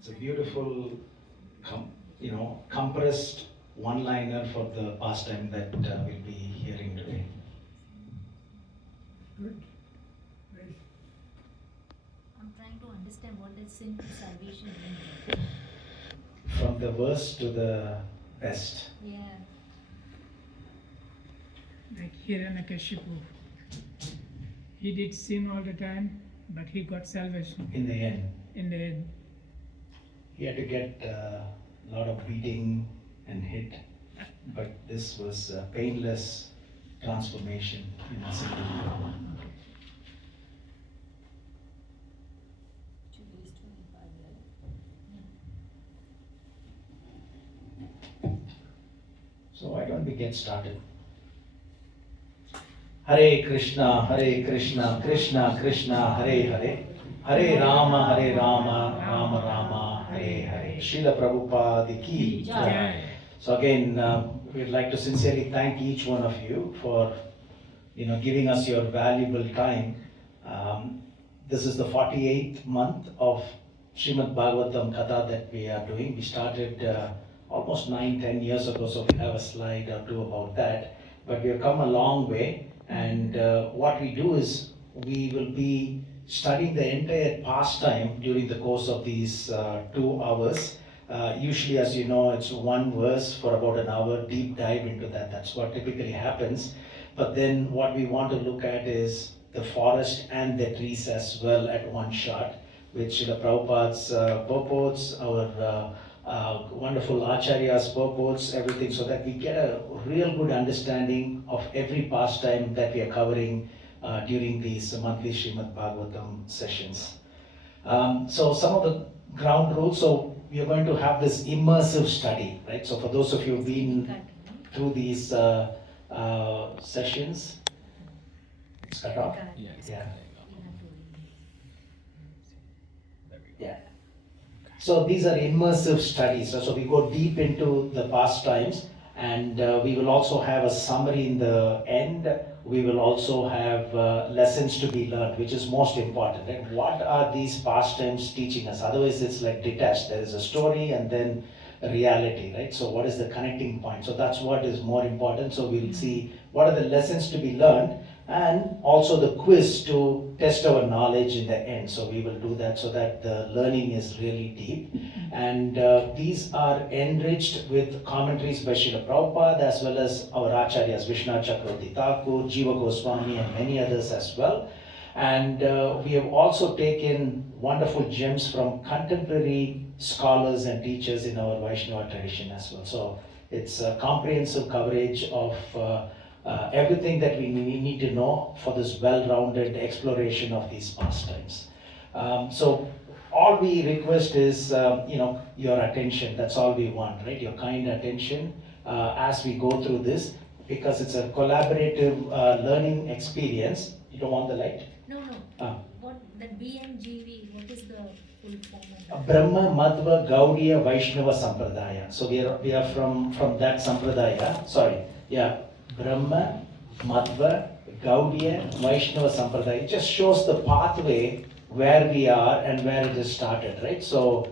It's a beautiful, compressed one-liner for the pastime that we'll be hearing today. Good. Right. I'm trying to understand what does sin to salvation mean. From the worst to the best. Yeah. Like Hiranyakashipu. He did sin all the time, but he got salvation In the end, in the end. he had to get a lot of beating and hit, but this was a painless transformation in a single day. Today's 25, So why don't we get started? Hare Krishna, Krishna Krishna, Hare Hare, Hare Rama, Rama Rama, Hare Hare. Srila Prabhupada ki jai. So again, we'd like to sincerely thank each one of you for giving us your valuable time. This is the 48th month of Srimad Bhagavatam Katha that we are doing. We started almost 9-10 years ago, so we have a slide or two about that. But we have come a long way, and what we do is we will be studying the entire pastime during the course of these 2 hours. Usually, as you know, it's one verse for about an hour, deep dive into that. That's what typically happens. But then what we want to look at is the forest and the trees as well at one shot, with Srila Prabhupada's purports, our wonderful Acharya's purports, everything, so that we get a real good understanding of every pastime that we are covering during these monthly Srimad Bhagavatam sessions. So some of the ground rules, so we are going to have this immersive study, right? So for those of you who've been through these sessions, it's cut off? Yeah. Yeah. So these are immersive studies. So we go deep into the pastimes, and we will also have a summary in the end. We will also have lessons to be learned, which is most important. Right? What are these pastimes teaching us? Otherwise, it's like detached. There is a story and then a reality, right? So what is the connecting point? So that's what is more important. So we'll see what are the lessons to be learned, and also the quiz to test our knowledge in the end. So we will do that so that the learning is really deep. And these are enriched with commentaries by Srila Prabhupada as well as our Acharyas, Vishnu Chakravarti Thakur, Jiva Goswami, and many others as well. And we have also taken wonderful gems from contemporary scholars and teachers in our Vaishnava tradition as well. So it's a comprehensive coverage of everything that we need to know for this well-rounded exploration of these pastimes. So all we request is, your attention. That's all we want, right? Your kind attention as we go through this, because it's a collaborative learning experience. You don't want the light? No. What that BMGV? What is the full form of that? Brahma Madhva Gaudiya Vaishnava Sampradaya. So we are from that Sampradaya. Sorry, yeah. Brahma Madhva Gaudiya Vaishnava Sampradaya. It just shows the pathway where we are and where it is started, right? So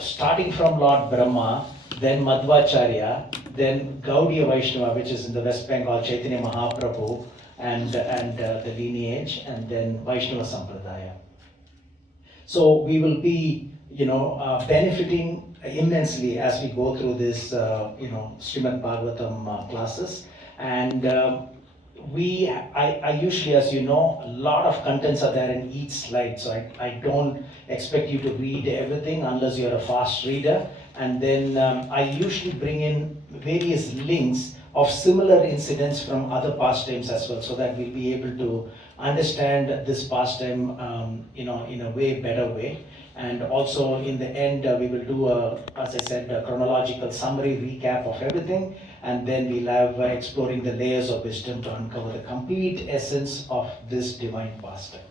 starting from Lord Brahma, then Madhvacharya, then Gaudiya Vaishnava, which is in the West Bengal, Chaitanya Mahaprabhu, and the lineage, and then Vaishnava Sampradaya. So we will be, benefiting immensely as we go through this, Srimad Bhagavatam classes. And I usually, as you know, a lot of contents are there in each slide. So I don't expect you to read everything unless you're a fast reader. And then I usually bring in various links of similar incidents from other pastimes as well, so that we'll be able to understand this pastime, in a way better way. And also in the end, we will do as I said, a chronological summary recap of everything, and then we'll have exploring the layers of wisdom to uncover the complete essence of this divine pastime.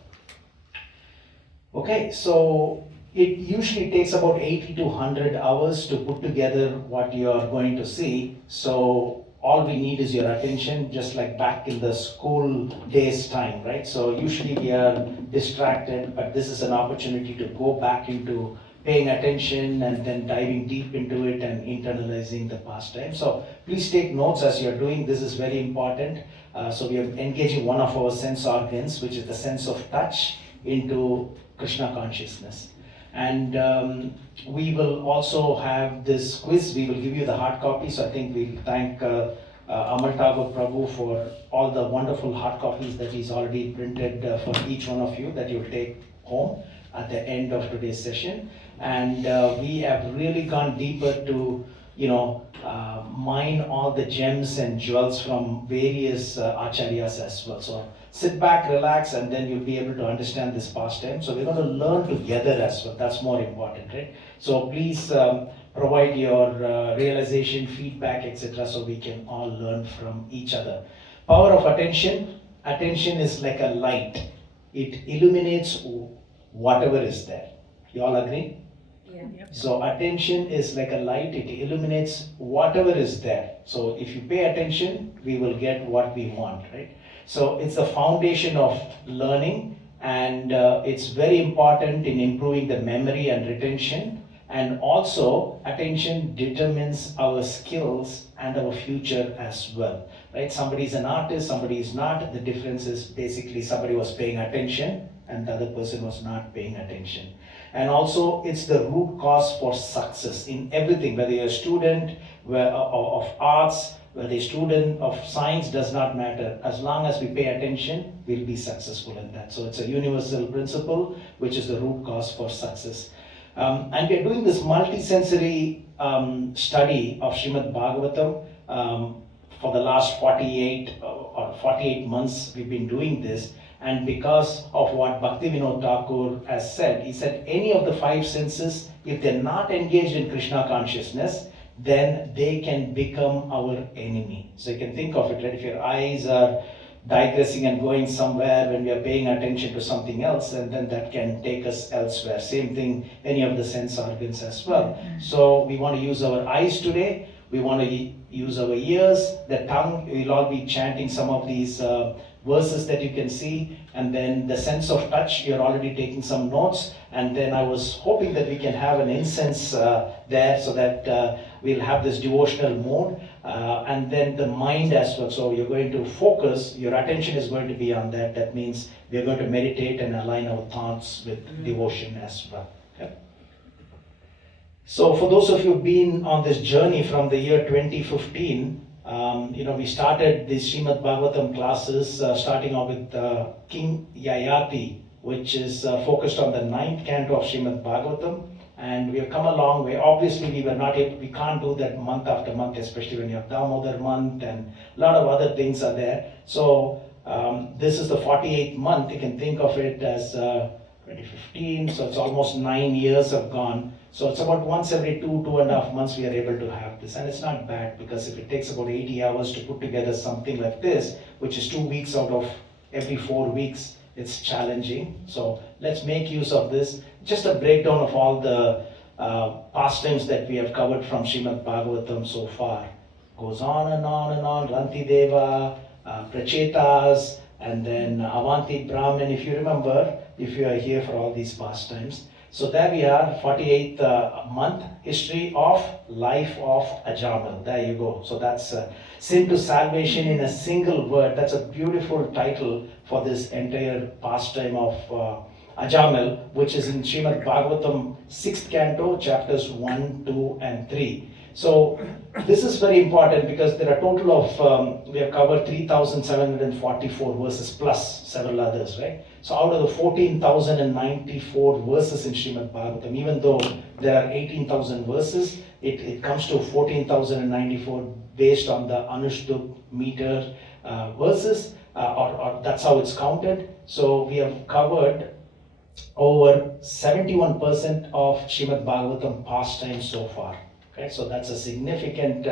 Okay, so it usually takes about 80 to 100 hours to put together what you are going to see. So all we need is your attention, just like back in the school days time, right? So usually we are distracted, but this is an opportunity to go back into paying attention and then diving deep into it and internalizing the pastime. So please take notes as you're doing. This is very important. So we are engaging one of our sense organs, which is the sense of touch, into Krishna consciousness. And we will also have this quiz. We will give you the hard copy. So I think we'll thank Amal Tagore Prabhu for all the wonderful hard copies that he's already printed for each one of you that you'll take home at the end of today's session. And we have really gone deeper to, mine all the gems and jewels from various acharyas as well. So sit back, relax, and then you'll be able to understand this pastime. So we're going to learn together as well. That's more important, right? So please provide your realization, feedback, etc. so we can all learn from each other. Power of attention. Attention is like a light. It illuminates whatever is there. You all agree? Yeah. Yep. So attention is like a light, it illuminates whatever is there. So if you pay attention, we will get what we want, right? So it's the foundation of learning, and it's very important in improving the memory and retention. And also, attention determines our skills and our future as well, right? Somebody is an artist, somebody is not. The difference is basically somebody was paying attention and the other person was not paying attention. And also, it's the root cause for success in everything, whether you're a student of arts, whether a student of science, does not matter. As long as we pay attention, we'll be successful in that. So it's a universal principle, which is the root cause for success. And we're doing this multisensory study of Srimad Bhagavatam for the last 48 months. We've been doing this. And because of what Bhaktivinoda Thakur has said, he said any of the five senses, if they're not engaged in Krishna consciousness, then they can become our enemy. So you can think of it, right? If your eyes are digressing and going somewhere when we are paying attention to something else, and then that can take us elsewhere. Same thing, any of the sense organs as well. So we want to use our eyes today. We want to use our ears, the tongue. We'll all be chanting some of these verses that you can see, and then the sense of touch, you're already taking some notes, and then I was hoping that we can have an incense there so that we'll have this devotional mode, and then the mind as well. So you're going to focus, your attention is going to be on that. That means we're going to meditate and align our thoughts with devotion as well. Okay? So for those of you who've been on this journey from the year 2015, we started the Srimad Bhagavatam classes, starting off with King Yayati, which is focused on the 9th canto of Srimad Bhagavatam, and we have come a long way. Obviously, we can't do that month after month, especially when you have Damodar month and a lot of other things are there. So this is the 48th month. You can think of it as 2015, so it's almost 9 years have gone. So it's about once every 2.5 months we are able to have this. And it's not bad, because if it takes about 80 hours to put together something like this, which is 2 weeks out of every 4 weeks, it's challenging. So let's make use of this. Just a breakdown of all the pastimes that we have covered from Srimad Bhagavatam so far. Goes on and on and on. Ranti Deva, Prachetas, and then Avanti Brahman, if you remember, if you are here for all these pastimes. So there we are, 48th month, history of life of Ajamal. There you go. So that's sin to salvation in a single word. That's a beautiful title for this entire pastime of Ajamal, which is in Srimad Bhagavatam 6th canto, chapters 1, 2, and 3. So this is very important because there are a total of, we have covered 3,744 verses plus several others, right? So out of the 14,094 verses in Srimad Bhagavatam, even though there are 18,000 verses, it comes to 14,094 based on the Anushtup meter verses, or that's how it's counted. So we have covered over 71% of Srimad Bhagavatam pastimes so far. Okay, so that's a significant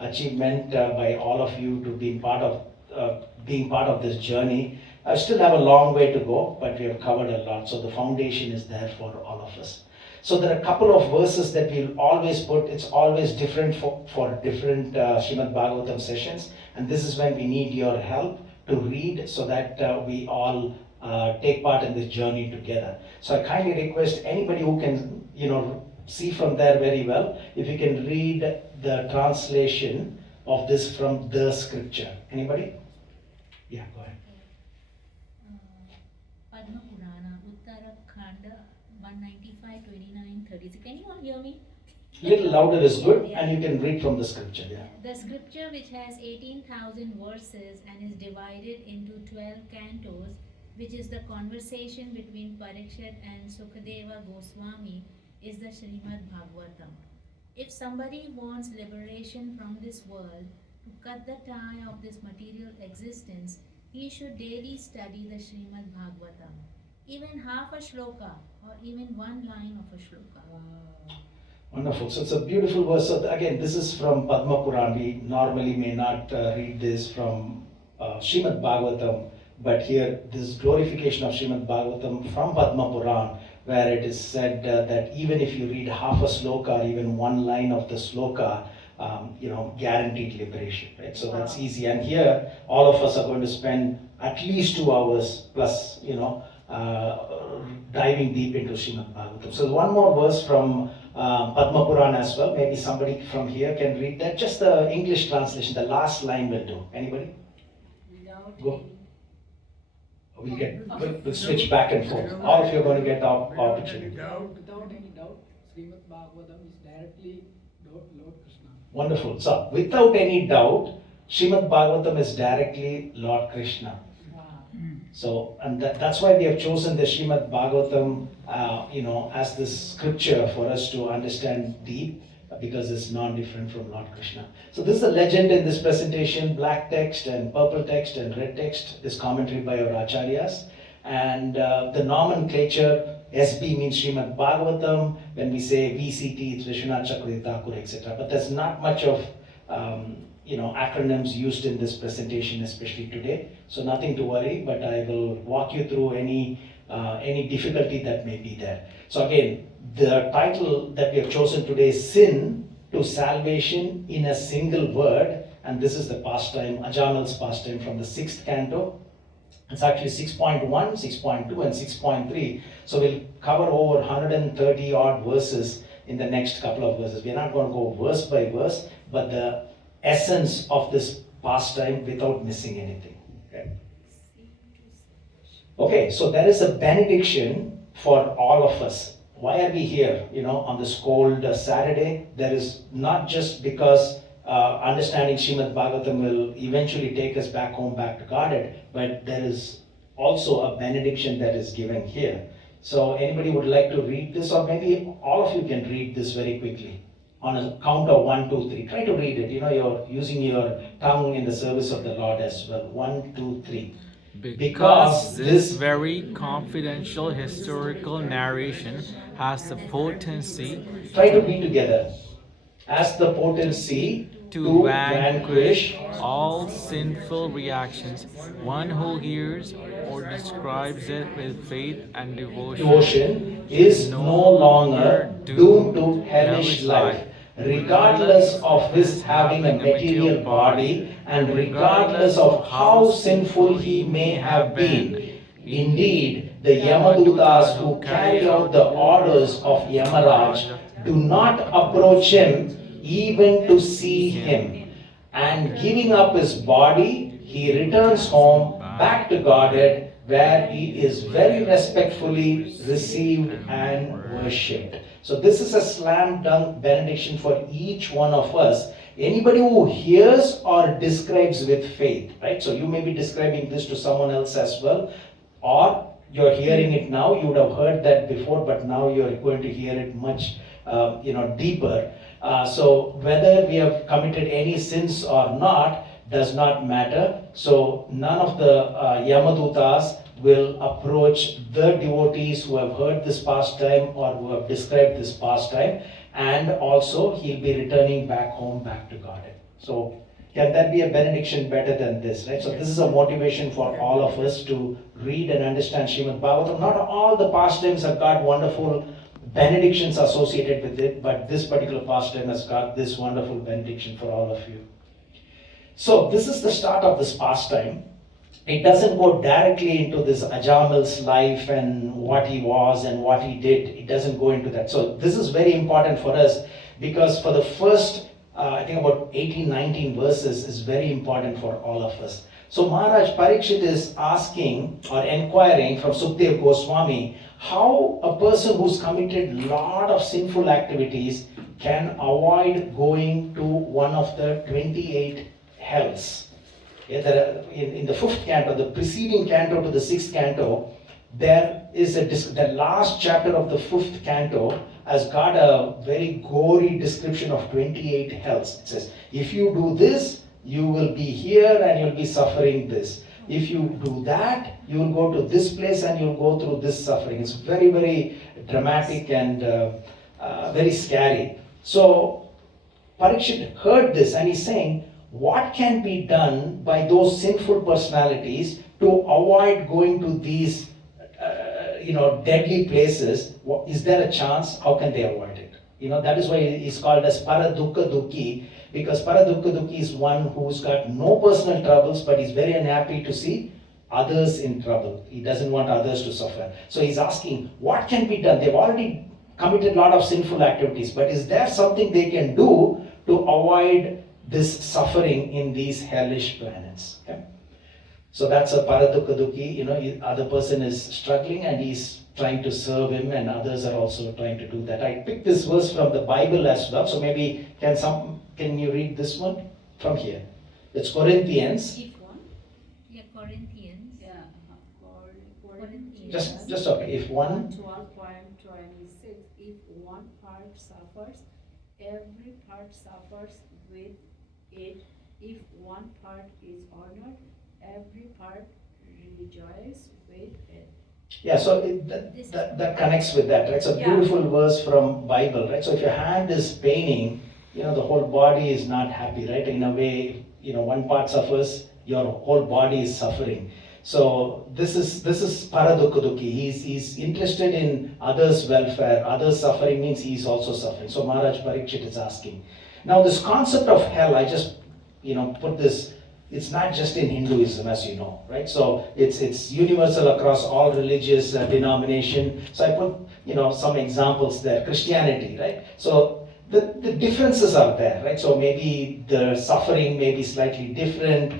achievement by all of you to be part of this journey. I still have a long way to go, but we have covered a lot. So the foundation is there for all of us. So there are a couple of verses that we'll always put. It's always different for different Srimad Bhagavatam sessions, and this is when we need your help to read so that we all take part in this journey together. So I kindly request anybody who can, see from there very well, if you can read the translation of this from the scripture. Anybody? Yeah, go ahead. Padma Purana, Uttarakhanda 195, 29, 30. Can you all hear me? Little louder is good, and you can read from the scripture. Yeah. The scripture, which has 18,000 verses and is divided into 12 cantos, which is the conversation between Parikshit and Sukadeva Goswami, is the Srimad Bhagavatam. If somebody wants liberation from this world, to cut the tie of this material existence, he should daily study the Srimad Bhagavatam. Even half a shloka or even one line of a shloka. Wonderful. So it's a beautiful verse. So again, this is from Padma Puran. We normally may not read this from Srimad Bhagavatam, but here this is glorification of Srimad Bhagavatam from Padma Puran, where it is said that even if you read half a sloka or even one line of the sloka, guaranteed liberation, right? So that's easy. And here, all of us are going to spend at least 2 hours plus, diving deep into Srimad Bhagavatam. So one more verse from Padma Puran as well. Maybe somebody from here can read that. Just the English translation, the last line will do. Anybody? Go. We'll switch back and forth. All of you are going to get the opportunity. Without any doubt, Srimad Bhagavatam is directly Lord Krishna. Wonderful. So, without any doubt, Srimad Bhagavatam is directly Lord Krishna. So, and that's why we have chosen the Srimad Bhagavatam, as this scripture for us to understand deep, because it's non-different from Lord Krishna. So this is a legend in this presentation, black text and purple text and red text, this commentary by our acharyas. And the nomenclature, SB means Srimad Bhagavatam. When we say VCT, it's Vishwanath Chakravarti Thakur, etc. But there's not much of acronyms used in this presentation, especially today. So nothing to worry, but I will walk you through any difficulty that may be there. So again, the title that we have chosen today is Sin to Salvation in a Single Word, and this is the pastime, Ajamal's pastime from the 6th canto. It's actually 6.1, 6.2 and 6.3. So we'll cover over 130 odd verses in the next couple of verses. We're not going to go verse by verse, but the essence of this pastime without missing anything. Okay, so there is a benediction for all of us. Why are we here, on this cold Saturday? There is not just because understanding Srimad Bhagavatam will eventually take us back home, back to Godhead, but there is also a benediction that is given here. So anybody would like to read this, or maybe all of you can read this very quickly on a count of 1, 2, 3. Try to read it. You're using your tongue in the service of the Lord as well. 1, 2, 3. Because this very confidential historical narration has the potency Try to be together. Has the potency to vanquish all sinful reactions. One who hears or describes it with faith and devotion is no longer doomed to hellish life, regardless of his having a material body and regardless of how sinful he may have been. Indeed, the Yamadutas who carry out the orders of Yamaraj do not approach him even to see him. And giving up his body, he returns home back to Godhead, where he is very respectfully received and worshipped. So this is a slam dunk benediction for each one of us. Anybody who hears or describes with faith, right? So you may be describing this to someone else as well, or you're hearing it now. You would have heard that before, but now you're going to hear it much, deeper. So whether we have committed any sins or not does not matter. So none of the Yamadutas will approach the devotees who have heard this pastime or who have described this pastime, and also he'll be returning back home, back to Godhead. So can that be a benediction better than this, right? So this is a motivation for all of us to read and understand Srimad Bhagavatam. Not all the pastimes have got wonderful benedictions associated with it, but this particular pastime has got this wonderful benediction for all of you. So this is the start of this pastime. it doesn't go directly into this Ajamal's life and what he was and what he did. It doesn't go into that. So this is very important for us, because for the first, I think about 18, 19 verses is very important for all of us. So Maharaj Parikshit is asking or inquiring from Sukdev Goswami how a person who's committed lot of sinful activities can avoid going to one of the 28 hells. Yeah, in the 5th canto, the preceding canto to the 6th canto, there is the last chapter of the 5th canto has got a very gory description of 28 hells. It says, if you do this, you will be here and you'll be suffering this. If you do that, you will go to this place and you'll go through this suffering. It's very, very dramatic and very scary. So Parikshit heard this and he's saying, what can be done by those sinful personalities to avoid going to these deadly places? Is there a chance? How can they avoid it? That is why he's called as Paradukka Dukki, because Paradukka Dukki is one who's got no personal troubles, but he's very unhappy to see others in trouble. He doesn't want others to suffer. So he's asking, what can be done? They've already committed a lot of sinful activities, but is there something they can do to avoid this suffering in these hellish planets? Okay? So that's a Paradukka Dukki. Other person is struggling and he's trying to serve him, and others are also trying to do that. I picked this verse from the Bible as well, so maybe can you read this one from here? It's Corinthians. If one? Yeah, Corinthians. Yeah, Corinthians. Just okay. If one. 12.26. If one part suffers, every part suffers with it. If one part is honored, every part rejoices with it. Yeah, so that connects with that, right? So Yeah. beautiful verse from Bible, right? So if your hand is paining, the whole body is not happy, right? In a way, one part suffers, your whole body is suffering. So this is Paradukka Dukki. He's interested in others' welfare. Others' suffering means he's also suffering. So Maharaj Parikshit is asking. Now this concept of hell, I just put this. It's not just in Hinduism, as you know, right? So it's universal across all religious denomination. So I put some examples there. Christianity, right? So the differences are there, right? So maybe the suffering may be slightly different.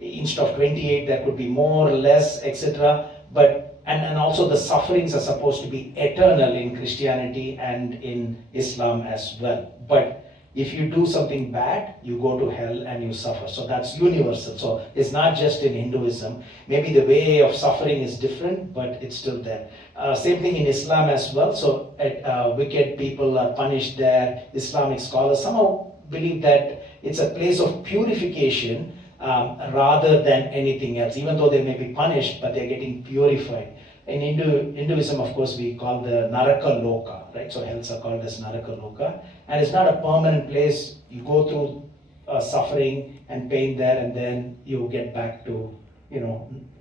Instead of 28, there could be more or less, etc. But and also the sufferings are supposed to be eternal in Christianity and in Islam as well. But if you do something bad, you go to hell and you suffer. So that's universal. So it's not just in Hinduism. Maybe the way of suffering is different, but it's still there. Same thing in Islam as well. So wicked people are punished there. Islamic scholars somehow believe that it's a place of purification rather than anything else. Even though they may be punished, but they're getting purified. In Hinduism, of course, we call the Naraka Loka, right? So hells are called as Naraka Loka. And it's not a permanent place. You go through suffering and pain there, and then you get back to,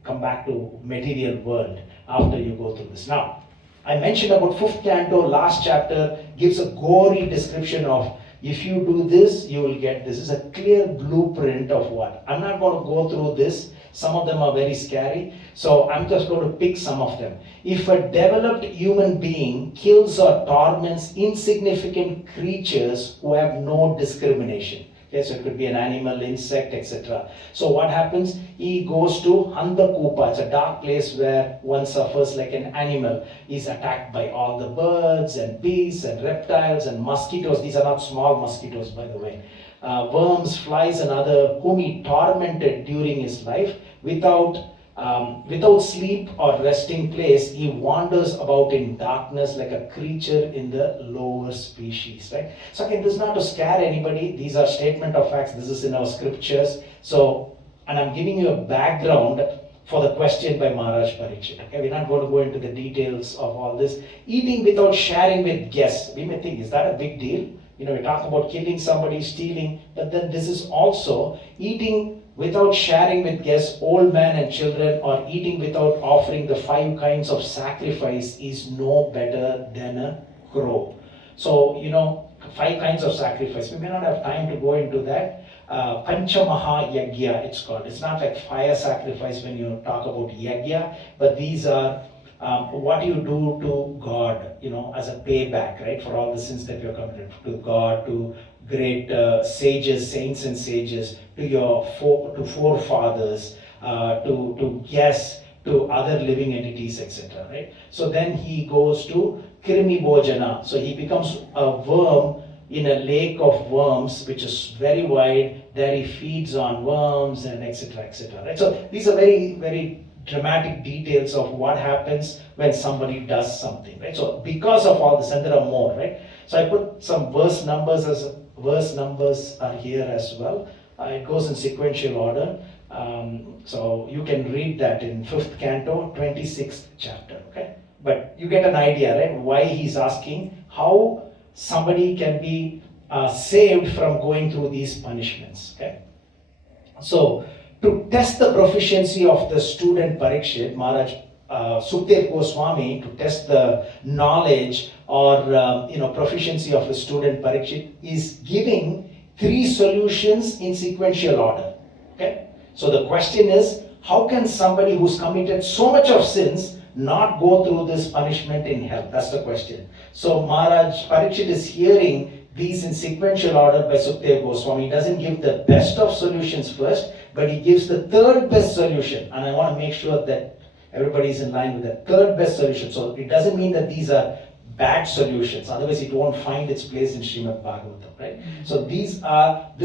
come back to material world after you go through this. Now, I mentioned about 5th canto, last chapter, gives a gory description of if you do this, you will get this. This is a clear blueprint of what. I'm not going to go through this. Some of them are very scary. So I'm just going to pick some of them. If a developed human being kills or torments insignificant creatures who have no discrimination. Okay, so it could be an animal, insect, etc. So what happens? He goes to Andakupa. It's a dark place where one suffers like an animal. He's attacked by all the birds and bees and reptiles and mosquitoes. These are not small mosquitoes, by the way. Worms, flies, and other whom he tormented during his life without sleep or resting place. He wanders about in darkness like a creature in the lower species, right? So again, this is not to scare anybody. These are statement of facts. This is in our scriptures. So, and I'm giving you a background for the question by Maharaj Parikshit. Okay, we're not going to go into the details of all this. Eating without sharing with guests. We may think, is that a big deal? We talk about killing somebody, stealing, but then this is also eating without sharing with guests, old men and children, or eating without offering the 5 kinds of sacrifice is no better than a crow. So, 5 kinds of sacrifice. We may not have time to go into that. Panchamaha Yagya, it's called. It's not like fire sacrifice when you talk about Yagya, but these are what you do to God, as a payback, right, for all the sins that you have committed, to God, to great sages, saints and sages, to forefathers, to guests, to other living entities, etc. Right? So then he goes to Krimi Bhojana. So he becomes a worm in a lake of worms, which is very wide. There he feeds on worms and etc. etc. Right? So these are very, very dramatic details of what happens when somebody does something. Right? So because of all this, and there are more. Right? So I put some verse numbers are here as well. It goes in sequential order. So you can read that in 5th canto, 26th chapter, okay? But you get an idea, right? Why he's asking how somebody can be saved from going through these punishments, okay? So to test the proficiency of the student Parikshit, Maharaj Sukhdev Goswami, to test the knowledge or proficiency of the student Parikshit, is giving 3 solutions in sequential order, okay? So the question is, how can somebody who's committed so much of sins not go through this punishment in hell? That's the question. So Maharaj Parikshit is hearing these in sequential order by Sukhdev Goswami. He doesn't give the best of solutions first, but he gives the 3rd best solution. And I want to make sure that everybody is in line with the 3rd best solution. So it doesn't mean that these are bad solutions, otherwise it won't find its place in Srimad Bhagavatam, right? So this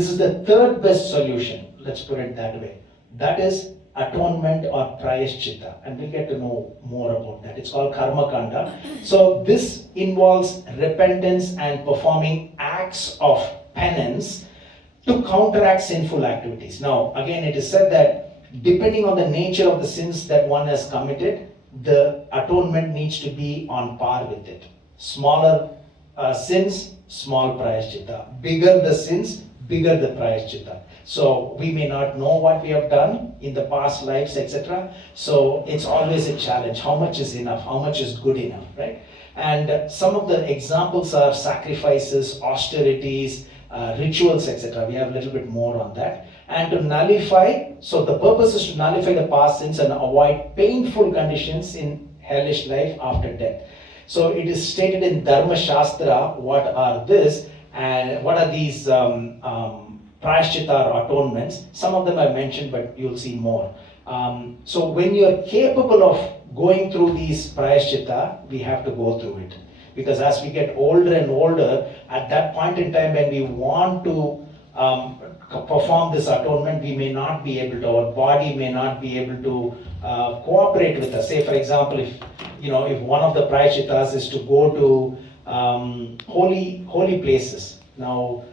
is the 3rd best solution, let's put it that way. That is atonement or prayashchitta, and we'll get to know more about that. It's called karma kanda. So this involves repentance and performing acts of penance to counteract sinful activities. Now, again, it is said that depending on the nature of the sins that one has committed, the atonement needs to be on par with it. Smaller sins, small prayashchitta. Bigger the sins, bigger the prayashchitta. So we may not know what we have done in the past lives, etc. So it's always a challenge. How much is enough? How much is good enough, right? And some of the examples are sacrifices, austerities, rituals, etc. We have a little bit more on that. And to nullify, so the purpose is to nullify the past sins and avoid painful conditions in hellish life after death. So it is stated in Dharma Shastra what are this and what are these prayashchitta or atonements. Some of them I mentioned, but you'll see more. So when you're capable of going through these prayashchitta, we have to go through it. Because as we get older and older, at that point in time when we want to perform this atonement, we may not be able to, our body may not be able to cooperate with us. Say for example, if one of the prayashchittas is to go to holy places. Now,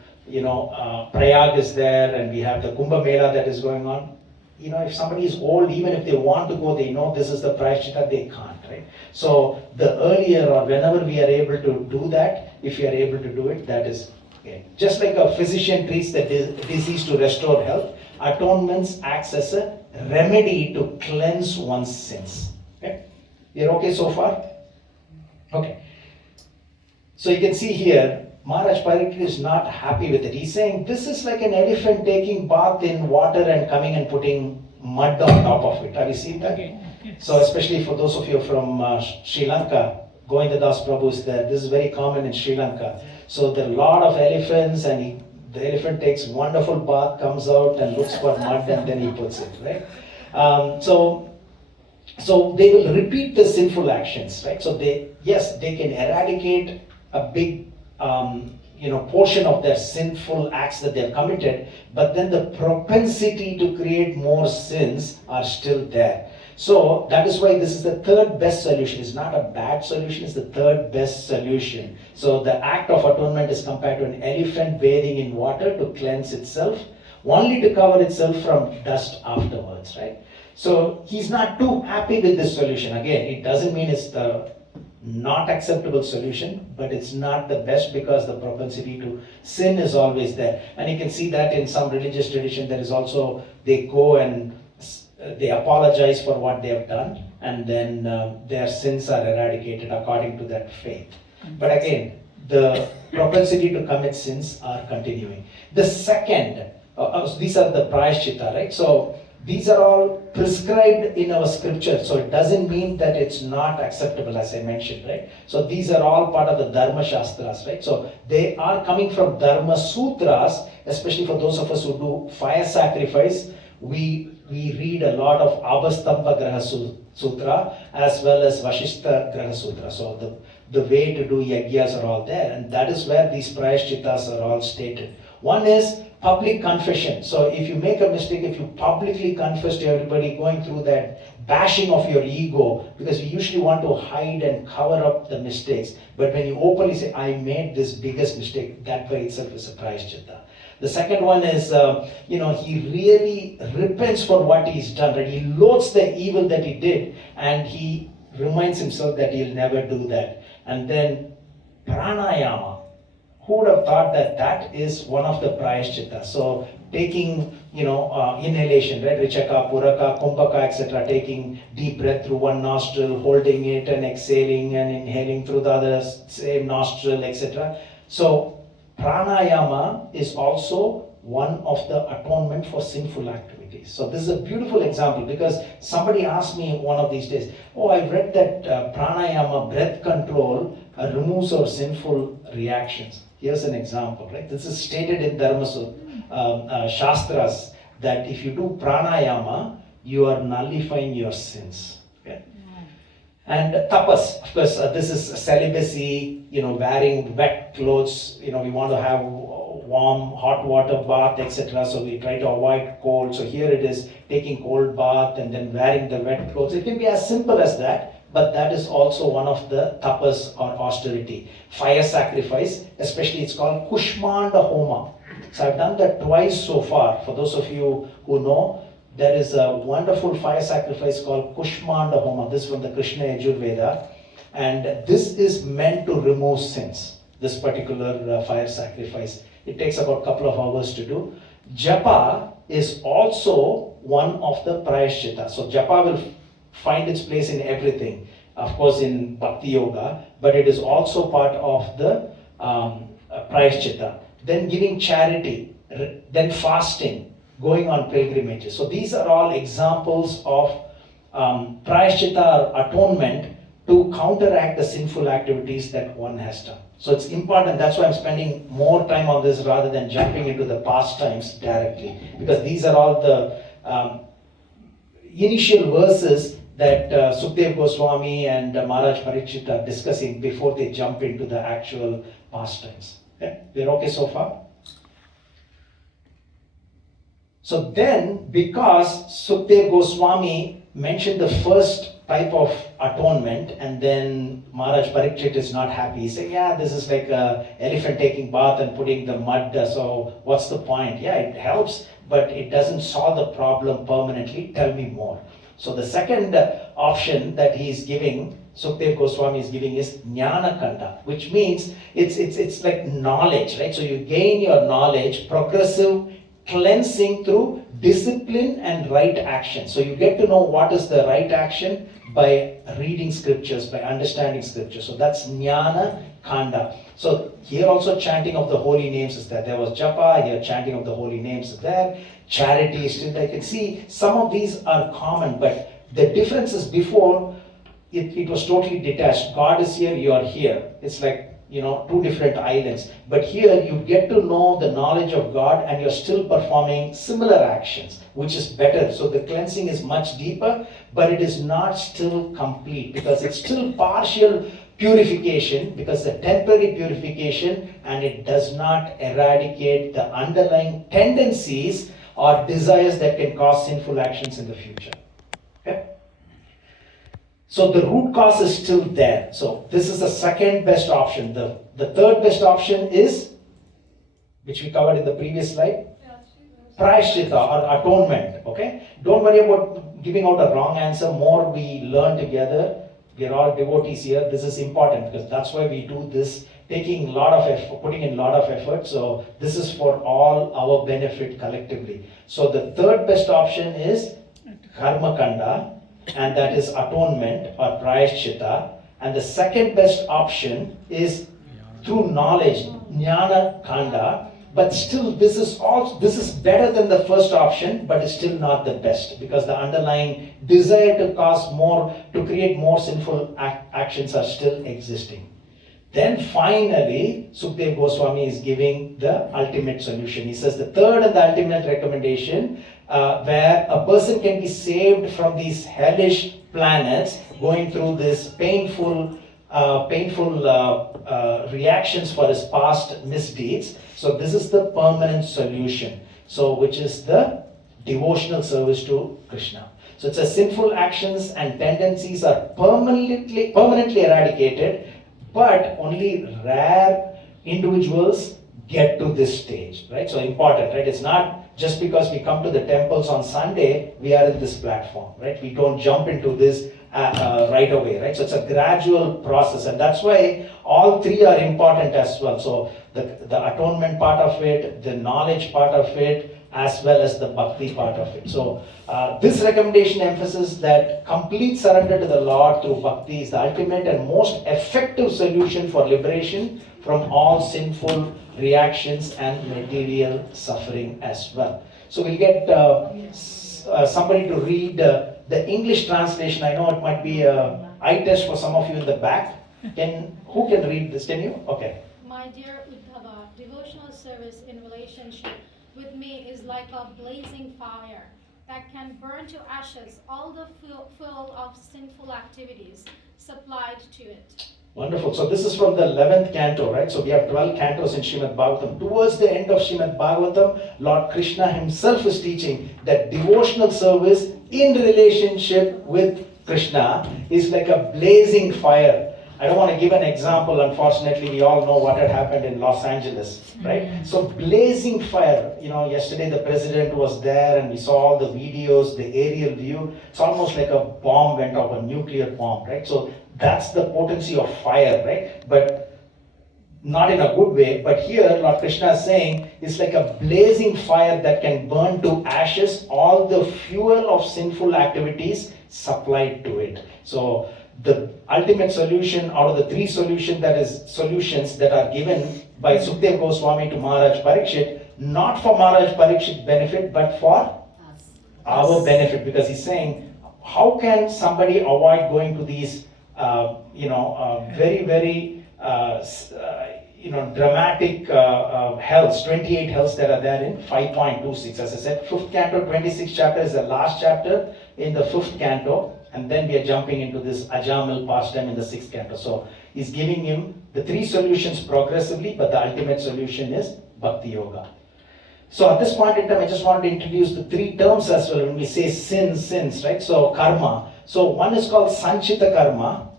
Prayag is there and we have the Kumbh Mela that is going on. If somebody is old, even if they want to go, they know this is the prayashchitta, they can't, right? So the earlier or whenever we are able to do that, if we are able to do it, that is okay. Just like a physician treats the disease to restore health, atonements acts as a remedy to cleanse one's sins. Okay? You're okay so far? Okay. So you can see here, Maharaj Parikshit is not happy with it. He's saying this is like an elephant taking bath in water and coming and putting mud on top of it. Have you seen that? Okay. Yes. So especially for those of you from Sri Lanka, Gauranga Das Prabhu is there. This is very common in Sri Lanka. So there are a lot of elephants and the elephant takes wonderful bath, comes out and looks for mud and then he puts it, right? So they will repeat the sinful actions, right? So they can eradicate a big portion of their sinful acts that they have committed, but then the propensity to create more sins are still there. So that is why this is the 3rd best solution. It's not a bad solution, it's the 3rd best solution. So the act of atonement is compared to an elephant bathing in water to cleanse itself, only to cover itself from dust afterwards, right? So he's not too happy with this solution. Again, it doesn't mean it's the not acceptable solution, but it's not the best because the propensity to sin is always there. And you can see that in some religious tradition, there is also, they go and they apologize for what they have done, and then their sins are eradicated according to that faith. But again, the propensity to commit sins are continuing. The second, these are the prayashchitta, right? So these are all prescribed in our scripture, so it doesn't mean that it's not acceptable, as I mentioned, right? So these are all part of the Dharma Shastras, right? So they are coming from Dharma Sutras, especially for those of us who do fire sacrifice. We read a lot of Abhastamba Graha Sutra as well as Vashishta Graha Sutra. So the way to do yagyas are all there, and that is where these prayashchittas are all stated. One is public confession. So if you make a mistake, if you publicly confess to everybody, going through that bashing of your ego, because we usually want to hide and cover up the mistakes. But when you openly say, I made this biggest mistake, that by itself is a prayashchitta. The second one is, he really repents for what he's done, right? He loathes the evil that he did, and he reminds himself that he'll never do that. And then pranayama. Who would have thought that that is one of the prayashchitta? So taking, inhalation, right? Richaka, Puraka, Kumbhaka, etc. Taking deep breath through one nostril, holding it and exhaling and inhaling through the other same nostril, etc. So pranayama is also one of the atonement for sinful activities. So this is a beautiful example, because somebody asked me one of these days, I read that pranayama, breath control, removes our sinful reactions. Here's an example, right? This is stated in Dharma Shastras that if you do pranayama, you are nullifying your sins. Okay? And tapas, of course, this is celibacy, wearing wet clothes, we want to have warm, hot water bath, etc. So we try to avoid cold. So here it is taking cold bath and then wearing the wet clothes. It can be as simple as that. But that is also one of the tapas or austerity. Fire sacrifice, especially it's called Kushmanda Homa. So I've done that twice so far. For those of you who know, there is a wonderful fire sacrifice called Kushmanda Homa. This is from the Krishna Yajurveda. And this is meant to remove sins, this particular fire sacrifice. It takes about a couple of hours to do. Japa is also one of the prayashchitta. So japa will find its place in everything, of course in Bhakti Yoga, but it is also part of the prayashchitta. Then giving charity, then fasting, going on pilgrimages. So these are all examples of prayashchitta or atonement to counteract the sinful activities that one has done. So it's important, that's why I'm spending more time on this rather than jumping into the pastimes directly, because these are all the initial verses that Sukdev Goswami and Maharaj Parikshit are discussing before they jump into the actual pastimes. Okay? We're okay so far? So then, because Sukdev Goswami mentioned the first type of atonement, and then Maharaj Parikshit is not happy. He said, this is like an elephant taking bath and putting the mud, so what's the point? Yeah, it helps, but it doesn't solve the problem permanently. Tell me more. So the second option that he is giving, Sukdev Goswami is giving, is Jnana Kanda, which means it's like knowledge, right? So you gain your knowledge, progressive cleansing through discipline and right action. So you get to know what is the right action by reading scriptures, by understanding scriptures. So that's Jnana Kanda. So here also chanting of the holy names is there. There was japa, here chanting of the holy names is there. Charity is still there. You can see some of these are common, but the difference is before it was totally detached. God is here, you are here. It's like, two different islands. But here you get to know the knowledge of God and you're still performing similar actions, which is better. So the cleansing is much deeper, but it is not still complete because it's still partial purification, because the temporary purification, and it does not eradicate the underlying tendencies or desires that can cause sinful actions in the future. Okay? So the root cause is still there. So this is the second best option. The third best option is, which we covered in the previous slide, prayashchitta or atonement. Okay? Don't worry about giving out a wrong answer. More we learn together. We are all devotees here. This is important because that's why we do this, taking a lot of effort, putting in a lot of effort. So this is for all our benefit collectively. So the third best option is karma kanda, and that is atonement or prayashchitta. And the second best option is through knowledge, jnana kanda, but still this is better than the first option, but it's still not the best because the underlying desire to create more sinful actions are still existing. Then finally, Sukdev Goswami is giving the ultimate solution. He says the third and the ultimate recommendation, where a person can be saved from these hellish planets, going through this painful reactions for his past misdeeds. So this is the permanent solution. So which is the devotional service to Krishna. So it says sinful actions and tendencies are permanently eradicated, but only rare individuals get to this stage, right? So important, right? It's not just because we come to the temples on Sunday, we are in this platform, right? We don't jump into this right away, right? So it's a gradual process, and that's why all three are important as well. So the atonement part of it, the knowledge part of it, as well as the bhakti part of it. So this recommendation emphasizes that complete surrender to the Lord through bhakti is the ultimate and most effective solution for liberation from all sinful reactions and material suffering as well. So we'll get somebody to read the English translation. I know it might be an eye test for some of you in the back. Who can read this? Can you? Okay. My dear Uddhava, devotional service in relationship with me is like a blazing fire that can burn to ashes all the fuel of sinful activities supplied to it. Wonderful. So this is from the 11th canto, right? So we have 12 cantos in Srimad Bhagavatam. Towards the end of Srimad Bhagavatam, Lord Krishna himself is teaching that devotional service in relationship with Krishna is like a blazing fire. I don't want to give an example. Unfortunately, we all know what had happened in Los Angeles, right? So blazing fire. Yesterday the president was there and we saw all the videos, the aerial view. It's almost like a bomb went off, a nuclear bomb, right? So that's the potency of fire, right? But not in a good way. But here, Lord Krishna is saying it's like a blazing fire that can burn to ashes all the fuel of sinful activities supplied to it. So the ultimate solution out of the three solutions that are given by Sukdev Goswami to Maharaj Parikshit, not for Maharaj Parikshit's benefit, but for our benefit, because he's saying, how can somebody avoid going to these, very, very, dramatic hells, 28 hells that are there in 5.26. As I said, 5th canto, 26th chapter is the last chapter in the 5th canto. And then we are jumping into this Ajamil pastime in the 6th canto. So he's giving him the three solutions progressively, but the ultimate solution is Bhakti Yoga. So at this point in time, I just want to introduce the three terms as well when we say sins, right? So karma. So one is called Sanchita karma,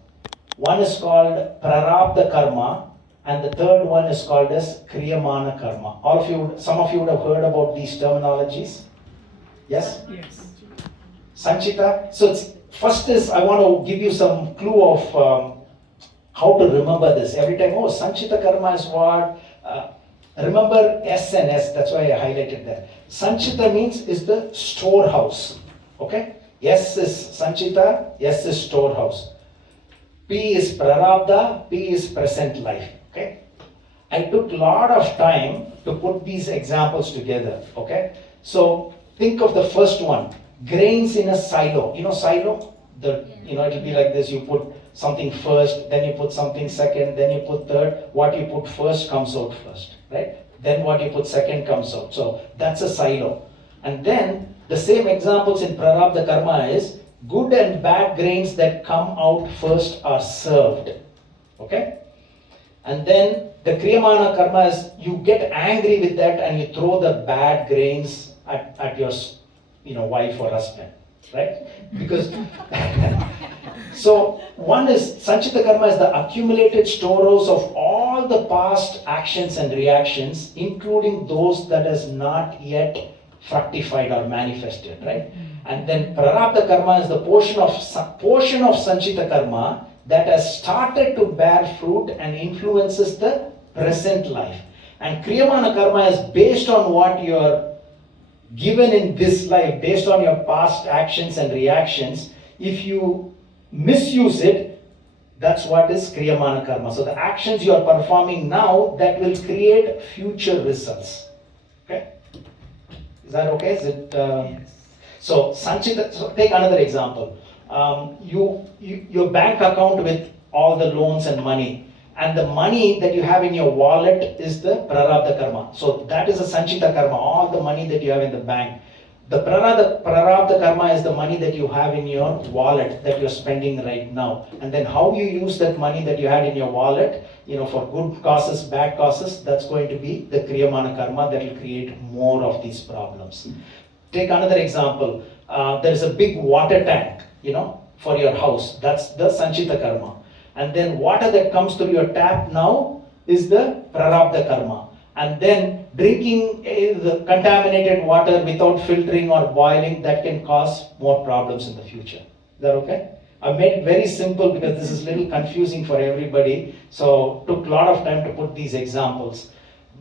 one is called Prarabdha karma, and the third one is called as Kriyamana karma. Some of you would have heard about these terminologies. Yes? Yes. Sanchita. So first is, I want to give you some clue of how to remember this. Every time, Sanchita karma is what? Remember S and S, that's why I highlighted that. Sanchita is the storehouse. Okay? S is Sanchita, S is storehouse. P is Prarabdha, P is present life. Okay? I took a lot of time to put these examples together. Okay? So think of the first one. Grains in a silo. Silo? It'll be like this. You put something first, then you put something second, then you put third. What you put first comes out first, right? Then what you put second comes out. So that's a silo. And then the same examples in Prarabdha karma is good and bad grains that come out first are served. Okay? And then the Kriyamana karma is you get angry with that and you throw the bad grains at your wife or husband, right? Because so one is Sanchita karma is the accumulated storehouse of all the past actions and reactions, including those that has not yet fructified or manifested, right? And then Prarabdha karma is the portion of Sanchita karma that has started to bear fruit and influences the present life. And Kriyamana karma is based on what you're given in this life, based on your past actions and reactions. If you misuse it, That's what is Kriyamana Karma. So the actions you are performing now, that will create future results. Okay? Is that okay? Is it? Yes. So Sanchita, so take another example. Your bank account with all the loans and money, and the money that you have in your wallet is the Prarabdha Karma. So that is a Sanchita Karma, all the money that you have in the bank. The Prarabdha Karma is the money that you have in your wallet that you're spending right now. And then how you use that money that you had in your wallet, for good causes, bad causes, that's going to be the Kriyamana Karma that will create more of these problems. Take another example. There is a big water tank, for your house. That's the Sanchita Karma. And then water that comes through your tap now is the Prarabdha Karma. And then drinking the contaminated water without filtering or boiling, that can cause more problems in the future. Is that okay? I made it very simple because this is a little confusing for everybody. So took a lot of time to put these examples.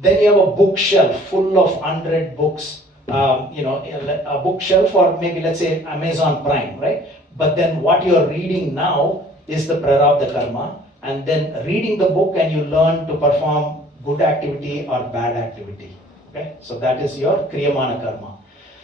Then you have a bookshelf full of 100 books. A bookshelf, or maybe let's say Amazon Prime, right? But then what you're reading now is the Prarabdha Karma. And then reading the book and you learn to perform good activity or bad activity. Okay? So that is your Kriyamana Karma.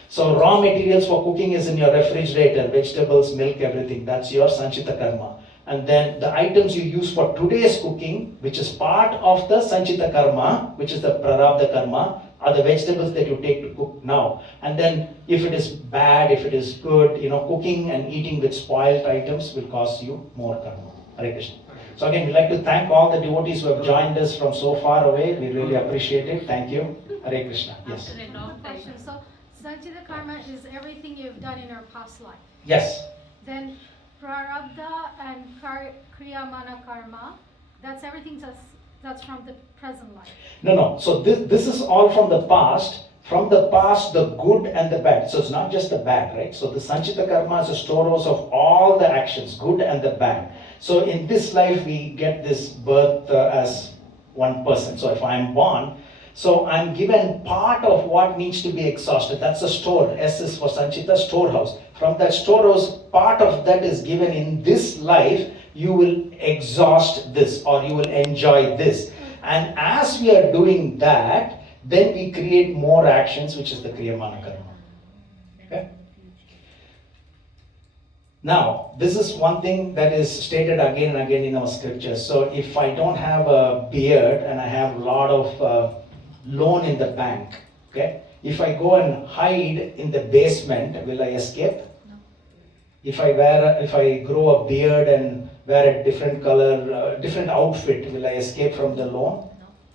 So raw materials for cooking is in your refrigerator, vegetables, milk, everything. That's your Sanchita Karma. And then the items you use for today's cooking, which is part of the Sanchita Karma, which is the Prarabdha Karma, are the vegetables that you take to cook now. And then if it is bad, if it is good, cooking and eating with spoiled items will cause you more karma. Hare Krishna. So again, we'd like to thank all the devotees who have joined us from so far away. We really appreciate it. Thank you. Hare Krishna. Yes. After a long time. Question. So, Sanchita Karma is everything you've done in your past life. Yes. Then Prarabdha and Kriyamana Karma, that's everything that's from the present life. No. So this is all from the past. From the past, the good and the bad. So it's not just the bad, right? So the Sanchita Karma is a storehouse of all the actions, good and the bad. So in this life, we get this birth as one person. So if I'm born, so I'm given part of what needs to be exhausted. That's a store. S is for Sanchita, storehouse. From that storehouse, part of that is given in this life. You will exhaust this or you will enjoy this. And as we are doing that, then we create more actions, which is the Kriyamana Karma. Okay? Now, this is one thing that is stated again and again in our scriptures. So if I don't have a beard and I have a lot of loan in the bank, okay? If I go and hide in the basement, will I escape? No. If I grow a beard and wear a different color, different outfit, will I escape from the loan?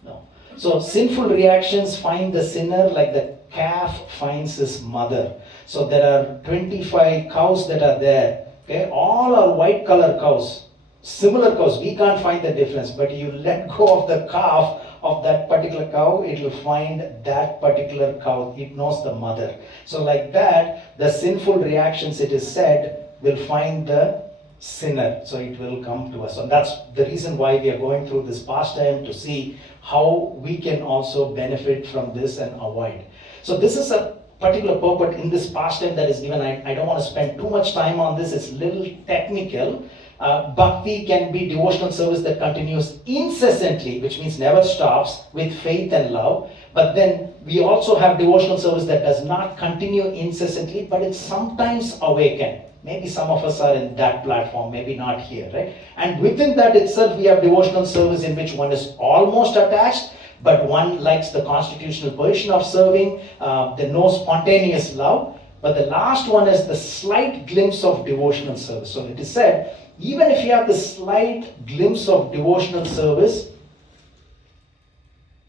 No. So sinful reactions find the sinner like the calf finds his mother. So there are 25 cows that are there. Okay, all are white color cows, similar cows. We can't find the difference. But you let go of the calf of that particular cow, it will find that particular cow. It knows the mother. So like that, the sinful reactions, it is said, will find the sinner. So it will come to us. And that's the reason why we are going through this pastime, to see how we can also benefit from this and avoid. So this is a particular purport in this pastime that is given. I don't want to spend too much time on this. It's a little technical. Bhakti can be devotional service that continues incessantly, which means never stops, with faith and love. But then we also have devotional service that does not continue incessantly, but it's sometimes awakened. Maybe some of us are in that platform, maybe not here, right? And within that itself, we have devotional service in which one is almost attached, but one likes the constitutional position of serving, the no spontaneous love. But the last one is the slight glimpse of devotional service. So it is said, even if you have the slight glimpse of devotional service,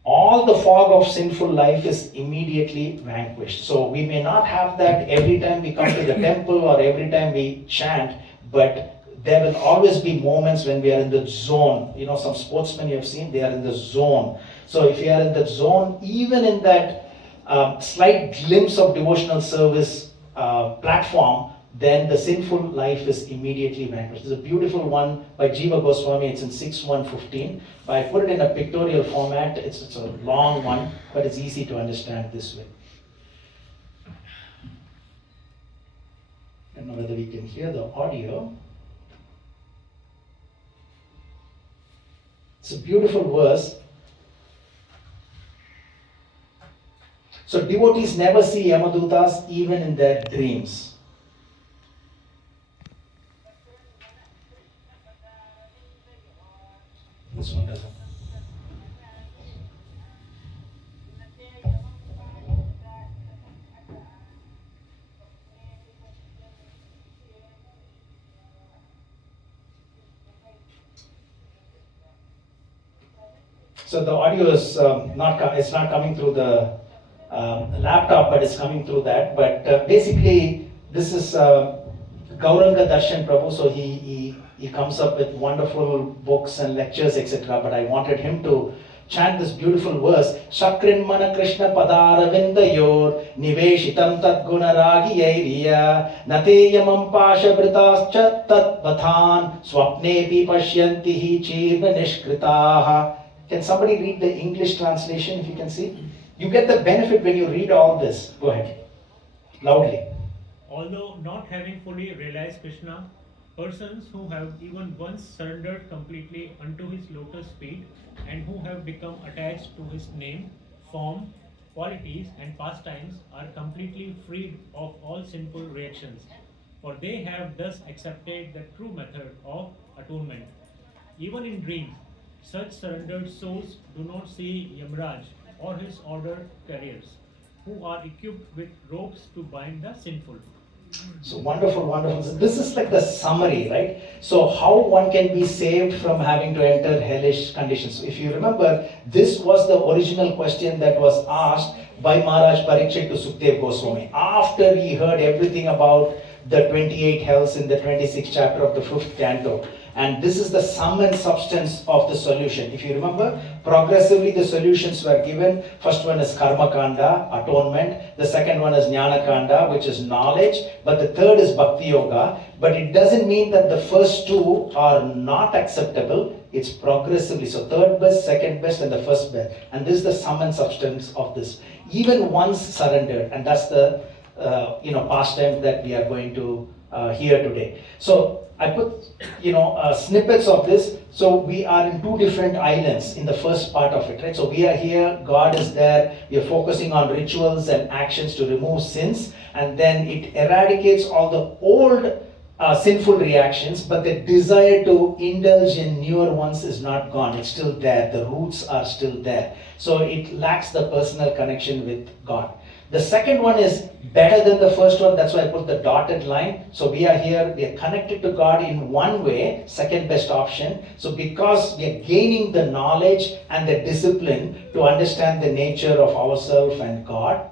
all the fog of sinful life is immediately vanquished. So we may not have that every time we come to the temple or every time we chant, but there will always be moments when we are in the zone. Some sportsmen you have seen, they are in the zone. So if you are in the zone, even in that slight glimpse of devotional service platform, then the sinful life is immediately vanquished. There's a beautiful one by Jiva Goswami. It's in 6.1.15. But I put it in a pictorial format. It's a long one, but it's easy to understand this way. I don't know whether we can hear the audio. It's a beautiful verse. So devotees never see Yamadutas even in their dreams. This one doesn't. So the audio is it's not coming through the laptop, but it's coming through that. But basically, this is Gauranga Darshan Prabhu. So he comes up with wonderful books and lectures, etc. But I wanted him to chant this beautiful verse. Shakrinmana Krishna Padaravindayor Niveshitam Tat Gunaragi Yairiya Nateyamam Pasha Britascha Tat Bathan Swapnepi Pashyantihi Chirna Nishkritaha. Can somebody read the English translation if you can see? You get the benefit when you read all this. Go ahead. Loudly. Although not having fully realized Krishna, persons who have even once surrendered completely unto his lotus feet and who have become attached to his name, form, qualities and pastimes are completely freed of all sinful reactions, for they have thus accepted the true method of atonement. Even in dreams, such surrendered souls do not see Yamraj or his order carriers, who are equipped with ropes to bind the sinful. So wonderful, wonderful. So this is like the summary, right? So how one can be saved from having to enter hellish conditions. If you remember, this was the original question that was asked by Maharaj Parikshit to Sukdev Goswami. After he heard everything about the 28 hells in the 26th chapter of the 5th canto. And this is the sum and substance of the solution. If you remember, progressively the solutions were given. First one is Karma Kanda, atonement. The second one is Jnana Kanda, which is knowledge. But the third is Bhakti Yoga. But it doesn't mean that the first two are not acceptable. It's progressively. So third best, second best, and the first best. And this is the sum and substance of this. Even once surrendered, and that's the pastime that we are going to hear today. So I put snippets of this. So we are in two different islands in the first part of it, right? So we are here, God is there, we are focusing on rituals and actions to remove sins, and then it eradicates all the old sinful reactions, but the desire to indulge in newer ones is not gone. It's still there. The roots are still there. So it lacks the personal connection with God. The second one is better than the first one. That's why I put the dotted line. So we are here, we are connected to God in one way, second best option. So because we are gaining the knowledge and the discipline to understand the nature of ourselves and God.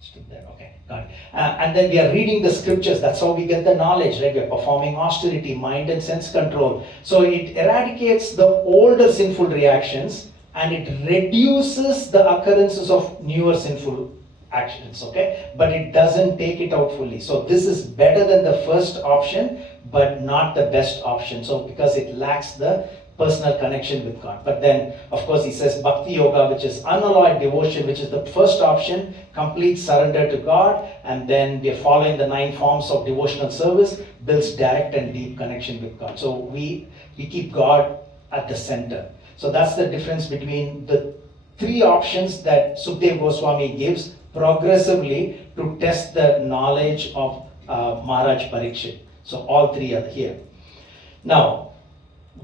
Still there, okay, got it. And then we are reading the scriptures. That's how we get the knowledge, right? We are performing austerity, mind and sense control. So it eradicates the older sinful reactions and it reduces the occurrences of newer sinful actions, okay? But it doesn't take it out fully. So this is better than the first option, but not the best option. So because it lacks the personal connection with God. But then, of course, he says Bhakti Yoga, which is unalloyed devotion, which is the first option, complete surrender to God, and then we are following the 9 forms of devotional service, builds direct and deep connection with God. So we keep God at the center. So that's the difference between the 3 options that Sukdev Goswami gives progressively to test the knowledge of Maharaj Parikshit. So all 3 are here. Now,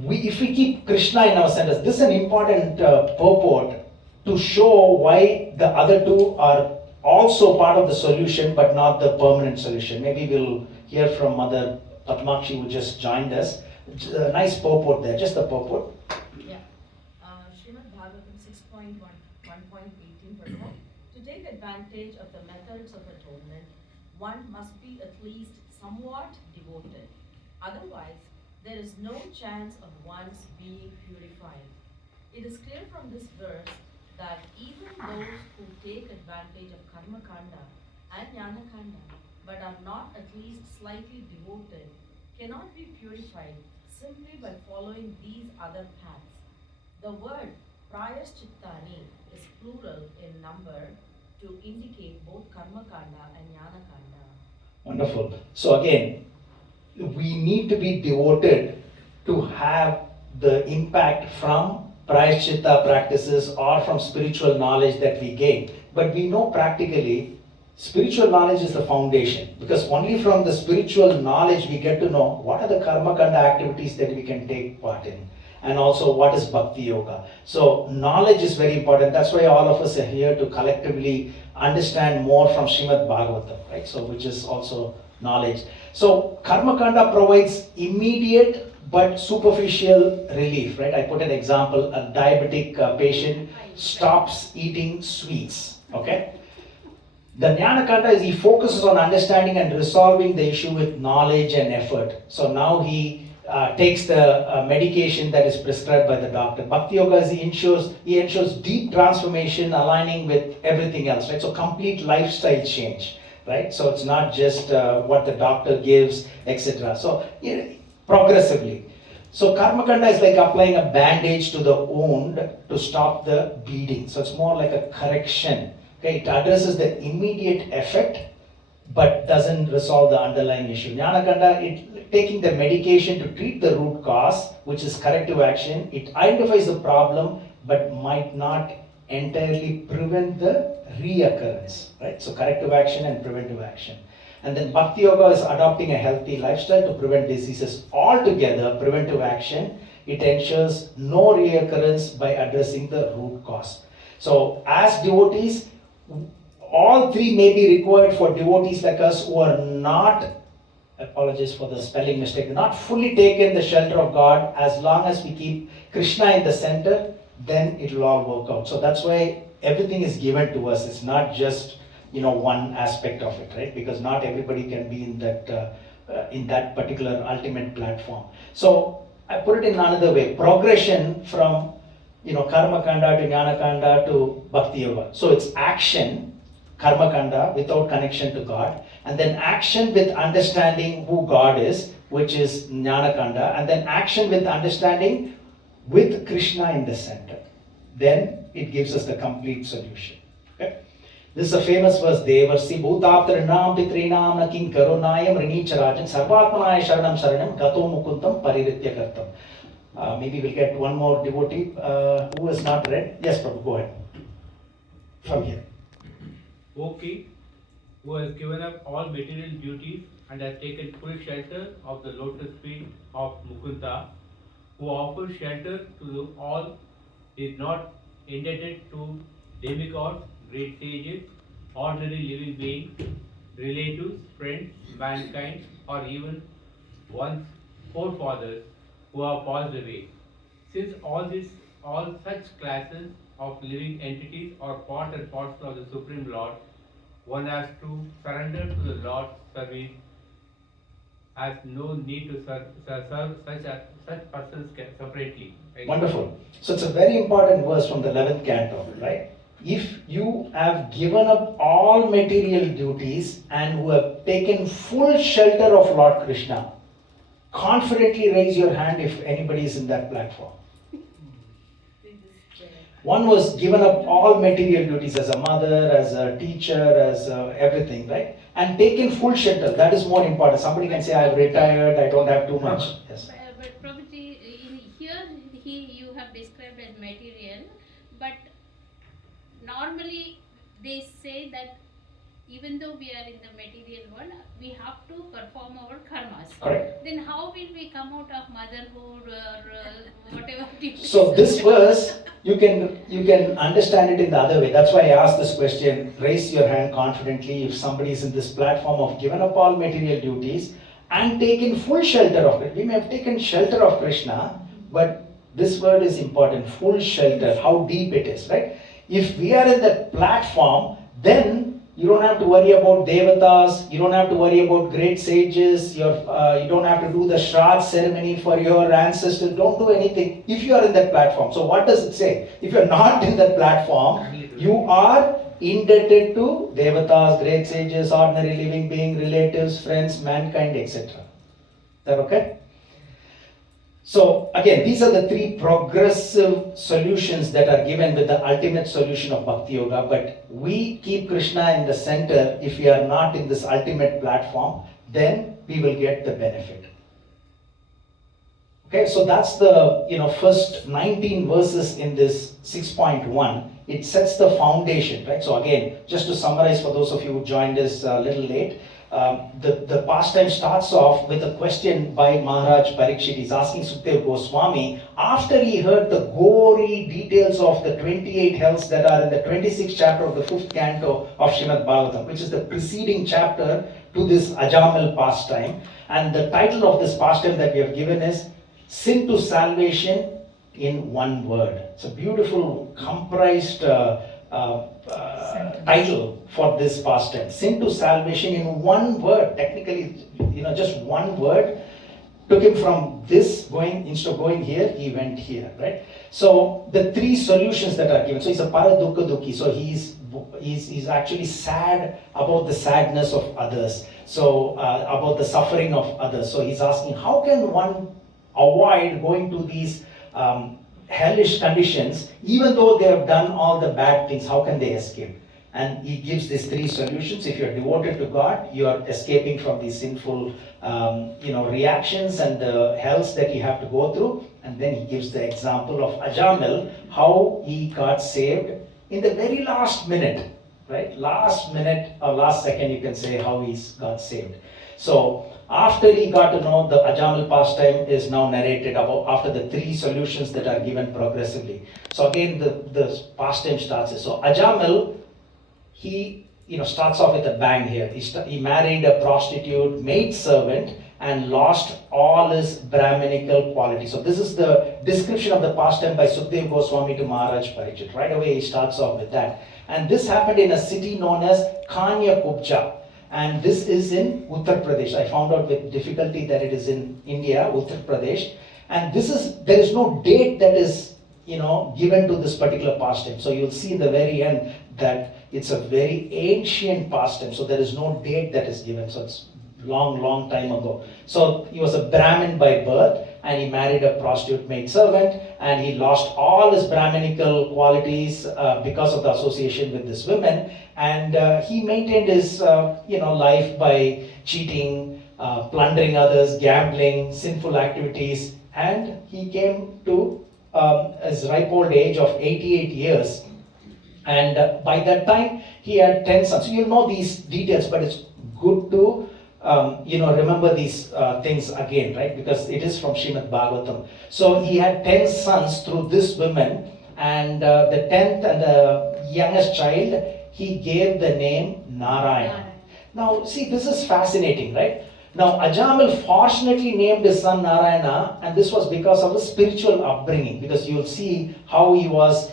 if we keep Krishna in our centers, this is an important purport to show why the other 2 are also part of the solution but not the permanent solution. Maybe we'll hear from Mother Padmakshi who just joined us. A nice purport there, just the purport. Yeah. Srimad Bhagavatam 6.1, 1.18. To take advantage of the methods of atonement, one must be at least somewhat devoted. Otherwise, there is no chance of one's being purified. It is clear from this verse that even those who take advantage of Karma Kanda and Jnana Kanda but are not at least slightly devoted cannot be purified simply by following these other paths. The word Prayaschittani is plural in number to indicate both Karma Kanda and Jnana Kanda. Wonderful. So again, we need to be devoted to have the impact from prayaschitta practices or from spiritual knowledge that we gain. But we know practically, spiritual knowledge is the foundation, because only from the spiritual knowledge we get to know what are the karma kanda activities that we can take part in, and also what is bhakti yoga. So knowledge is very important. That's why all of us are here to collectively understand more from Srimad Bhagavatam, right? So which is also knowledge. So karma kanda provides immediate but superficial relief, right? I put an example: a diabetic patient stops eating sweets, okay? The Jnana Kanda is he focuses on understanding and resolving the issue with knowledge and effort. So now he takes the medication that is prescribed by the doctor. Bhakti Yoga is he ensures deep transformation, aligning with everything else, right? So complete lifestyle change, right? So it's not just what the doctor gives, etc. So progressively. So Karma Kanda is like applying a bandage to the wound to stop the bleeding. So it's more like a correction. Okay, it addresses the immediate effect but doesn't resolve the underlying issue. Jnana Kanda, taking the medication to treat the root cause, which is corrective action, it identifies the problem but might not entirely prevent the reoccurrence. Right? So corrective action and preventive action. And then Bhakti Yoga is adopting a healthy lifestyle to prevent diseases altogether. Preventive action, it ensures no reoccurrence by addressing the root cause. So as devotees, all three may be required for devotees like us who are not, apologies for the spelling mistake, not fully taken the shelter of God. As long as we keep Krishna in the center, then it will all work out. So that's why everything is given to us. It's not just one aspect of it, right? Because not everybody can be in that particular ultimate platform. So I put it in another way: progression from karma kanda to jnana kanda to bhakti yoga. So it's action, karma kanda, without connection to God, and then action with understanding who God is, which is jnana kanda, and then action with understanding with Krishna in the center. Then it gives us the complete solution. Okay? This is a famous verse. Devarsi bhutaptrinam pitrinam na king karunayam rinicharajan sarvatmanaya sharanam sharanam gato mukuntam pariritya kartam. Maybe we'll get one more devotee who has not read. Yes, Prabhu, go ahead. From here. O king, who has given up all material duties and has taken full shelter of the lotus feet of Mukunda, who offers shelter to all, is not indebted to demigods, great sages, ordinary living beings, relatives, friends, mankind, or even one's forefathers who have passed away. Since all such classes of living entities are part and parcel of the Supreme Lord, one has to surrender to the Lord's service, has no need to serve such persons separately. Right? Wonderful. So it's a very important verse from the 11th canto, right? If you have given up all material duties and who have taken full shelter of Lord Krishna, confidently raise your hand if anybody is in that platform. One was given up all material duties as a mother, as a teacher, as everything, right? And taken full shelter. That is more important. Somebody can say, I've retired, I don't have too much. Yes. But Prabhuji, here you have described as material, but normally they say that even though we are in the material world, we have to perform our karmas. Correct. Then how will we come out of motherhood or whatever? So this verse, you can understand it in the other way. That's why I asked this question. Raise your hand confidently if somebody is in this platform of given up all material duties and taken full shelter of it. We may have taken shelter of Krishna, but this word is important. Full shelter, how deep it is, right? If we are in that platform, then you don't have to worry about devatas, you don't have to worry about great sages, you don't have to do the Shraddh ceremony for your ancestors, don't do anything if you are in that platform. So what does it say? If you are not in that platform, you are indebted to devatas, great sages, ordinary living being, relatives, friends, mankind, etc. Is that okay? So again, these are the three progressive solutions that are given with the ultimate solution of Bhakti Yoga, but we keep Krishna in the center. If we are not in this ultimate platform, then we will get the benefit. Okay, so that's the first 19 verses in this 6.1. It sets the foundation, right? So again, just to summarize for those of you who joined us a little late, the pastime starts off with a question by Maharaj Parikshit. He's asking Sukadeva Goswami, after he heard the gory details of the 28 hells that are in the 26th chapter of the 5th canto of Srimad Bhagavatam, which is the preceding chapter to this Ajamil pastime. And the title of this pastime that we have given is Sin to Salvation in One Word. It's a beautiful comprised title for this pastime. Sin to Salvation in one word. Technically, just one word. Took him from this going, instead of going here, he went here, right? So the three solutions that are given. So he's a paradukha dukhi. So he's actually sad about the sadness of others. So about the suffering of others. So he's asking, how can one avoid going to these hellish conditions, even though they have done all the bad things? How can they escape? And he gives these three solutions. If you're devoted to God, you are escaping from these sinful reactions and the hells that you have to go through. And then he gives the example of Ajamil, how he got saved in the very last minute, right? Last minute or last second, you can say how he got saved. So after he got to know, the Ajamil pastime is now narrated about after the three solutions that are given progressively. So again, the pastime starts. So Ajamil, he starts off with a bang here. He married a prostitute maid servant and lost all his Brahminical qualities. So this is the description of the pastime by Sukadeva Goswami to Maharaj Parikshit. Right away he starts off with that. And this happened in a city known as Kanya Kubja. And this is in Uttar Pradesh. I found out with difficulty that it is in India, Uttar Pradesh. And there is no date that is given to this particular pastime. So you'll see in the very end that it's a very ancient pastime. So there is no date that is given. So it's long time ago. So he was a Brahmin by birth and he married a prostitute maid servant and he lost all his Brahminical qualities because of the association with this woman. And he maintained his life by cheating, plundering others, gambling, sinful activities. And he came to his ripe old age of 88 years. And by that time, he had 10 sons. So you'll know these details, but it's good to remember these things again, right? Because it is from Srimad Bhagavatam. So he had 10 sons through this woman, and the 10th and the youngest child, he gave the name Narayana. Now, see, this is fascinating, right? Now, Ajamil fortunately named his son Narayana, and this was because of his spiritual upbringing, because you'll see how he was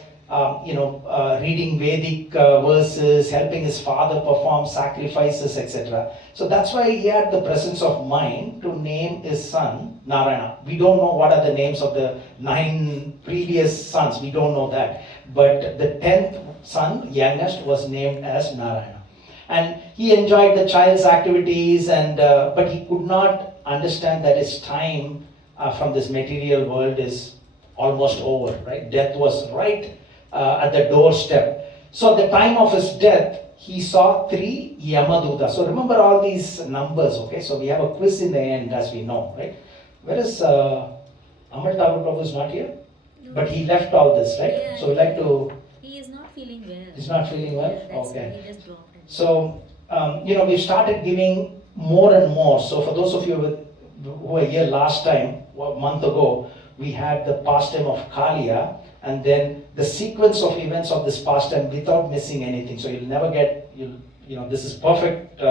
reading Vedic verses, helping his father perform sacrifices, etc. So that's why he had the presence of mind to name his son Narayana. We don't know what are the names of the 9 previous sons, we don't know that. But the 10th son, youngest, was named as Narayana. And he enjoyed the child's activities, but he could not understand that his time from this material world is almost over, right? Death was right at the doorstep. So at the time of his death, he saw 3 Yamadutas. So remember all these numbers, okay? So we have a quiz in the end, as we know, right? Where is Amal Thakur Prabhu is not here? No. But he left all this, right? Yeah, so we'd like to... He is not feeling well. He's not feeling well? Yeah, that's okay. Why he just dropped in. So, we've started giving more and more. So for those of you who were here last time, a month ago, we had the pastime of Kaliya, and then the sequence of events of this pastime without missing anything. So you'll never get, this is perfect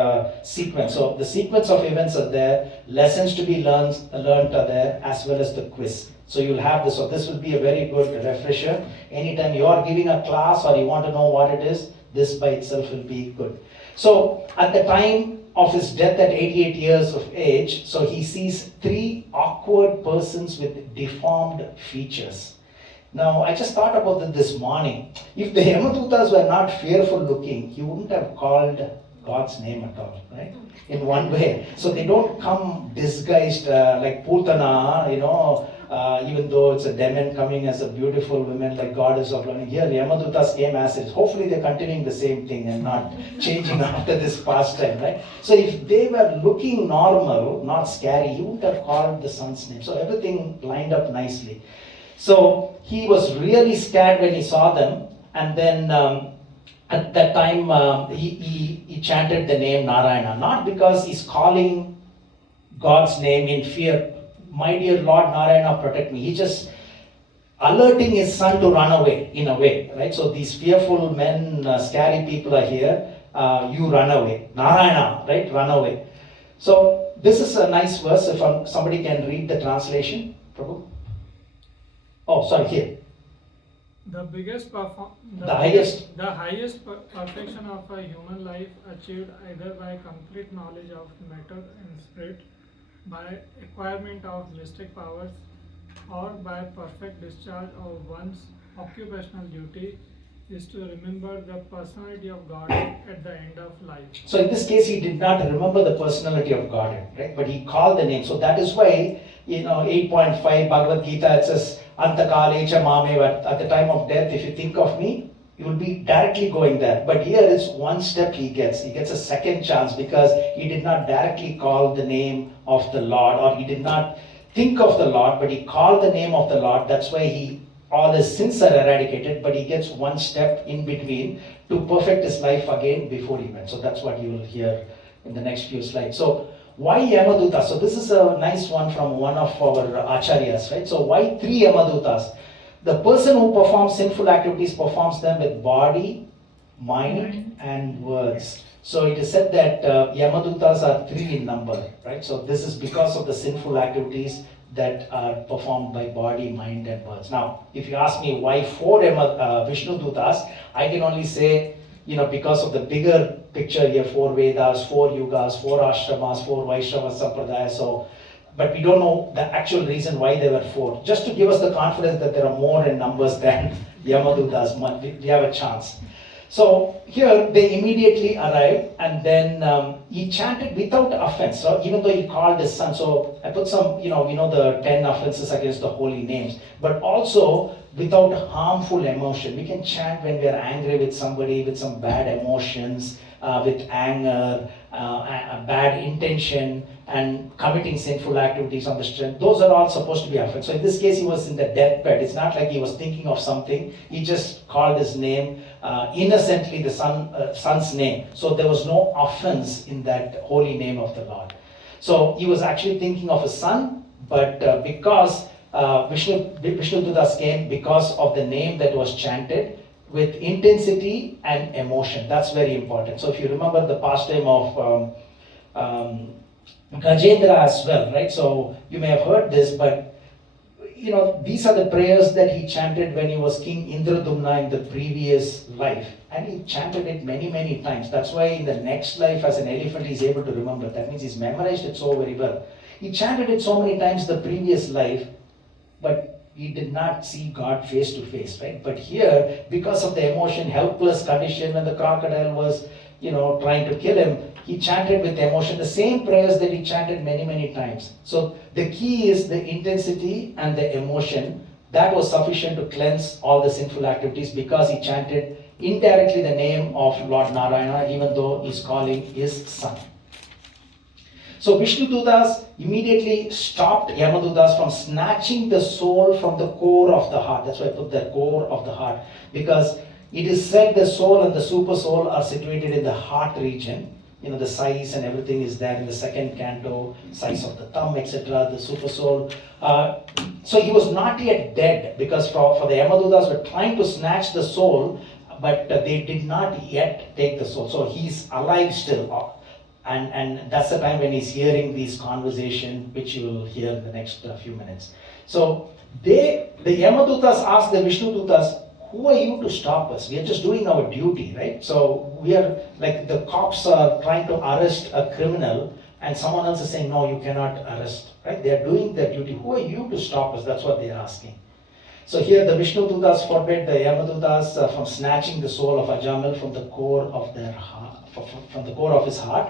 sequence. So the sequence of events are there, lessons to be learned are there, as well as the quiz. So you'll have this. So this will be a very good refresher. Anytime you are giving a class or you want to know what it is, this by itself will be good. So at the time of his death at 88 years of age, so he sees 3 awkward persons with deformed features. Now, I just thought about it this morning. If the Yamadutas were not fearful looking, he wouldn't have called God's name at all, right? In one way. So they don't come disguised like Putana, even though it's a demon coming as a beautiful woman like goddess of learning. Here, Yamadutas came as it. Hopefully, they're continuing the same thing and not changing after this pastime, right? So, if they were looking normal, not scary, he wouldn't have called the son's name. So, everything lined up nicely. So, he was really scared when he saw them, and then at that time, he chanted the name Narayana, not because he's calling God's name in fear. My dear Lord Narayana, protect me. He's just alerting his son to run away, in a way, right? So these fearful men, scary people are here. You run away. Narayana, right? Run away. So this is a nice verse. If somebody can read the translation, Prabhu. Oh, sorry, here. The highest perfection of a human life achieved either by complete knowledge of matter and spirit, by acquirement of mystic powers, or by perfect discharge of one's occupational duty, is to remember the personality of God at the end of life. So in this case, he did not remember the personality of God, right? But he called the name. So that is why, 8.5 Bhagavad Gita, it says, Antakalecha Mamevat, at the time of death, if you think of me, you will be directly going there. But here is one step he gets. He gets a second chance because he did not directly call the name of the Lord, or he did not think of the Lord, but he called the name of the Lord. That's why all his sins are eradicated, but he gets one step in between to perfect his life again before he went. So that's what you will hear in the next few slides. So why Yamadutas? So this is a nice one from one of our acharyas, right? So why 3 Yamadutas? The person who performs sinful activities performs them with body, mind, and words. So it is said that Yamadutas are 3 in number, right? So this is because of the sinful activities that are performed by body, mind, and words. Now, if you ask me why 4 Vishnu Dutas, I can only say, because of the bigger picture here, 4 Vedas, 4 Yugas, 4 Ashramas, 4 Vaishnava Sampradaya. So, but we don't know the actual reason why there were 4. Just to give us the confidence that there are more in numbers than Yamadutas, we have a chance. So here they immediately arrived, and then he chanted without offense. So even though he called his son, so I put some, we know the 10 offenses against the holy names, but also without harmful emotion. We can chant when we are angry with somebody, with some bad emotions, with anger, a bad intention, and committing sinful activities on the street. Those are all supposed to be offense. So in this case, he was in the deathbed. It's not like he was thinking of something. He just called his name, innocently the son's name. So there was no offense in that holy name of the Lord. So he was actually thinking of his son, but because Vishnu Dutas came because of the name that was chanted with intensity and emotion. That's very important. So if you remember the pastime of Gajendra as well, right? So you may have heard this, but these are the prayers that he chanted when he was King Indradumna in the previous life. And he chanted it many, many times. That's why in the next life as an elephant he's able to remember. That means he's memorized it so very well. He chanted it so many times the previous life, but he did not see God face to face, right? But here, because of the emotion, helpless condition, when the crocodile was, trying to kill him, he chanted with emotion the same prayers that he chanted many, many times. So the key is the intensity and the emotion. That was sufficient to cleanse all the sinful activities because he chanted indirectly the name of Lord Narayana, even though he's calling his son. So Vishnu Dutas immediately stopped Yamadutas from snatching the soul from the core of the heart. That's why I put the core of the heart. Because it is said the soul and the super soul are situated in the heart region. The size and everything is there in the second canto, size of the thumb, etc., the super soul. So he was not yet dead because for the Yamadutas were trying to snatch the soul, but they did not yet take the soul. So he's alive still. And that's the time when he's hearing these conversations, which you will hear in the next few minutes. So the Yamadutas asked the Vishnu Dutas, who are you to stop us? We are just doing our duty, right? So we are like the cops are trying to arrest a criminal and someone else is saying, no, you cannot arrest, right? They are doing their duty. Who are you to stop us? That's what they are asking. So here the Vishnu Dutas forbade the Yamadutas from snatching the soul of Ajamil from the core of their heart, from the core of his heart.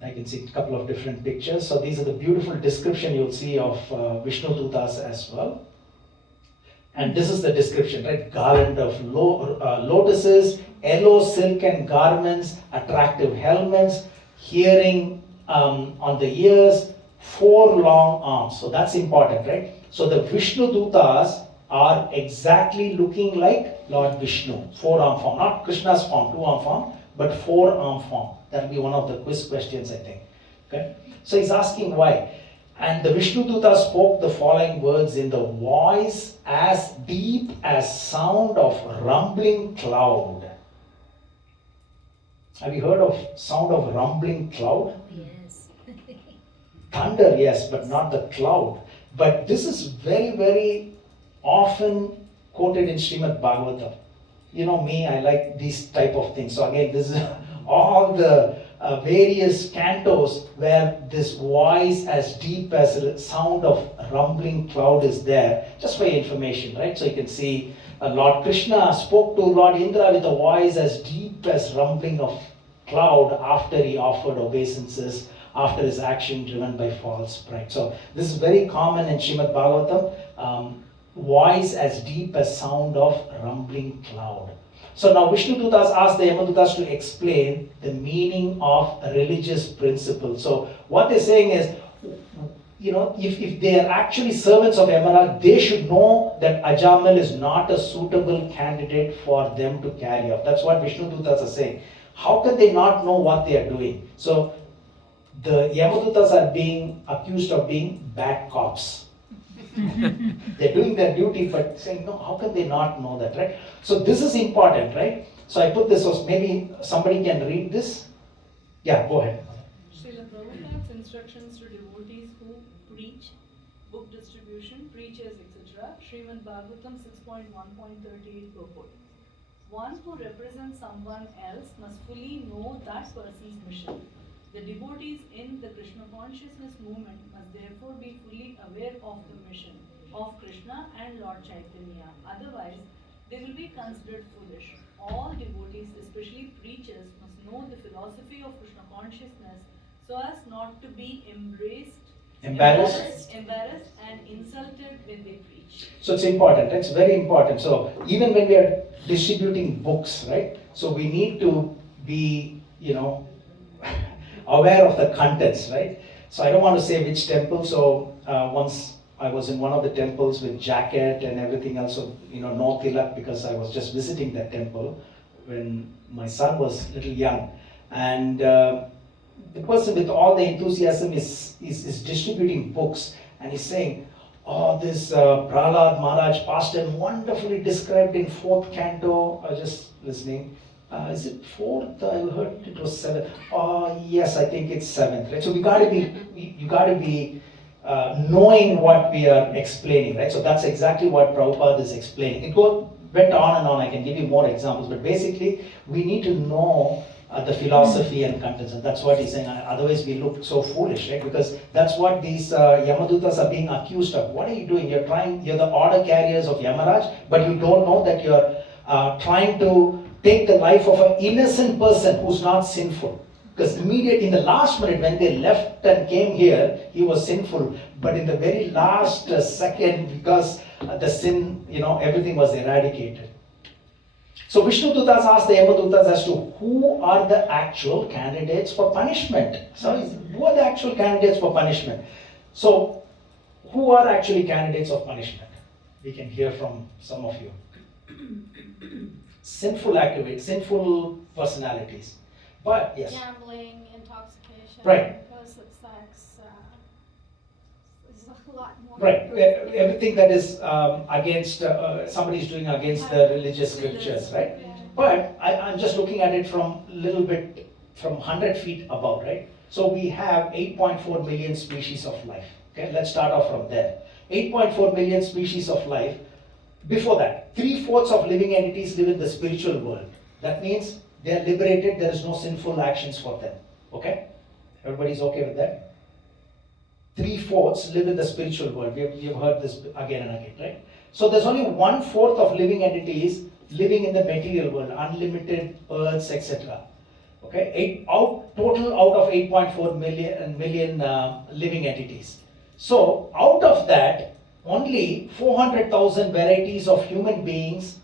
I can see a couple of different pictures. So these are the beautiful description you'll see of Vishnu Dutas as well. And this is the description, right? Garland of lotuses, yellow silken garments, attractive helmets, hearing on the ears, 4 long arms. So that's important, right? So the Vishnu Dutas are exactly looking like Lord Vishnu, 4-arm form, not Krishna's form, 2-arm form, but 4-arm form. That will be one of the quiz questions, I think. Okay? So he's asking why. And the Vishnu Duta spoke the following words in the voice as deep as sound of rumbling cloud. Have you heard of sound of rumbling cloud? Yes. Thunder, yes, but not the cloud. But this is very, very often quoted in Srimad Bhagavatam. You know me, I like these type of things. So again, this is all the various cantos where this voice as deep as the sound of rumbling cloud is there, just for your information, right? So you can see Lord Krishna spoke to Lord Indra with a voice as deep as rumbling of cloud after he offered obeisances, after his action driven by false pride. So this is very common in Srimad Bhagavatam, voice as deep as sound of rumbling cloud. So now Vishnu Dutas asked the Yamadutas to explain the meaning of a religious principle. So what they're saying is, you know, if they are actually servants of Yamaraj, they should know that Ajamal is not a suitable candidate for them to carry out. That's what Vishnu Dutas are saying. How can they not know what they are doing? So the Yamadutas are being accused of being bad cops. They're doing their duty, but saying, no, how can they not know that, right? So this is important, right? So I put this, so maybe somebody can read this. Yeah, go ahead. Srila Prabhupada's instructions to devotees who preach, book distribution, preachers, etc. Srimad Bhagavatam 6.1.38 purport. One who represents someone else must fully know that person's mission. The devotees in the Krishna consciousness movement must therefore be fully aware of the mission of Krishna and Lord Chaitanya. Otherwise, they will be considered foolish. All devotees, especially preachers, must know the philosophy of Krishna consciousness so as not to be embarrassed and insulted when they preach. So it's important, it's very important. So even when we are distributing books, right? So we need to be, you know, aware of the contents, right? So I don't want to say which temple. So once I was in one of the temples with jacket and everything else, so, you know, no tilak, because I was just visiting that temple when my son was little young. And the person with all the enthusiasm is distributing books, and he's saying, oh, this Prahlad Maharaj Pastor wonderfully described in 4th canto. I was just listening. Is it 4th? I heard it was 7th. Oh, yes, I think it's 7th, right? So you got to be knowing what we are explaining, right? So that's exactly what Prabhupada is explaining. It went on and on. I can give you more examples, but basically we need to know the philosophy and contents, and that's what he's saying. Otherwise, we look so foolish, right? Because that's what these Yamadutas are being accused of. What are you doing? You're the order carriers of Yamaraj, but you don't know that you're trying to take the life of an innocent person who's not sinful. Because immediately in the last minute when they left and came here, he was sinful. But in the very last second, because the sin, you know, everything was eradicated. So Vishnu Dutas asked the Yamadutas as to who are the actual candidates for punishment. So who are the actual candidates for punishment? So who are actually candidates of punishment? We can hear from some of you. Sinful activities, sinful personalities. But yes. Gambling, intoxication, right. illicit sex, there's a lot more. Right. Everything that is against, somebody's doing against the religious scriptures, right? Yeah. But I'm just looking at it from a little bit, from 100 feet above, right? So we have 8.4 million species of life. Okay, let's start off from there. 8.4 million species of life. Before that, 3/4 of living entities live in the spiritual world. That means they are liberated, there is no sinful actions for them. Okay? Everybody's okay with that? 3/4 live in the spiritual world. We have heard this again and again, right? So there's only 1/4 of living entities living in the material world, unlimited earths, etc. Okay, total out of 8.4 million living entities. So out of that, only 400,000 varieties of human beings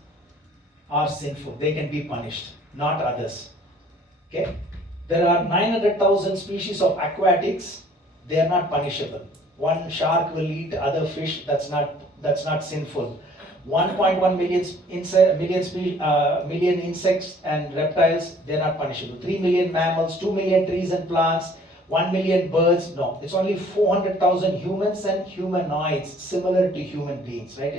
are sinful. They can be punished, not others. Okay, there are 900,000 species of aquatics. They are not punishable. One shark will eat other fish. That's not sinful. 1.1 million insects and reptiles, they're not punishable. 3 million mammals, 2 million trees and plants, 1 million birds. No, it's only 400,000 humans and humanoids, similar to human beings, right?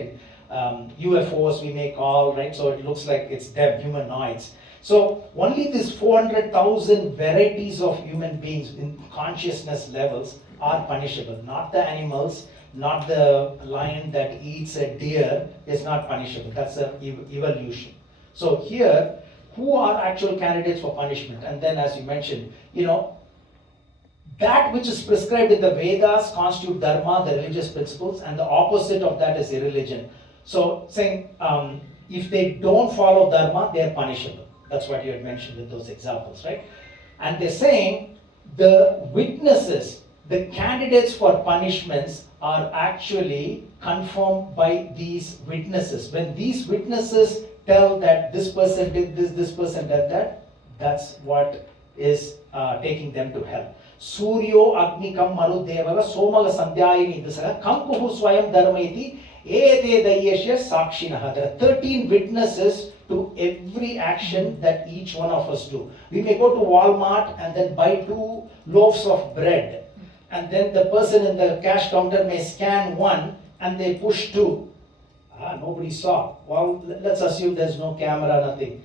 And, UFOs we may call, right? So it looks like it's them, humanoids. So only these 400,000 varieties of human beings in consciousness levels are punishable, not the animals. Not the lion that eats a deer is not punishable. That's an evolution. So here, who are actual candidates for punishment? And then, as you mentioned, that which is prescribed in the Vedas constitute dharma, the religious principles, and the opposite of that is irreligion. So saying if they don't follow dharma, they are punishable. That's what you had mentioned with those examples, right? And they're saying the witnesses, the candidates for punishments are actually confirmed by these witnesses. When these witnesses tell that this person did this person did that, that's what is taking them to hell. Suryo Agnikam Marudevaga Somaga Sandhyayini Disaga Kampuhu Swayam Dharmaiti Ete Dayesha Sakshinaha. There are 13 witnesses to every action that each one of us do. We may go to Walmart and then buy 2 loaves of bread. And then the person in the cash counter may scan 1 and they push 2. Nobody saw. Well, let's assume there's no camera, nothing.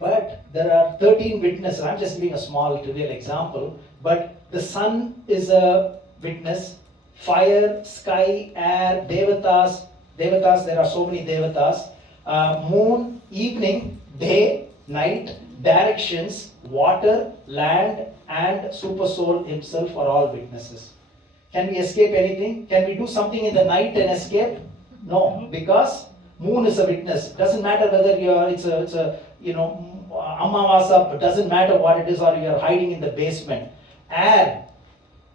But there are 13 witnesses. I'm just giving a small trivial example. But the sun is a witness. Fire, sky, air, devatas, there are so many devatas. Moon, evening, day, night, directions, water, land, and super soul himself are all witnesses. Can we escape anything? Can we do something in the night and escape? No, because moon is a witness. Doesn't matter whether it's a Amavasa, doesn't matter what it is, or you're hiding in the basement. Air,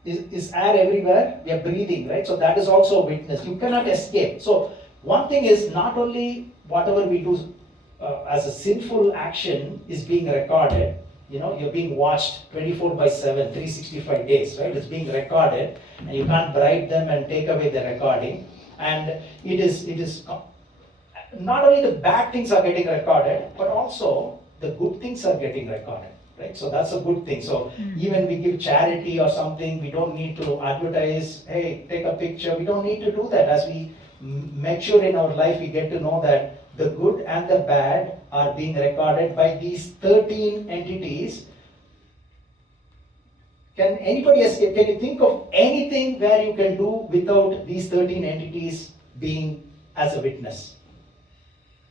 is air everywhere? We are breathing, right? So that is also a witness. You cannot escape. So one thing is, not only whatever we do as a sinful action is being recorded, you're being watched 24/7, 365 days, right? It's being recorded, and you can't bribe them and take away the recording. And it is not only the bad things are getting recorded, but also the good things are getting recorded, right? So that's a good thing. So even we give charity or something, we don't need to advertise, hey, take a picture. We don't need to do that. As we mature in our life, we get to know that the good and the bad are being recorded by these 13 entities. Can anybody escape? Can you think of anything where you can do without these 13 entities being as a witness?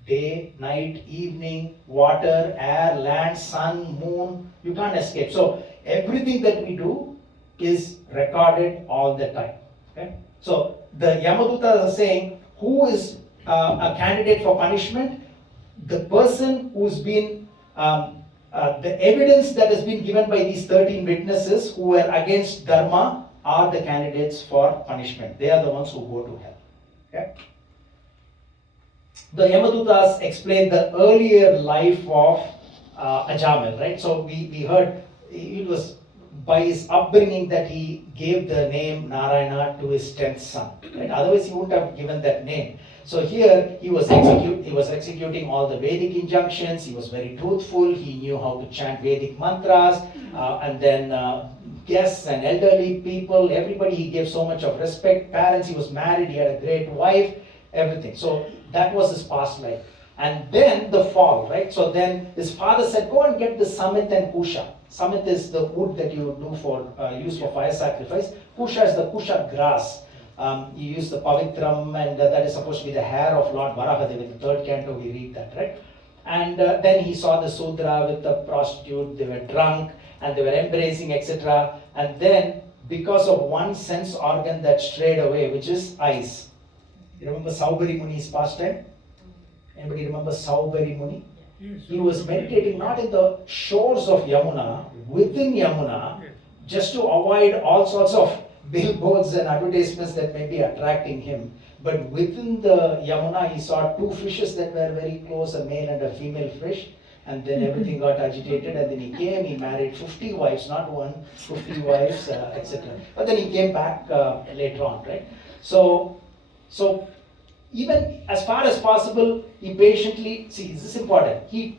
Day, night, evening, water, air, land, sun, moon, you can't escape. So everything that we do is recorded all the time. Okay? So the Yamadutas are saying, who is a candidate for punishment? The person who's been, the evidence that has been given by these 13 witnesses who were against Dharma are the candidates for punishment. They are the ones who go to hell. Okay? The Yamadutas explain the earlier life of Ajamil, right? So we heard it was by his upbringing that he gave the name Narayana to his 10th son. Right? Otherwise, he wouldn't have given that name. So here he was executing all the Vedic injunctions. He was very truthful. He knew how to chant Vedic mantras, and then guests and elderly people, everybody he gave so much of respect. Parents, he was married. He had a great wife. Everything. So that was his past life. And then the fall, right? So then his father said, go and get the Samit and Kusha. Samit is the wood that you do use for fire sacrifice. Kusha is the Kusha grass. You use the Pavitram, and that is supposed to be the hair of Lord Varahadeva. In the 3rd canto we read that, right? And then he saw the Sudra with the prostitute. They were drunk and they were embracing, etc. And then because of one sense organ that strayed away, which is eyes. You remember Saubari Muni's pastime? Anybody remember Saubari Muni? He was meditating not in the shores of Yamuna, within Yamuna, just to avoid all sorts of billboards and advertisements that may be attracting him. But within the Yamuna, he saw two fishes that were very close, a male and a female fish. And then everything got agitated, and then he came, he married 50 wives, not one, 50 wives, etc. But then he came back later on, right? So even as far as possible, he patiently, see, this is important, he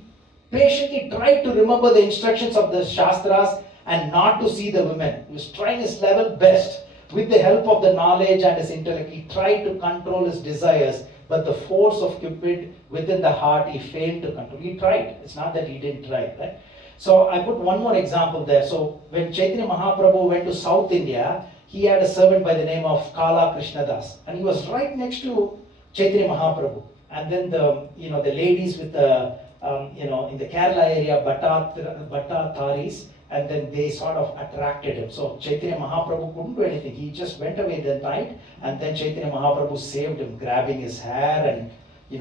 patiently tried to remember the instructions of the Shastras and not to see the women. He was trying his level best. With the help of the knowledge and his intellect, he tried to control his desires, but the force of Cupid within the heart, he failed to control. He tried. It's not that he didn't try, right? So I put one more example there. So when Chaitanya Mahaprabhu went to South India, he had a servant by the name of Kala Krishnadas, and he was right next to Chaitanya Mahaprabhu. And then the ladies with the in the Kerala area, Bhatta Tharis, and then they sort of attracted him. So Chaitanya Mahaprabhu couldn't do anything. He just went away that night, and then Chaitanya Mahaprabhu saved him, grabbing his hair, and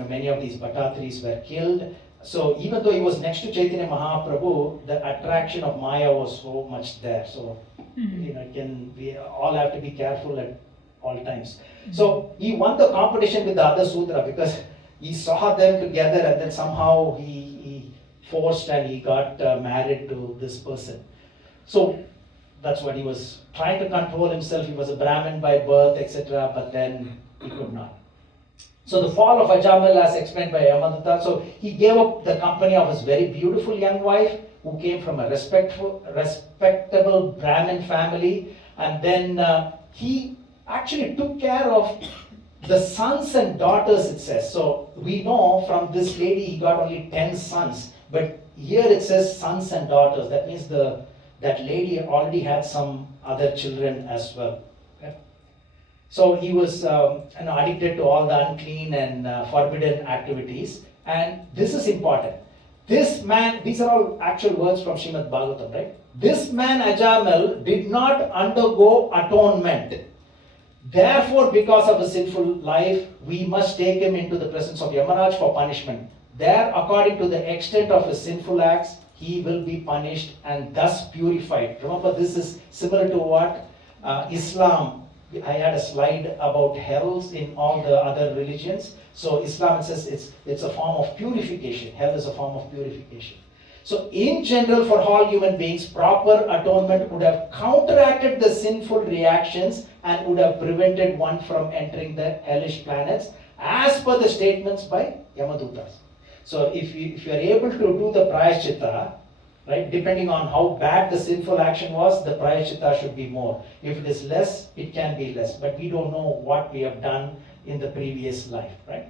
many of these Bhattataris were killed. So even though he was next to Chaitanya Mahaprabhu, the attraction of Maya was so much there. So we all have to be careful at all times. So he won the competition with the other Sudra because he saw them together, and then somehow he forced and he got married to this person. So that's what he was trying to control himself. He was a Brahmin by birth, etc. But then he could not. So the fall of Ajamal, as explained by Yamadutta, so he gave up the company of his very beautiful young wife, who came from a respectable Brahmin family, and then he actually took care of the sons and daughters, it says. So we know from this lady he got only 10 sons. But here it says sons and daughters. That means that lady already had some other children as well. Okay? So he was addicted to all the unclean and forbidden activities. And this is important. This man, these are all actual words from Srimad Bhagavatam, right? This man Ajamal did not undergo atonement. Therefore, because of his sinful life, we must take him into the presence of Yamaraj for punishment. There, according to the extent of his sinful acts, he will be punished and thus purified. Remember, this is similar to what Islam, I had a slide about hells in all the other religions. So Islam, it says it's a form of purification. Hell is a form of purification. So in general, for all human beings, proper atonement would have counteracted the sinful reactions and would have prevented one from entering the hellish planets, as per the statements by Yamadutas. So if you are able to do the prayaschitta, right, depending on how bad the sinful action was, the prayaschitta should be more. If it is less, it can be less. But we don't know what we have done in the previous life, right?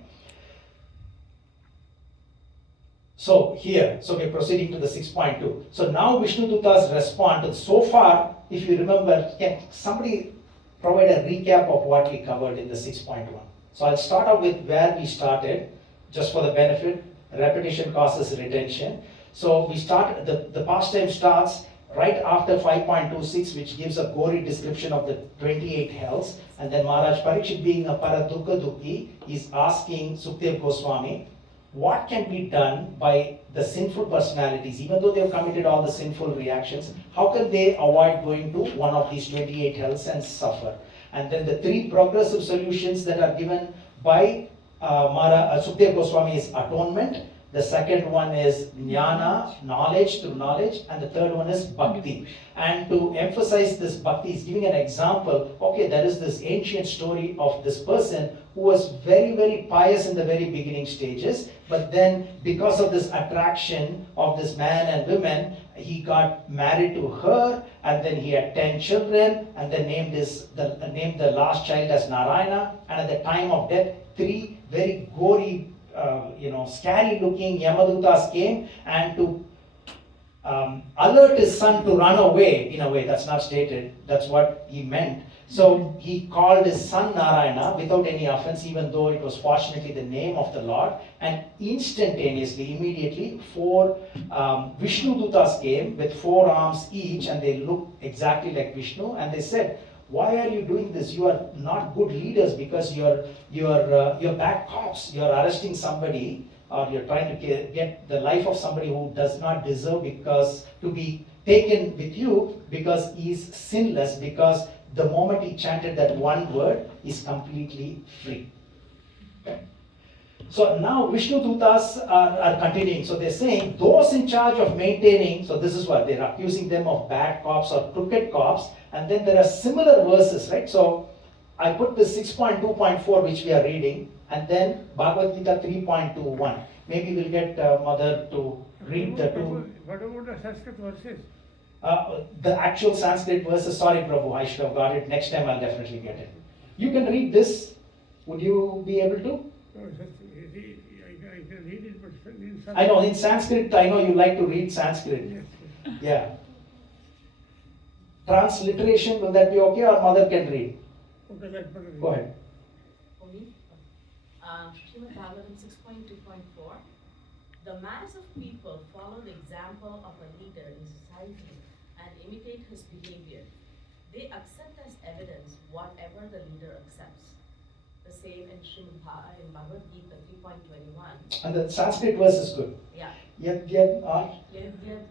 So here, so we're proceeding to the 6.2. So now Vishnu Dutas respond to, so far, if you remember, can somebody provide a recap of what we covered in the 6.1? So I'll start out with where we started, just for the benefit. Repetition causes retention. So we start, the pastime starts right after 5.26, which gives a gory description of the 28 hells. And then Maharaj Parikshit, being a Paradukha Dukhi, is asking Sukdev Goswami, what can be done by the sinful personalities, even though they have committed all the sinful reactions, how can they avoid going to one of these 28 hells and suffer? And then the three progressive solutions that are given by Sukdev Goswami is atonement. The second one is jnana, knowledge through knowledge, and the third one is bhakti. And to emphasize this bhakti, is giving an example. Okay, there is this ancient story of this person who was very, very pious in the very beginning stages, but then because of this attraction of this man and women, he got married to her, and then he had 10 children, and then named the last child as Narayana, and at the time of death, 3 very gory scary looking Yamadutas came and to alert his son to run away. In a way, that's not stated, that's what he meant. So he called his son Narayana without any offense, even though it was fortunately the name of the Lord. And instantaneously, immediately, 4 Vishnu Dutas came with 4 arms each, and they looked exactly like Vishnu, and they said, why are you doing this? You are not good leaders, because you're bad cops. You're arresting somebody or you're trying to get the life of somebody who does not deserve because to be taken with you because he is sinless, because the moment he chanted that one word, he's completely free. Okay. So now Vishnu Dutas are continuing. So they're saying those in charge of maintaining, so this is what they're accusing them of bad cops or crooked cops, and then there are similar verses, right? So I put the 6.2.4 which we are reading, and then Bhagavad Gita 3.21. Maybe we'll get Mother to read the two. What about the Sanskrit verses? The actual Sanskrit verses, sorry Prabhu, I should have got it. Next time I'll definitely get it. You can read this. Would you be able to? I can read it, but in I know, in Sanskrit, I know you like to read Sanskrit. Yes. Yeah. Transliteration, will that be okay, or Mother can read? Okay, let me read. Go ahead. For me, Srimad Bhagavatam 6.2.4. The mass of people follow the example of a leader in society and imitate his behavior. They accept as evidence whatever the leader accepts. The same in Bhagavad Gita 3.21. And the Sanskrit verse is good. Yeah. Yad Yadyad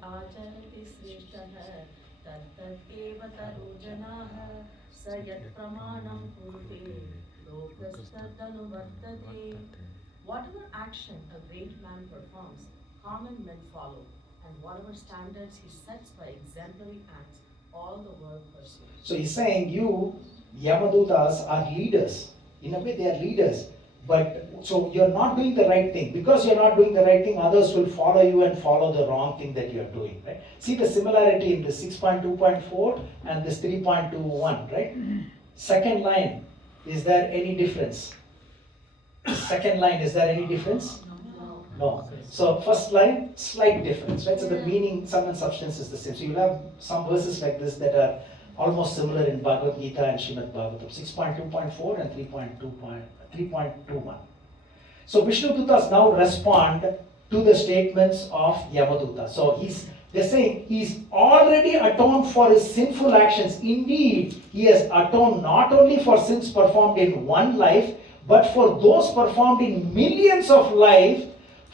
acharati srishtaha tattad eva tarujanaha sayat pramanam kurve lokastadanu vartate. Whatever action a great man performs, common men follow, and whatever standards he sets by exemplary acts, all the world pursues. So he's saying you, Yamadutas, are leaders. In a way, they are leaders. But so you're not doing the right thing. Because you're not doing the right thing, others will follow you and follow the wrong thing that you're doing. Right? See the similarity in the 6.2.4 and this 3.21, right? Second line, is there any difference? Second line, is there any difference? No. So first line, slight difference, right? So the meaning, sum and substance is the same. So you'll have some verses like this that are almost similar in Bhagavad Gita and Srimad Bhagavatam, 6.2.4 and 3.21. So Vishnu Dutas now respond to the statements of Yamaduta. So they're saying he's already atoned for his sinful actions. Indeed, he has atoned not only for sins performed in one life, but for those performed in millions of lives,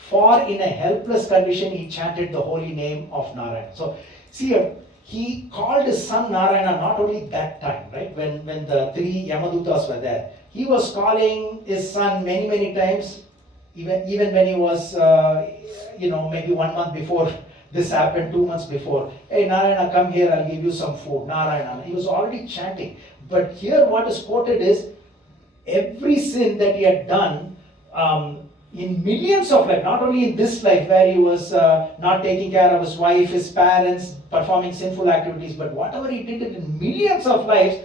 for in a helpless condition he chanted the holy name of Narayana. So see here, he called his son Narayana not only that time, right? When the three Yamadutas were there. He was calling his son many times, even when he was, maybe 1 month before this happened, 2 months before. Hey Narayana, come here, I'll give you some food. Narayana. He was already chanting. But here what is quoted is, every sin that he had done in millions of lives, not only in this life where he was not taking care of his wife, his parents, performing sinful activities, but whatever he did in millions of lives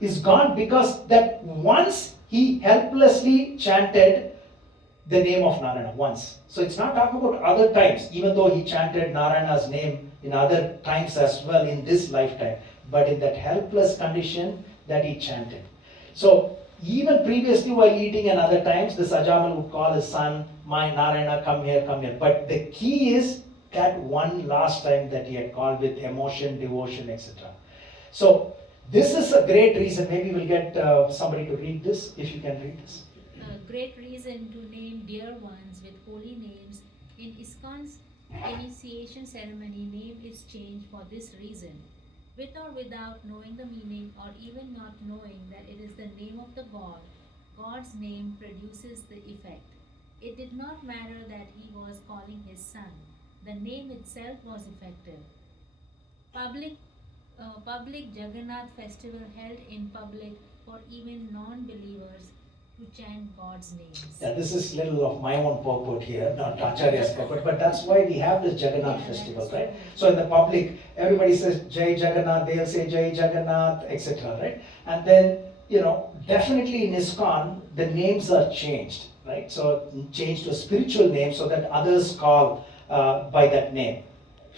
is gone because that once he helplessly chanted the name of Narayana, once. So it's not talking about other times, even though he chanted Narayana's name in other times as well in this lifetime, but in that helpless condition that he chanted. So even previously while eating and other times, this Ajamal would call his son, my Narayana, come here, come here. But the key is that one last time that he had called with emotion, devotion, etc. So this is a great reason. Maybe we'll get somebody to read this, if you can read this. A great reason to name dear ones with holy names. In ISKCON's initiation ceremony, name is changed for this reason. With or without knowing the meaning, or even not knowing that it is the name of the God, God's name produces the effect. It did not matter that he was calling his son. The name itself was effective. Public Jagannath festival held in public for even non-believers to chant God's names. Yeah, this is little of my own purport here, not Acharya's purport, but that's why we have this Jagannath festival, right? So in the public, everybody says Jai Jagannath, they'll say Jai Jagannath, etc., right? And then, definitely in ISKCON, the names are changed, right? So changed to a spiritual name so that others call by that name.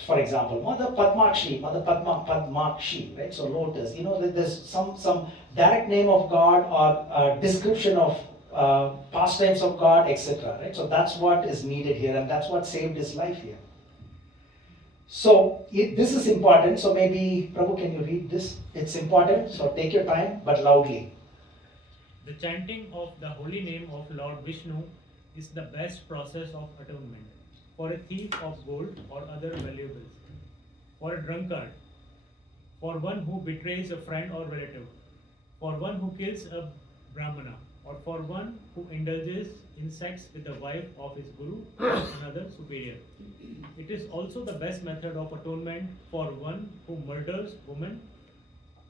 For example, Mother Padmakshi, Mother Padmakshi, right? So lotus, there's some direct name of God or description of pastimes of God, etc. Right? So that's what is needed here, and that's what saved his life here. So this is important. So maybe Prabhu, can you read this? It's important. So take your time, but loudly. The chanting of the holy name of Lord Vishnu is the best process of atonement. For a thief of gold or other valuables, for a drunkard, for one who betrays a friend or relative, for one who kills a brahmana, or for one who indulges in sex with the wife of his guru or another superior. It is also the best method of atonement for one who murders women,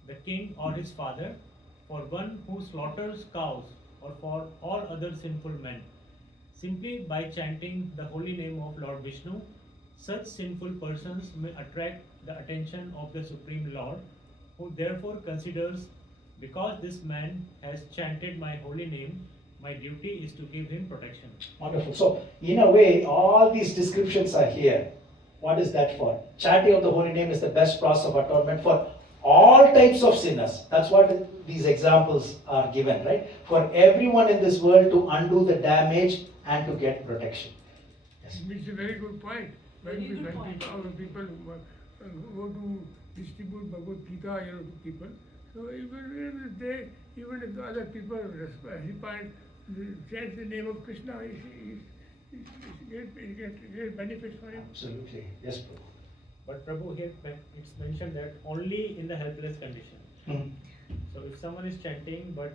the king or his father, for one who slaughters cows, or for all other sinful men. Simply by chanting the holy name of Lord Vishnu, such sinful persons may attract the attention of the Supreme Lord, who therefore considers, because this man has chanted my holy name, my duty is to give him protection. Wonderful. So, in a way, all these descriptions are here. What is that for? Chanting of the holy name is the best process of atonement for all types of sinners. That's what these examples are given, right? For everyone in this world to undo the damage and to get protection. Yes. It's a very good point. When people go to distribute Bhagavad Gita, to people, so even if the other people respond, chant the name of Krishna, he get benefits for him. Absolutely. Yes, Prabhu. But Prabhu, here it's mentioned that only in the helpless condition. Mm-hmm. So if someone is chanting but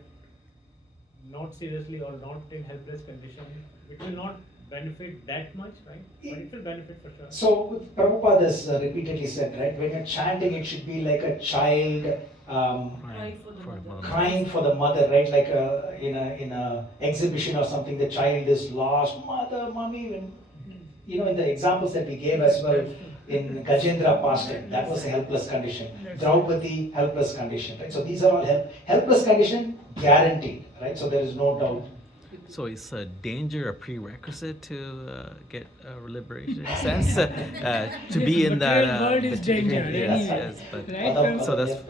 not seriously or not in helpless condition, it will not benefit that much, right? But it will benefit for sure. So Prabhupada has repeatedly said, right, when you're chanting, it should be like a child crying for the mother, right? Like in a exhibition or something, the child is lost, mother, mommy. When, in the examples that we gave as well, in Gajendra pastime, that was a helpless condition. Draupadi, helpless condition, right? So these are all helpless condition, guaranteed, right? So there is no doubt. So is danger a prerequisite to get liberation? In a sense, to be in that. World is danger. Yes, but Right? so that's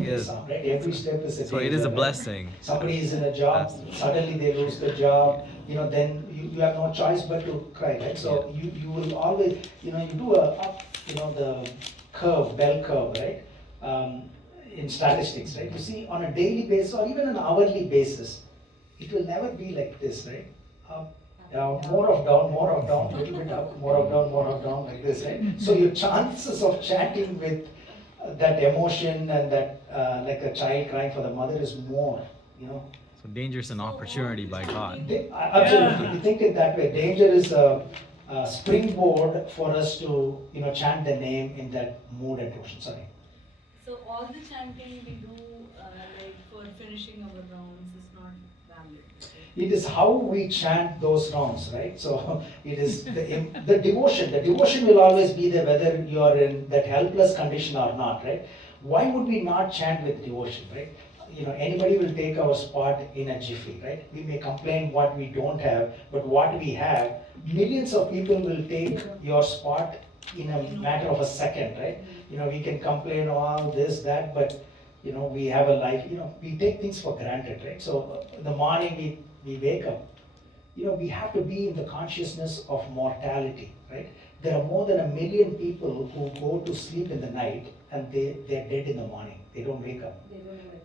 yes. Right? Every step is a So it is a blessing. Somebody is in a job, suddenly they lose the job. Then you have no choice but to cry, right? So you will always, you do a up, the curve, bell curve, right? In statistics, right? You see, on a daily basis or even an hourly basis, it will never be like this, right? Up, down, more of down, little bit up, more of down, like this, right? So your chances of chanting with that emotion and that, like a child crying for the mother, is more, So danger is an opportunity by God. Absolutely, we think it that way. Danger is a springboard for us to, chant the name in that mood and devotion. Sorry. So all the chanting we do, like for finishing our rounds, is not valid. It is how we chant those rounds, right? So it is the devotion. The devotion will always be there whether you are in that helpless condition or not, right? Why would we not chant with devotion, right? Anybody will take our spot in a jiffy, right? We may complain what we don't have, but what we have, millions of people will take your spot in a matter of a second, right? We can complain all this, that, but we have a life, we take things for granted, right? So in the morning we wake up, we have to be in the consciousness of mortality, right? There are more than 1 million people who go to sleep in the night and they're dead in the morning. They don't wake up.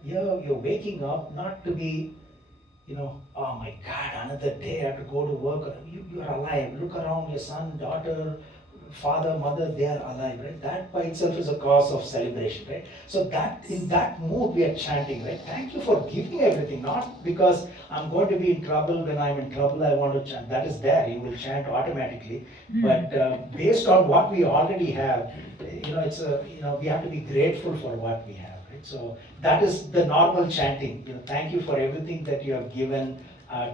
You're waking up not to be, oh my God, another day I have to go to work. You're alive. Look around, your son, daughter, father, mother, they are alive, right? That by itself is a cause of celebration, right? So that in that mood we are chanting, right? Thank you for giving everything, not because I'm going to be in trouble. When I'm in trouble, I want to chant. That is there, you will chant automatically. But based on what we already have, it's we have to be grateful for what we have, right? So that is the normal chanting. Thank you for everything that you have given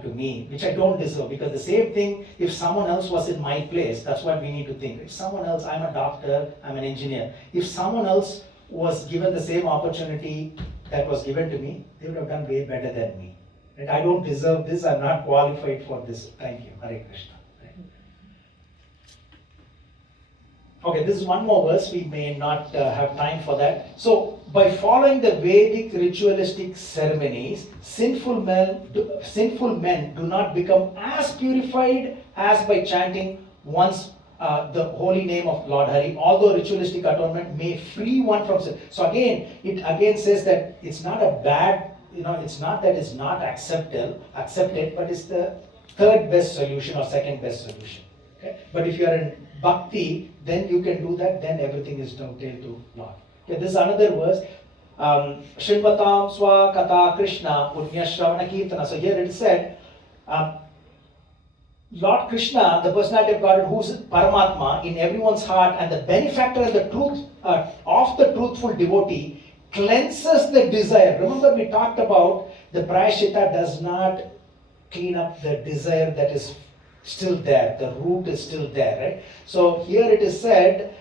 to me, which I don't deserve, because the same thing, if someone else was in my place, that's what we need to think. If someone else, I'm a doctor, I'm an engineer, if someone else was given the same opportunity that was given to me, they would have done way better than me. Right? I don't deserve this, I'm not qualified for this. Thank you, Hare Krishna. Right? Okay, this is one more verse, we may not have time for that. So, by following the Vedic ritualistic ceremonies, sinful men do not become as purified as by chanting once the holy name of Lord Hari, although ritualistic atonement may free one from sin. So again, it again says that it's not a bad, it's not that it's not accepted, but it's the third best solution or second best solution. Okay? But if you are in bhakti, then you can do that, then everything is dovetailed to Lord. Okay, this is another verse. Shinvatam Swa Kata Krishna Punya Shravana Kirtana. So here it is said, Lord Krishna, the personality of God, who is Paramatma in everyone's heart, and the benefactor and the truth of the truthful devotee, cleanses the desire. Remember, we talked about the prayashita does not clean up the desire that is still there. The root is still there, right? So here it is said,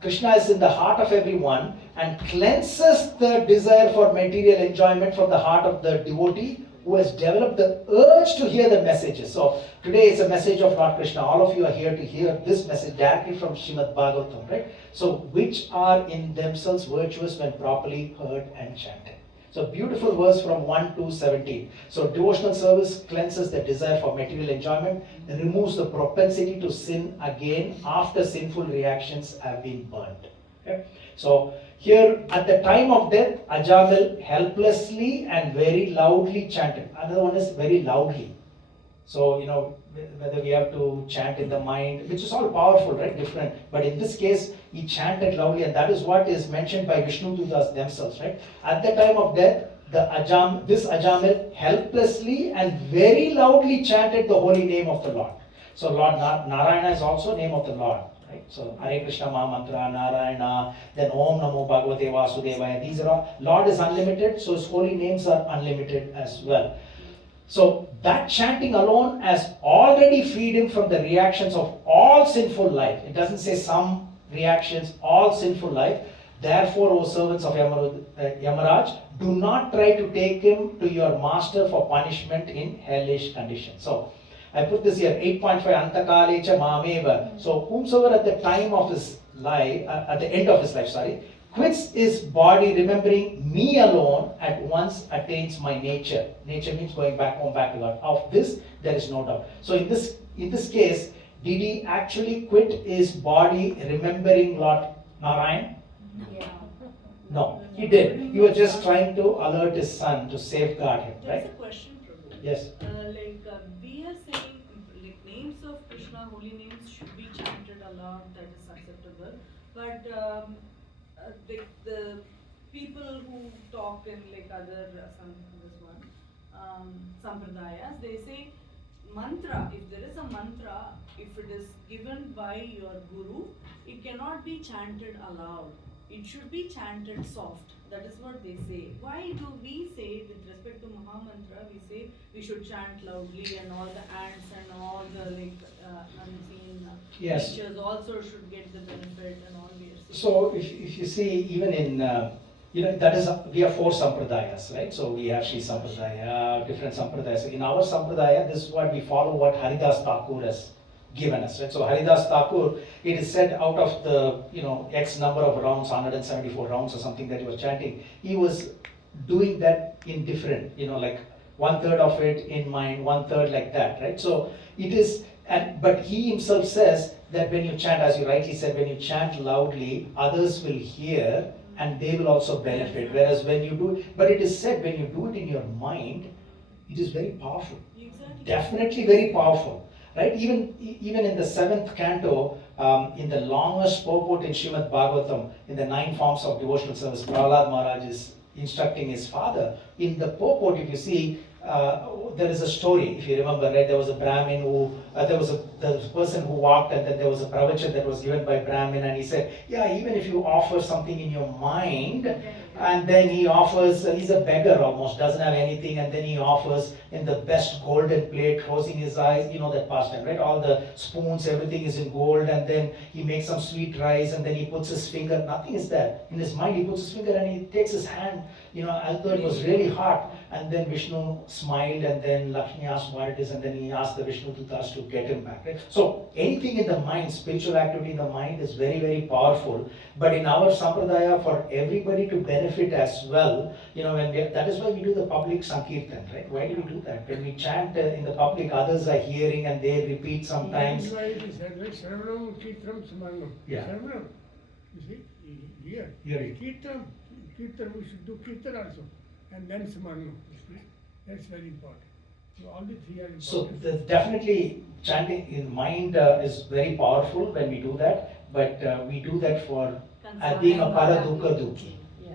Krishna is in the heart of everyone and cleanses the desire for material enjoyment from the heart of the devotee who has developed the urge to hear the messages. So today is a message of Lord Krishna. All of you are here to hear this message directly from Srimad Bhagavatam, right? So which are in themselves virtuous when properly heard and chanted. So beautiful verse from 1 to 17. So devotional service cleanses the desire for material enjoyment, removes the propensity to sin again after sinful reactions have been burnt. Okay? So here at the time of death, Ajamil helplessly and very loudly chanted. Another one is very loudly. So, whether we have to chant in the mind, which is all powerful, right? Different. But in this case, he chanted loudly, and that is what is mentioned by Vishnu Dutas themselves, right? At the time of death, this Ajamil helplessly and very loudly chanted the holy name of the Lord. So Lord Narayana is also name of the Lord. Right? So Hare Krishna Mahamantra, Narayana, then Om Namo Bhagavate Vasudevaya. These are all. Lord is unlimited, so his holy names are unlimited as well. So that chanting alone has already freed him from the reactions of all sinful life. It doesn't say some reactions, all sinful life. Therefore, O servants of Yamaraj, do not try to take him to your master for punishment in hellish conditions. So I put this here, 8.5, Antakalecha Mameva. So whomsoever at the time of his life, at the end of his life, quits his body remembering me alone, at once attains my nature. Nature means going back home, back to God. Of this, there is no doubt. So in this case, did he actually quit his body remembering Lord Narayan? Yeah. No, he did. He was just trying to alert his son to safeguard him, There's right? a question, Prabhu. Yes. We are saying names of Krishna, holy names should be chanted aloud, that is acceptable. But the people who talk in other sampradayas, they say mantra. If there is a mantra, if it is given by your guru, it cannot be chanted aloud. It should be chanted soft. That is what they say. Why do we say, with respect to Mahamantra, we say we should chant loudly, and all the ants and all the unseen creatures also should get the benefit and all we are saying? So if you see, even in, that is, we have 4 sampradayas, right? So we have Sri Sampradaya, different sampradayas. In our sampradaya, this is what we follow, what Haridas Thakur has given us, right? So Haridas Thakur, it is said out of the, X number of rounds, 174 rounds or something that he was chanting, he was doing that in different, like 1/3 of it in mind, 1/3 like that, right? So it is, but he himself says that when you chant, as you rightly said, when you chant loudly, others will hear and they will also benefit. Whereas when you do, but it is said when you do it in your mind, it is very powerful. Exactly. Definitely very powerful. Right? Even in the 7th canto, in the longest purport in Srimad Bhagavatam, in the 9 forms of devotional service, Prahlad Maharaj is instructing his father. In the purport, if you see, there is a story, if you remember, right? There was a Brahmin who, there was a person who walked, and then there was a pravachan that was given by Brahmin, and he said, yeah, even if you offer something in your mind, and then he offers, he's a beggar almost, doesn't have anything, and then he offers in the best golden plate, closing his eyes, that pastime, right? All the spoons, everything is in gold, and then he makes some sweet rice, and then he puts his finger, nothing is there. In his mind, he puts his finger and he takes his hand, as though it was really hot, and then Vishnu smiled, and then Lakshmi asked what it is, and then he asked the Vishnu Dutas to get him back, right? So anything in the mind, spiritual activity in the mind is very, very powerful. But in our sampradaya, for everybody to benefit as well, that is why we do the public sankirtan, right? Why do we do that? When we chant in the public, others are hearing and they repeat sometimes. That's why it is said, like, Shravanam, Kirtanam, Smaranam. Yeah. Shravanam. You see, here. Hearing. Kirtan, we should do Kirtan also. And then Smaranam. That's very important. So all the three are important. So definitely chanting in mind is very powerful when we do that, but we do that for being a paradukha dukhi.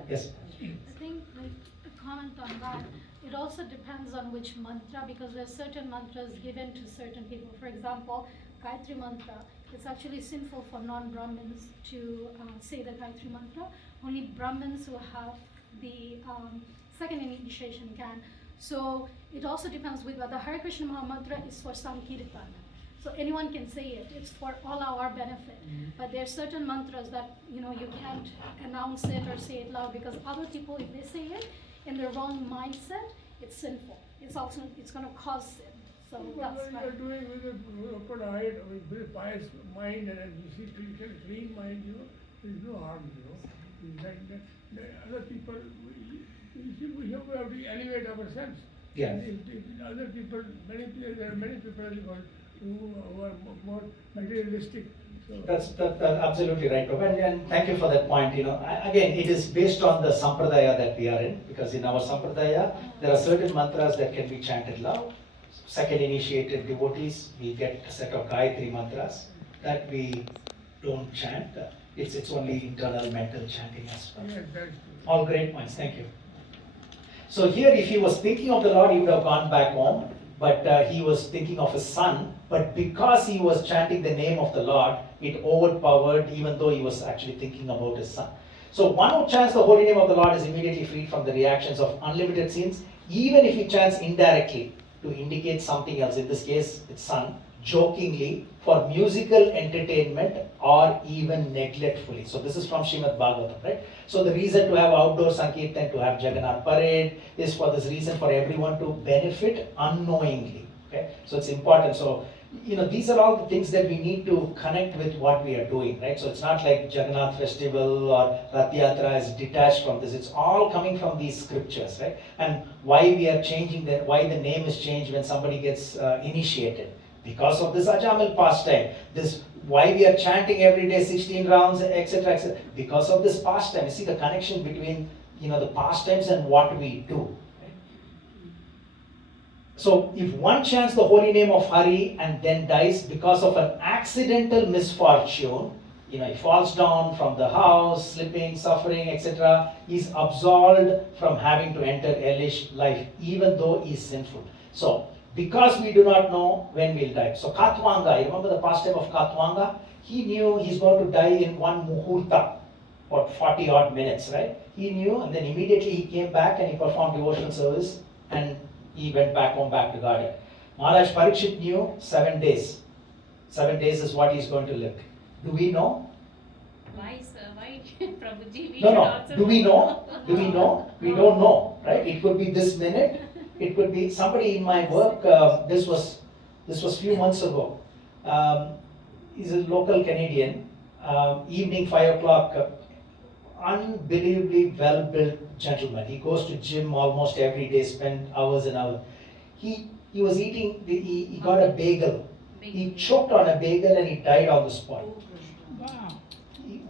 Yes. I think like a comment on that, it also depends on which mantra, because there are certain mantras given to certain people. For example, Gayatri mantra, it's actually sinful for non-Brahmins to say the Gayatri mantra. Only Brahmins who have the second initiation can. So it also depends with whether Hare Krishna Maha Mantra is for Sankirtan. So anyone can say it, it's for all our benefit. But there are certain mantras that you can't announce it or say it loud, because other people, if they say it in the wrong mindset, it's sinful. It's going to cause sin. So that's why. You are doing with a open heart, with very pious mind, and you see clean mind, there is no harm, It's like the other people, we have to elevate ourselves. Yeah. And if other people, there are many people in the world who are more materialistic. So That's absolutely right, Prabhu. And thank you for that point. Again, it is based on the sampradaya that we are in, because in our sampradaya, there are certain mantras that can be chanted loud. Second initiated devotees, we get a set of Gayatri mantras that we don't chant. It's only internal mental chanting as well. yeah, that's All great points, thank you. So here, if he was thinking of the Lord, he would have gone back home, but he was thinking of his son. But because he was chanting the name of the Lord, it overpowered, even though he was actually thinking about his son. So one who chants the holy name of the Lord is immediately freed from the reactions of unlimited sins, even if he chants indirectly to indicate something else. In this case, it's son, jokingly, for musical entertainment or even neglectfully. So this is from Srimad Bhagavatam, right? So the reason to have outdoor Sankirtan, to have Jagannath parade, is for this reason, for everyone to benefit unknowingly. Okay? So it's important. So, these are all the things that we need to connect with what we are doing, right? So it's not like Jagannath festival or Rath Yatra is detached from this. It's all coming from these scriptures, right? And why we are changing why the name is changed when somebody gets initiated. Because of this Ajamil pastime, this why we are chanting every day 16 rounds, etc., etc. Because of this pastime. You see the connection between the pastimes and what we do. So if one chants the holy name of Hari and then dies because of an accidental misfortune, he falls down from the house, slipping, suffering, etc., he's absolved from having to enter hellish life, even though he is sinful. So because we do not know when we'll die. So Katwanga, you remember the pastime of Katwanga? He knew he's going to die in one muhurta, or 40 odd minutes, right? He knew, and then immediately he came back and he performed devotional service, and he went back home, back to Garden. Maharaj Parikshit knew 7 days. 7 days is what he's going to live. Do we know? Why, sir? Why, Prabhuji? No. Do we know? Do we know? We don't know, right? It could be this minute. It could be somebody in my work. This was few months ago. He's a local Canadian. Evening 5 o'clock. Unbelievably well-built gentleman. He goes to gym almost every day, spend hours and hours. He was eating. He got a bagel. He choked on a bagel and he died on the spot. Wow.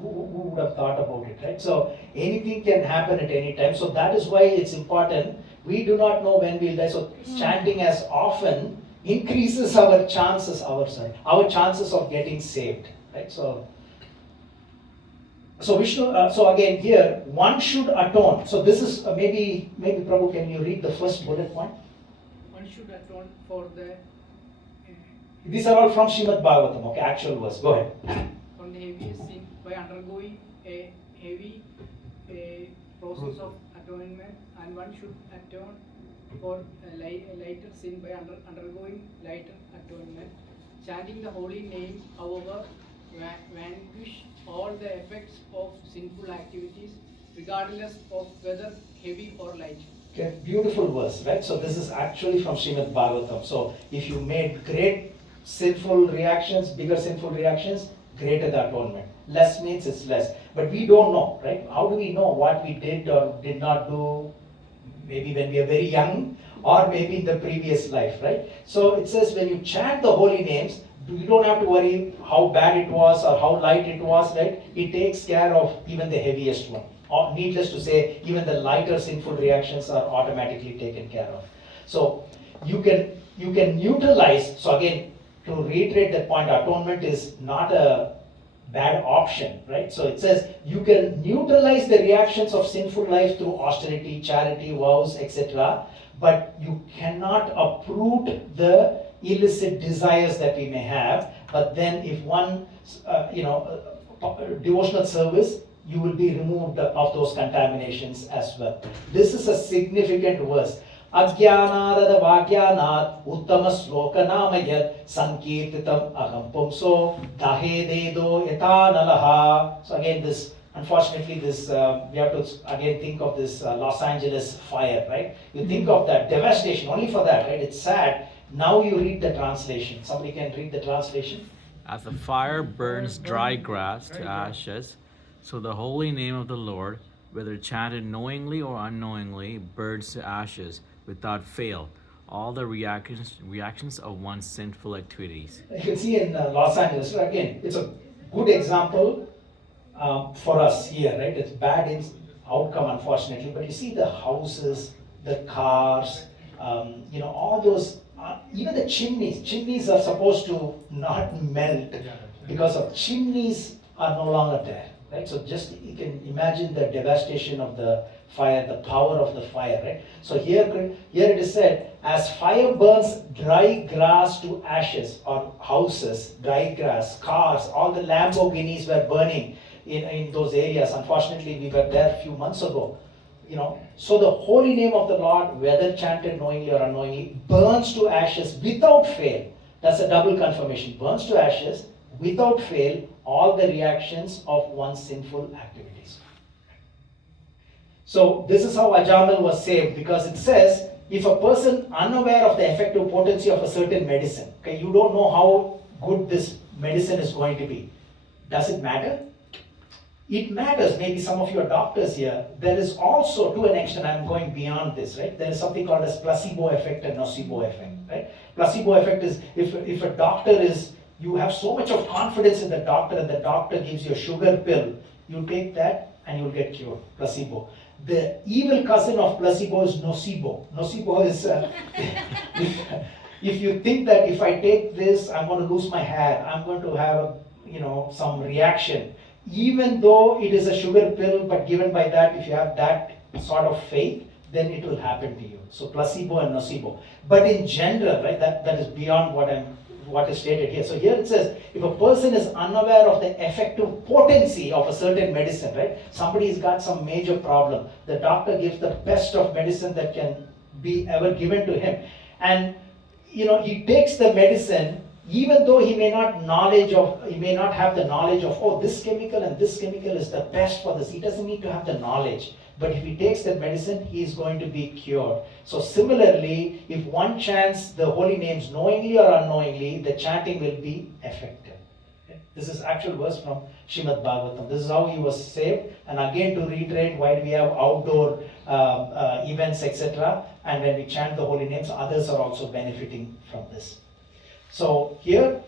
Who would have thought about it, right? So anything can happen at any time. So that is why it's important. We do not know when we'll die. So chanting as often increases our chances of getting saved, right? So Vishnu. So again here, one should atone. So this is maybe Prabhu, can you read the first bullet point? One should atone for the These are all from Srimad Bhagavatam. Okay, actual verse. Go ahead. on the heaviest sin by undergoing a heavy process of atonement, and one should atone for a lighter sin by undergoing lighter atonement. Chanting the holy name, however, vanquish all the effects of sinful activities, regardless of whether heavy or light. Okay, beautiful verse, right? So this is actually from Srimad Bhagavatam. So if you made great sinful reactions, bigger sinful reactions, greater the atonement. Less means it's less. But we don't know, right? How do we know what we did or did not do? Maybe when we are very young, or maybe in the previous life, right? So it says when you chant the holy names, you don't have to worry how bad it was or how light it was, right? It takes care of even the heaviest one. Or needless to say, even the lighter sinful reactions are automatically taken care of. So you can neutralize. So again, to reiterate that point, atonement is not a bad option, right? So it says you can neutralize the reactions of sinful life through austerity, charity, vows, etc. But you cannot uproot the illicit desires that we may have. But then if one, devotional service, you will be removed of those contaminations as well. This is a significant verse. Ajnanada Vagyanath Uttama Sloka Namayat Sankirtitam Aham Pumso Dahededo Etanalaha. So again, this, unfortunately, this we have to again think of this Los Angeles fire, right? You think of that devastation only for that, right? It's sad. Now you read the translation. Somebody can read the translation. As the fire burns dry grass to ashes, so the holy name of the Lord, whether chanted knowingly or unknowingly, burns to ashes without fail all the reactions of one's sinful activities. You can see in Los Angeles, again, it's a good example for us here, right? It's bad outcome, unfortunately, but you see the houses, the cars, all those, even the chimneys. Chimneys are supposed to not melt because of chimneys are no longer there, right? So just you can imagine the devastation of the fire, the power of the fire, right? So here it is said, as fire burns dry grass to ashes, or houses, dry grass, cars, all the Lamborghinis were burning in those areas. Unfortunately, we were there a few months ago. So the holy name of the Lord, whether chanted knowingly or unknowingly, burns to ashes without fail. That's a double confirmation. Burns to ashes without fail all the reactions of one's sinful activities. So this is how Ajamal was saved, because it says, if a person unaware of the effective potency of a certain medicine, okay, you don't know how good this medicine is going to be. Does it matter? It matters. Maybe some of you are doctors here. There is also, to an extent, I'm going beyond this, right? There is something called as placebo effect and nocebo effect, right? Placebo effect is if a doctor is, you have so much of confidence in the doctor and the doctor gives you a sugar pill, you take that and you'll get cured. Placebo. The evil cousin of placebo is nocebo. Nocebo is, if you think that if I take this, I'm going to lose my hair, I'm going to have, some reaction. Even though it is a sugar pill, but given by that, if you have that sort of faith, then it will happen to you. So placebo and nocebo. But in general, right, that is beyond what is stated here. So here it says, if a person is unaware of the effective potency of a certain medicine, right? Somebody's got some major problem. The doctor gives the best of medicine that can be ever given to him. And, he takes the medicine, even though he may not have the knowledge of, oh, this chemical and this chemical is the best for this. He doesn't need to have the knowledge. But if he takes that medicine, he is going to be cured. So similarly, if one chants the holy names knowingly or unknowingly, the chanting will be effective. Okay? This is actual verse from Srimad Bhagavatam. This is how he was saved. And again, to reiterate, why do we have outdoor events, etc. And when we chant the holy names, others are also benefiting from this. So here,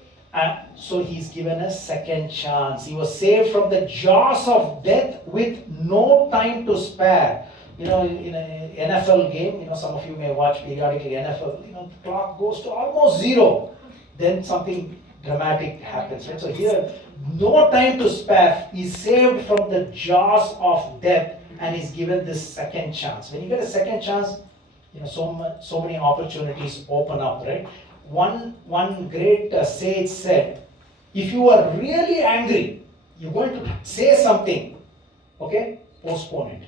so he's given a second chance. He was saved from the jaws of death with no time to spare. In an NFL game, some of you may watch periodically NFL, the clock goes to almost zero. Then something dramatic happens, right? So here, no time to spare. He's saved from the jaws of death and he's given this second chance. When you get a second chance, so many opportunities open up, right? One great sage said, if you are really angry, you're going to say something, okay? Postpone it.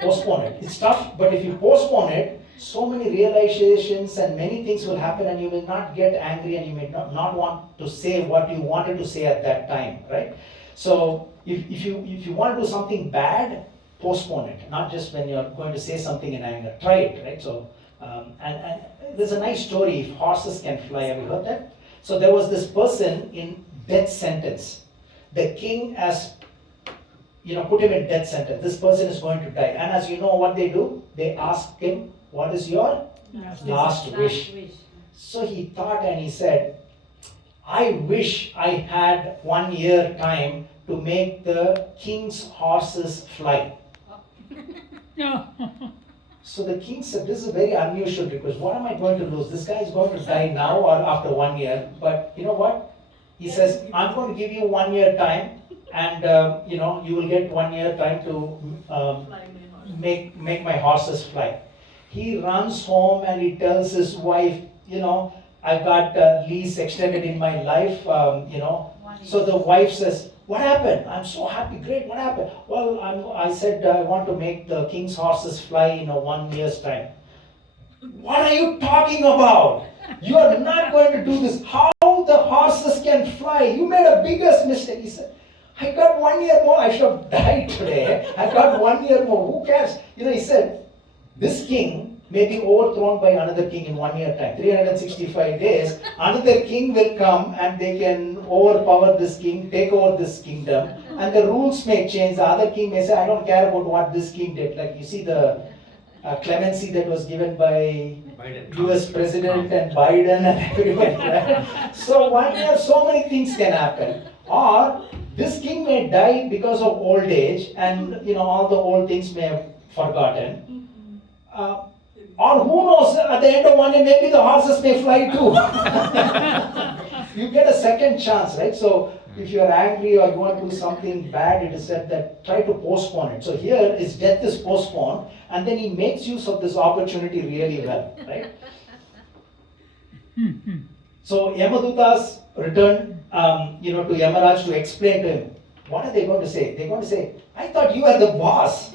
Postpone it. It's tough, but if you postpone it, so many realizations and many things will happen and you will not get angry and you may not want to say what you wanted to say at that time, right? So if you want to do something bad, postpone it. Not just when you're going to say something in anger. Try it, right? So, and there's a nice story, if horses can fly. Have you heard that? So there was this person in death sentence. The king has, put him in death sentence. This person is going to die. And as you know what they do, they ask him, what is your last wish? So he thought and he said, I wish I had 1 year time to make the king's horses fly. So the king said, this is a very unusual request. What am I going to lose? This guy is going to die now or after 1 year. But you know what? He says, I'm going to give you 1 year time, and you will get 1 year time to make my horses fly. He runs home and he tells his wife, I've got lease extended in my life, So the wife says, what happened? I'm so happy, great, what happened? Well, I said I want to make the king's horses fly in 1 year's time. What are you talking about? You are not going to do this. How the horses can fly? You made a biggest mistake. He said, I got 1 year more. I should have died today. I got 1 year more. Who cares? He said, this king may be overthrown by another king in 1 year time. 365 days, another king will come and they can overpower this king, take over this kingdom, and the rules may change. The other king may say, I don't care about what this king did. Like you see the clemency that was given by US President and Biden and everybody, right? So 1 year, so many things can happen. Or this king may die because of old age, and all the old things may have forgotten. Or who knows, at the end of 1 year, maybe the horses may fly too. You get a second chance, right? So if you are angry or you want to do something bad, it is said that try to postpone it. So here his death is postponed, and then he makes use of this opportunity really well, right? So Yamadutas returned, to Yamaraj to explain to him. What are they going to say? They're going to say, I thought you were the boss.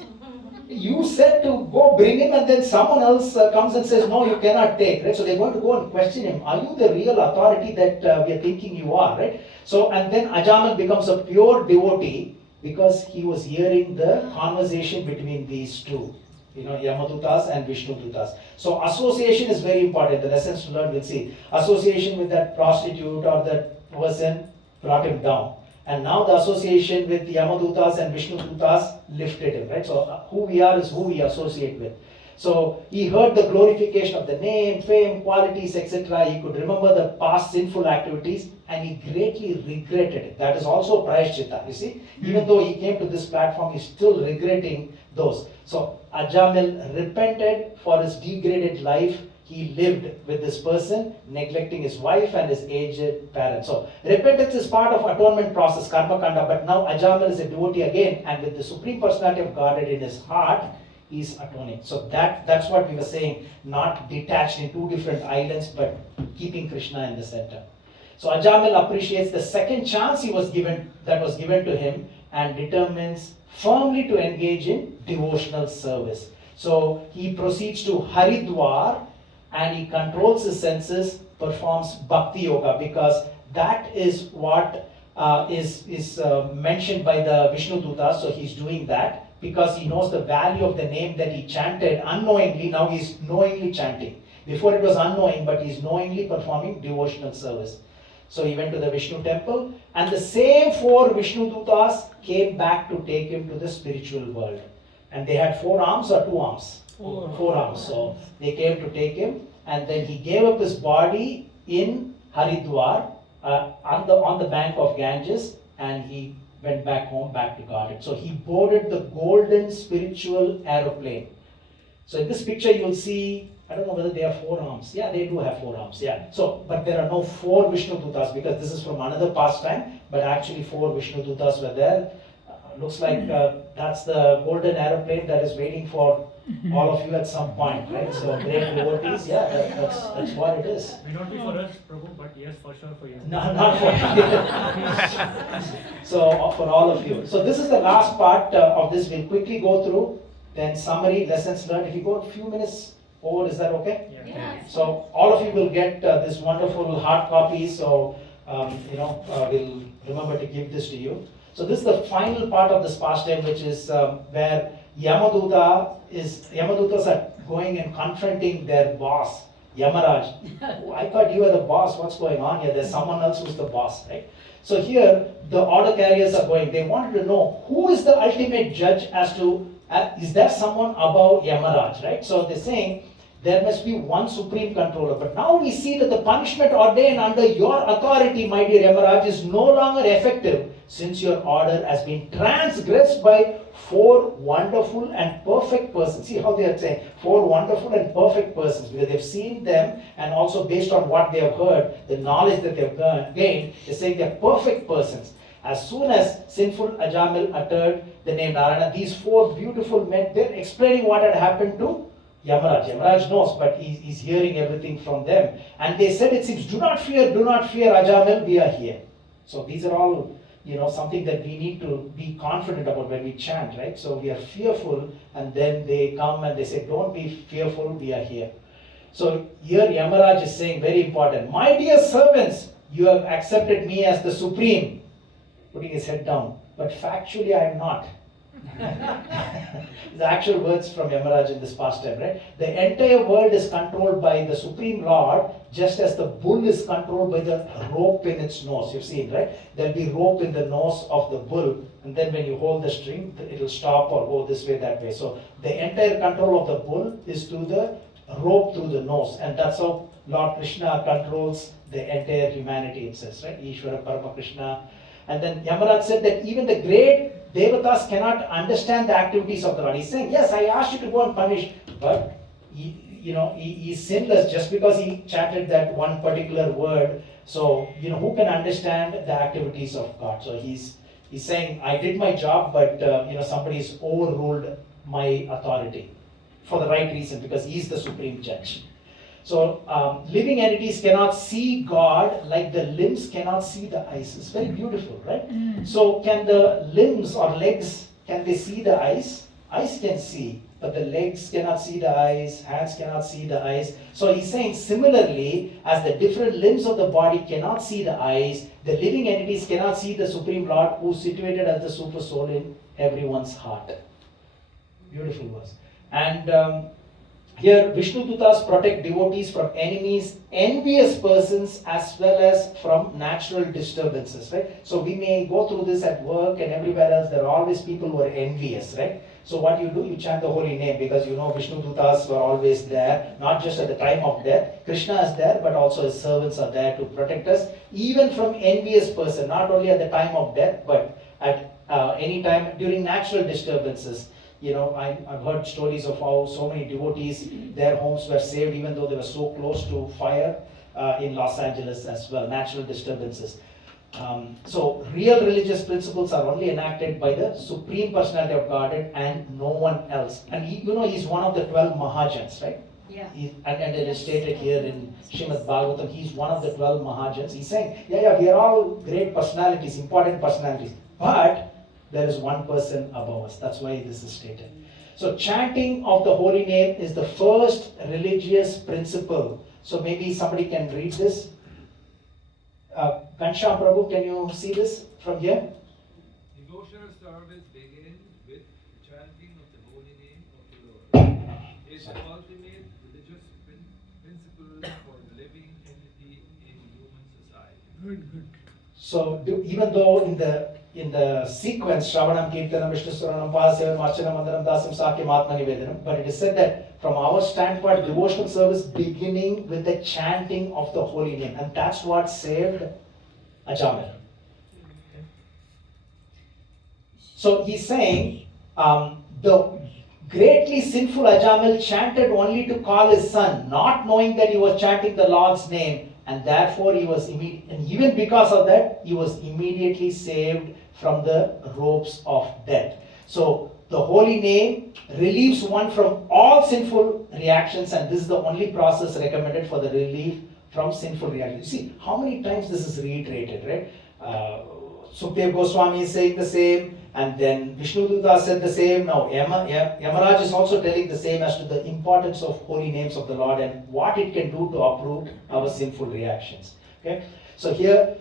You said to go bring him, and then someone else comes and says, no, you cannot take, right? So they're going to go and question him. Are you the real authority that we are thinking you are, right? So, and then Ajamal becomes a pure devotee because he was hearing the conversation between these two, Yamadutas and Vishnudutas. So association is very important. The lessons to learn, we'll see. Association with that prostitute or that person brought him down. And now the association with Yamadutas and Vishnudutas lifted him, right? So who we are is who we associate with. So he heard the glorification of the name, fame, qualities, etc. He could remember the past sinful activities, and he greatly regretted it. That is also prayashchitta, you see. Even though he came to this platform, he's still regretting those. So Ajamil repented for his degraded life he lived with this person, neglecting his wife and his aged parents. So repentance is part of atonement process, karma kanda, but now Ajamil is a devotee again, and with the Supreme Personality of Godhead in his heart, he is atoning. So that's what we were saying, not detached in two different islands, but keeping Krishna in the center. So Ajamil appreciates the second chance that was given to him, and determines firmly to engage in devotional service. So he proceeds to Haridwar, and he controls his senses, performs bhakti yoga, because that is what is mentioned by the Vishnudutas. So he's doing that because he knows the value of the name that he chanted unknowingly. Now he's knowingly chanting. Before it was unknowing, but he's knowingly performing devotional service. So he went to the Vishnu temple, and the same 4 Vishnudutas came back to take him to the spiritual world. And they had 4 arms or 2 arms? 4 arms. So they came to take him, and then he gave up his body in Haridwar on the bank of Ganges, and he went back home, back to Godhead. So he boarded the golden spiritual aeroplane. So in this picture you will see, I don't know whether they have 4 arms. Yeah, they do have 4 arms. Yeah. So, but there are no 4 Vishnudutas, because this is from another pastime, but actually 4 Vishnudutas were there. Looks like that's the golden aeroplane that is waiting for all of you at some point, right? So great devotees, yeah, that's what it is. May not be for us, Prabhu, but yes, for sure for you. No, not for you. So for all of you. So this is the last part of this. We'll quickly go through, then summary, lessons learned. If you go a few minutes over, is that okay? Yeah. So all of you will get this wonderful hard copy. So we'll remember to give this to you. So this is the final part of this pastime, which is where Yamadutas are going and confronting their boss, Yamaraj. I thought you were the boss. What's going on here? There's someone else who's the boss, right? So here the order carriers are going. They wanted to know who is the ultimate judge as to is there someone above Yamaraj, right? So they're saying there must be one supreme controller. But now we see that the punishment ordained under your authority, my dear Yamaraj, is no longer effective, since your order has been transgressed by 4 wonderful and perfect persons. See how they are saying 4 wonderful and perfect persons, because they've seen them, and also based on what they have heard, the knowledge that they've gained, they're saying they're perfect persons. As soon as sinful Ajamil uttered the name Narayana, these 4 beautiful men, they're explaining what had happened to Yamaraj. Yamaraj knows, but he's hearing everything from them. And they said, it seems, do not fear, Ajamil, we are here. So these are all, something that we need to be confident about when we chant, right? So we are fearful, and then they come and they say, don't be fearful, we are here. So here Yamaraj is saying, very important, my dear servants, you have accepted me as the supreme, putting his head down, but factually I am not. The actual words from Yamaraj in this pastime, right? The entire world is controlled by the Supreme Lord, just as the bull is controlled by the rope in its nose. You've seen, right? There'll be rope in the nose of the bull, and then when you hold the string, it'll stop or go this way, that way. So the entire control of the bull is through the rope through the nose, and that's how Lord Krishna controls the entire humanity, it says, right? Ishvara Parama Krishna. And then Yamaraj said that even the great Devatas cannot understand the activities of the Lord. He's saying, yes, I asked you to go and punish, but he's sinless just because he chanted that one particular word. So, who can understand the activities of God? So he's saying, I did my job, but somebody's overruled my authority for the right reason, because he's the supreme judge. So living entities cannot see God like the limbs cannot see the eyes. It's very beautiful, right? So can the limbs or legs, can they see the eyes? Eyes can see, but the legs cannot see the eyes, hands cannot see the eyes. So he's saying similarly, as the different limbs of the body cannot see the eyes, the living entities cannot see the Supreme Lord who is situated as the Super Soul in everyone's heart. Beautiful verse. And here, Vishnu Dutas protect devotees from enemies, envious persons, as well as from natural disturbances, right? So we may go through this at work and everywhere else. There are always people who are envious, right? So what you do, you chant the holy name, because Vishnu Dutas were always there, not just at the time of death. Krishna is there, but also his servants are there to protect us, even from envious person, not only at the time of death, but at any time during natural disturbances. I've heard stories of how so many devotees, their homes were saved even though they were so close to fire in Los Angeles as well, natural disturbances. So real religious principles are only enacted by the Supreme Personality of Godhead and no one else. And he's one of the 12 Mahajans, right? Yeah. And it is stated here in Srimad Bhagavatam, he's one of the 12 Mahajans. He's saying, we are all great personalities, important personalities, but there is one person above us. That's why this is stated. So chanting of the holy name is the first religious principle. So maybe somebody can read this. Kansham Prabhu, can you see this from here? Devotional service begins with chanting of the holy name of the Lord. It's the ultimate religious principle for the living entity in human society. Good. So even though in the sequence, Shravanam, Kirtanam, Vishnusaranam, Pasayavam, Archanam, Mandaram, Dasam, Sakyam, Atma Nivedanam, but it is said that from our standpoint, devotional service beginning with the chanting of the holy name, and that's what saved Ajamil. So he's saying, the greatly sinful Ajamil chanted only to call his son, not knowing that he was chanting the Lord's name, and therefore he was and even because of that, he was immediately saved from the ropes of death. So the holy name relieves one from all sinful reactions, and this is the only process recommended for the relief from sinful reactions. You see how many times this is reiterated, right? Sukhdev Goswami is saying the same, and then Vishnu Dutta said the same. Now Yamaraj is also telling the same as to the importance of holy names of the Lord and what it can do to uproot our sinful reactions. Okay, so here,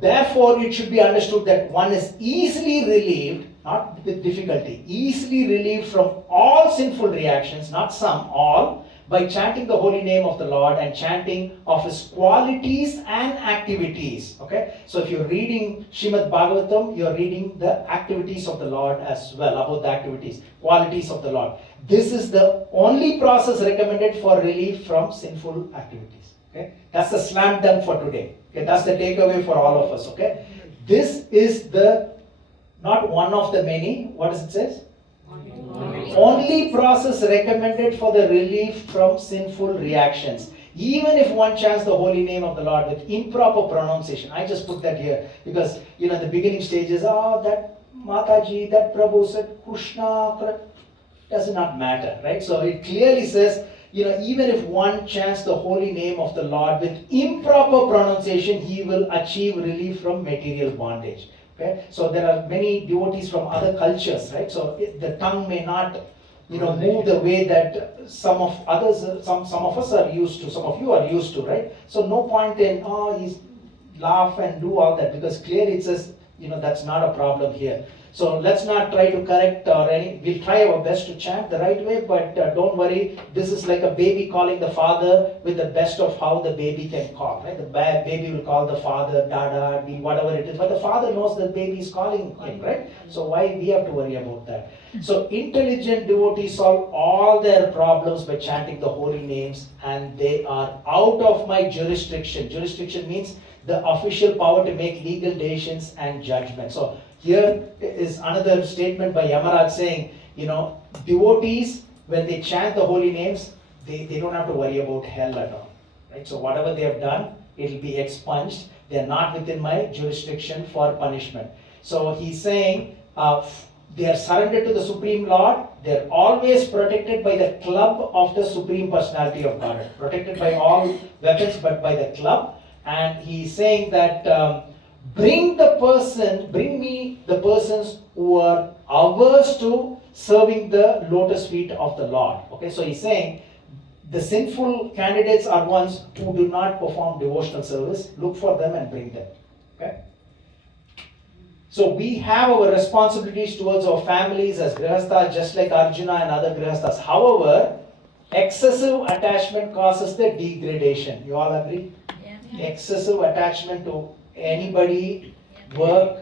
therefore it should be understood that one is easily relieved, not with difficulty, easily relieved from all sinful reactions, not some, all, by chanting the holy name of the Lord and chanting of his qualities and activities. Okay, so if you're reading Srimad Bhagavatam, you're reading the activities of the Lord as well, about the activities, qualities of the Lord. This is the only process recommended for relief from sinful activities. Okay, that's the slam dunk for today. Okay, that's the takeaway for all of us. Okay, this is the not one of the many. What does it say? Only process recommended for the relief from sinful reactions. Even if one chants the holy name of the Lord with improper pronunciation. I just put that here because, the beginning stages, that Mataji, that Prabhu said Krishna, does not matter, right? So it clearly says, even if one chants the holy name of the Lord with improper pronunciation, he will achieve relief from material bondage. Okay? So there are many devotees from other cultures, right? So the tongue may not, move the way that some of us are used to, some of you are used to, right? So no point in, he's laugh and do all that, because clearly it says, that's not a problem here. So let's not try to correct we'll try our best to chant the right way, but don't worry, this is like a baby calling the father with the best of how the baby can call, right? The baby will call the father, dada, whatever it is, but the father knows the baby is calling him, right? So why we have to worry about that? So intelligent devotees solve all their problems by chanting the holy names, and they are out of my jurisdiction. Jurisdiction means the official power to make legal decisions and judgment. So here is another statement by Yamaraj saying, devotees, when they chant the holy names, they don't have to worry about hell at all. Right? So whatever they have done, it will be expunged. They are not within my jurisdiction for punishment. So he's saying, they are surrendered to the Supreme Lord. They are always protected by the club of the Supreme Personality of Godhead. Protected by all weapons, but by the club. And he's saying that bring me the persons who are averse to serving the lotus feet of the Lord. Okay, so he's saying the sinful candidates are ones who do not perform devotional service. Look for them and bring them. Okay. So we have our responsibilities towards our families as grihasthas, just like Arjuna and other grihasthas. However, excessive attachment causes the degradation. You all agree? Yeah. Excessive attachment to anybody, work,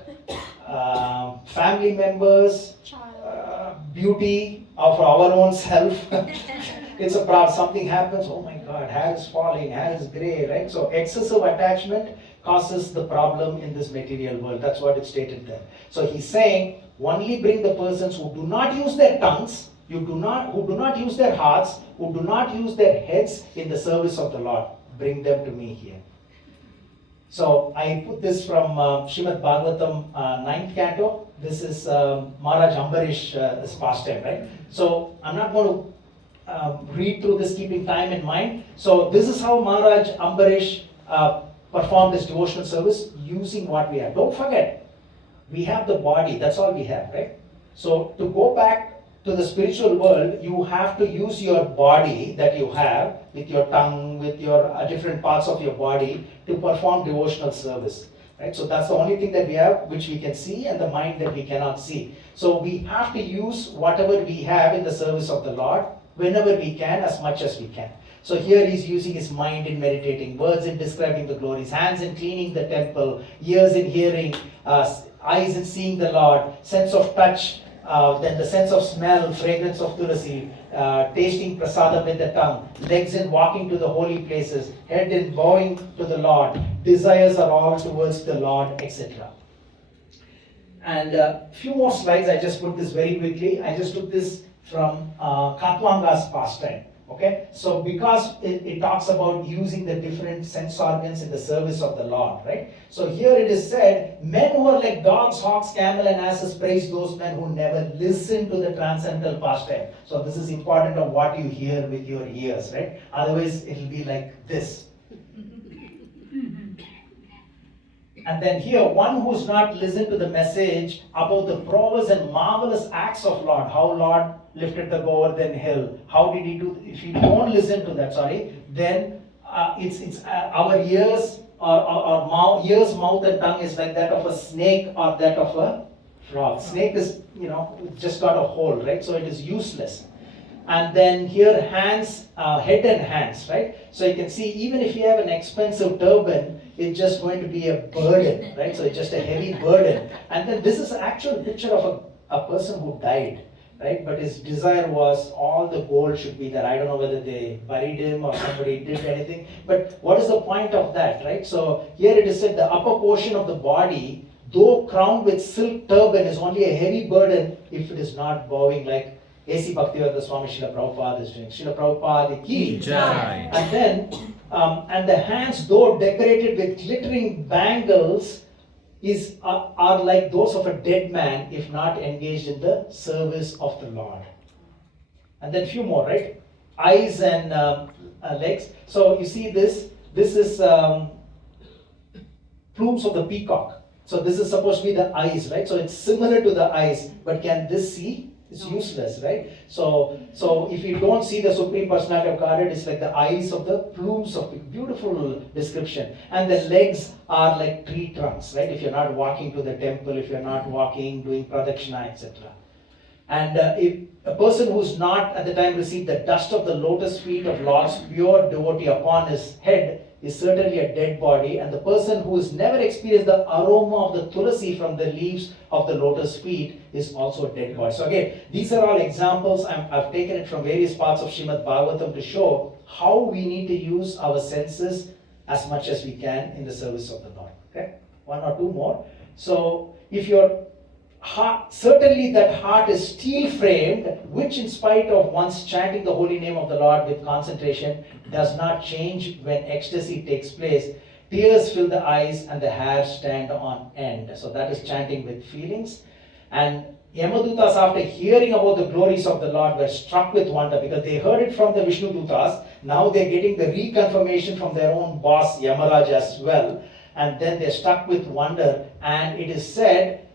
family members, beauty of our own self. It's a problem. Something happens, oh my God, hair is falling, hair is gray, right? So excessive attachment causes the problem in this material world. That's what it stated there. So he's saying, only bring the persons who do not use their tongues, who do not use their hearts, who do not use their heads in the service of the Lord. Bring them to me here. So I put this from Srimad Bhagavatam 9th canto. This is Maharaj Ambarish's pastime, right? So I'm not going to read through this, keeping time in mind. So this is how Maharaj Ambarish performed his devotional service using what we have. Don't forget, we have the body, that's all we have, right? So to go back to the spiritual world, you have to use your body that you have, with your tongue, with your different parts of your body, to perform devotional service. Right? So that's the only thing that we have, which we can see, and the mind that we cannot see. So we have to use whatever we have in the service of the Lord, whenever we can, as much as we can. So here he's using his mind in meditating, words in describing the glories, hands in cleaning the temple, ears in hearing, eyes in seeing the Lord, sense of touch, then the sense of smell, fragrance of tulasi, tasting prasadam with the tongue, legs in walking to the holy places, head in bowing to the Lord, desires are all towards the Lord, etc. And a few more slides. I just put this very quickly. I just took this from Katwanga's pastime. Okay, so because it talks about using the different sense organs in the service of the Lord, right? So here it is said, men who are like dogs, hawks, camel and asses praise those men who never listen to the transcendental pastime. So this is important of what you hear with your ears, right? Otherwise it will be like this. And then here, one who's not listened to the message about the prowess and marvelous acts of Lord, how Lord lifted the Govardhan hill, how did he do, if you don't listen to that, then it's our ears, or ears, mouth and tongue is like that of a snake or that of a frog. Snake is, just got a hole, right? So it is useless. And then here hands, head and hands, right? So you can see even if you have an expensive turban, it's just going to be a burden, right? So it's just a heavy burden. And then this is an actual picture of a person who died, right? But his desire was all the gold should be there. I don't know whether they buried him or somebody did anything. But what is the point of that, right? So here it is said the upper portion of the body, though crowned with silk turban, is only a heavy burden if it is not bowing like A.C. Bhaktivedanta Swami Srila Prabhupada is doing. Srila Prabhupada ki Jai. And then, and the hands, though decorated with glittering bangles, are like those of a dead man if not engaged in the service of the Lord. And then few more, right? Eyes and legs. So you see this is plumes of the peacock. So this is supposed to be the eyes, right? So it's similar to the eyes, but can this see? It's useless, right? So if you don't see the Supreme Personality of Godhead, it's like the eyes of the plumes of beautiful description. And the legs are like tree trunks, right? If you're not walking to the temple, if you're not walking, doing pradakshina, etc. And if a person who's not at the time received the dust of the lotus feet of Lord's pure devotee upon his head is certainly a dead body, and the person who has never experienced the aroma of the tulasi from the leaves of the lotus feet is also a dead body. So again, these are all examples. I've taken it from various parts of Srimad Bhagavatam to show how we need to use our senses as much as we can in the service of the Lord. Okay, one or two more. So if your heart, certainly that heart is steel framed, which in spite of one's chanting the holy name of the Lord with concentration does not change when ecstasy takes place. Tears fill the eyes and the hair stand on end. So that is chanting with feelings. And Yamadutas, after hearing about the glories of the Lord, were struck with wonder because they heard it from the Vishnu Dutas. Now they're getting the reconfirmation from their own boss Yamaraj as well. And then they're struck with wonder. And it is said,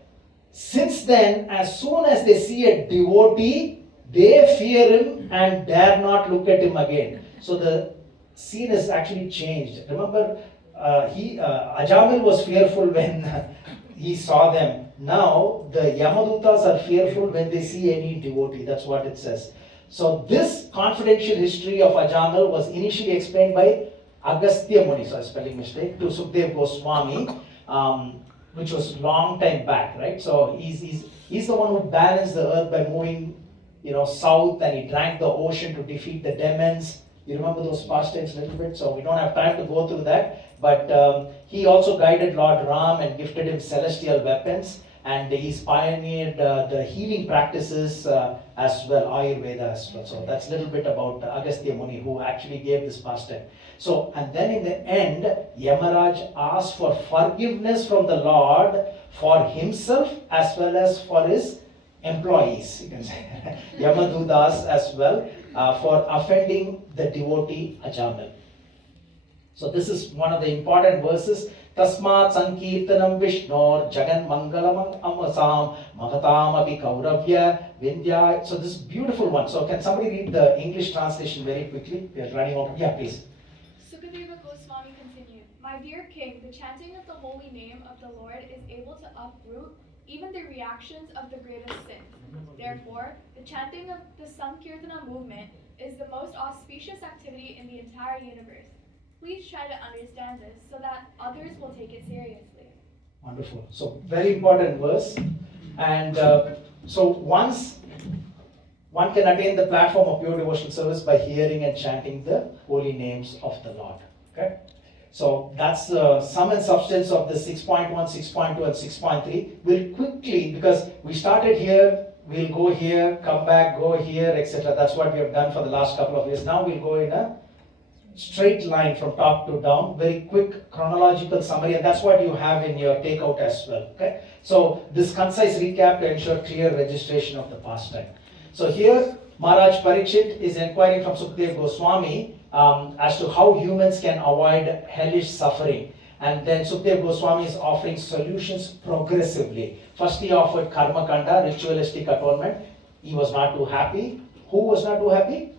since then, as soon as they see a devotee, they fear him and dare not look at him again. So the scene is actually changed. Remember, Ajamil was fearful when he saw them. Now, the Yamadutas are fearful when they see any devotee. That's what it says. So this confidential history of Ajamil was initially explained by Agastya Muni, so spelling mistake, to Sukdev Goswami. Which was long time back, right? So he's the one who balanced the earth by moving, south, and he drank the ocean to defeat the demons. You remember those pastimes a little bit? So we don't have time to go through that. But he also guided Lord Ram and gifted him celestial weapons. And he's pioneered the healing practices as well, Ayurveda as well. So that's a little bit about Agastya Muni, who actually gave this pastime. So, and then in the end, Yamaraj asked for forgiveness from the Lord for himself as well as for his employees, you can say, Yamadutas as well, for offending the devotee Ajamil. So this is one of the important verses. Tasmat Sankirtanam Vishnor Jagan Mangalam Amasam Magatam Api Kauravya Vindya. So this is beautiful one. So can somebody read the English translation very quickly? We are running out. Yeah, please. Sukadeva Goswami continued, My dear king, the chanting of the holy name of the Lord is able to uproot even the reactions of the greatest sins. Therefore, the chanting of the Sankirtana movement is the most auspicious activity in the entire universe. Please try to understand this so that others will take it seriously. Wonderful. So very important verse. And so once one can attain the platform of pure devotional service by hearing and chanting the holy names of the Lord. Okay. So that's the sum and substance of the 6.1, 6.2 and 6.3. We'll quickly, because we started here, we'll go here, come back, go here, etc. That's what we have done for the last couple of years. Now we'll go in a straight line from top to down, very quick chronological summary, and that's what you have in your takeout as well. Okay, so this concise recap to ensure clear registration of the pastime. So here Maharaj Parikshit is inquiring from Sukdev Goswami as to how humans can avoid hellish suffering, and then Sukdev Goswami is offering solutions progressively. First he offered karma kanda, ritualistic atonement. He was not too happy. Who was not too happy?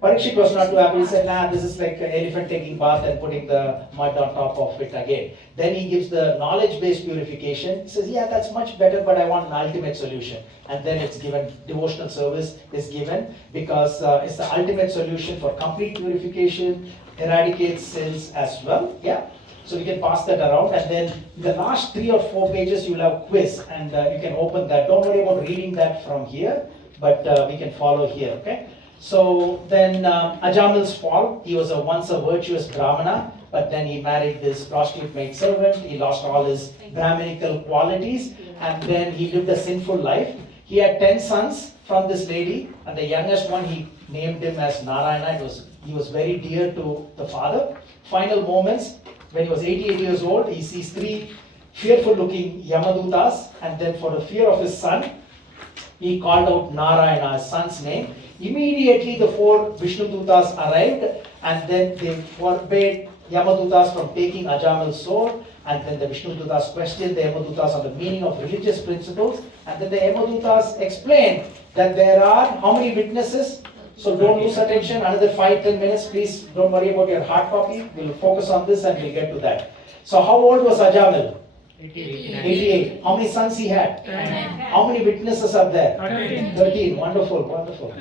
Parikshit was not too happy. He said, nah, this is like an elephant taking bath and putting the mud on top of it again. Then he gives the knowledge-based purification. He says, yeah, that's much better, but I want an ultimate solution. And then it's given, devotional service is given because it's the ultimate solution for complete purification, eradicates sins as well. Yeah. So we can pass that around, and then the last 3 or 4 pages you will have quiz, and you can open that. Don't worry about reading that from here, but we can follow here, okay? So then Ajamil's fall, he was once a virtuous Brahmana, but then he married this prostitute maidservant, he lost all his Brahminical qualities, and then he lived a sinful life. He had 10 sons from this lady, and the youngest one he named him as Narayana. He was very dear to the father. Final moments, when he was 88 years old, he sees 3 fearful looking Yamadutas, and then for the fear of his son, he called out Narayana, his son's name. Immediately the 4 Vishnudutas arrived, and then they forbade Yamadutas from taking Ajamil's sword, and then the Vishnudutas questioned the Yamadutas on the meaning of religious principles, and then the Yamadutas explained that there are how many witnesses? So don't lose attention, another 5-10 minutes, please don't worry about your hard copy. We'll focus on this and we'll get to that. So how old was Ajamil? 88. How many sons he had? 10. How many witnesses are there? 13. Wonderful, wonderful.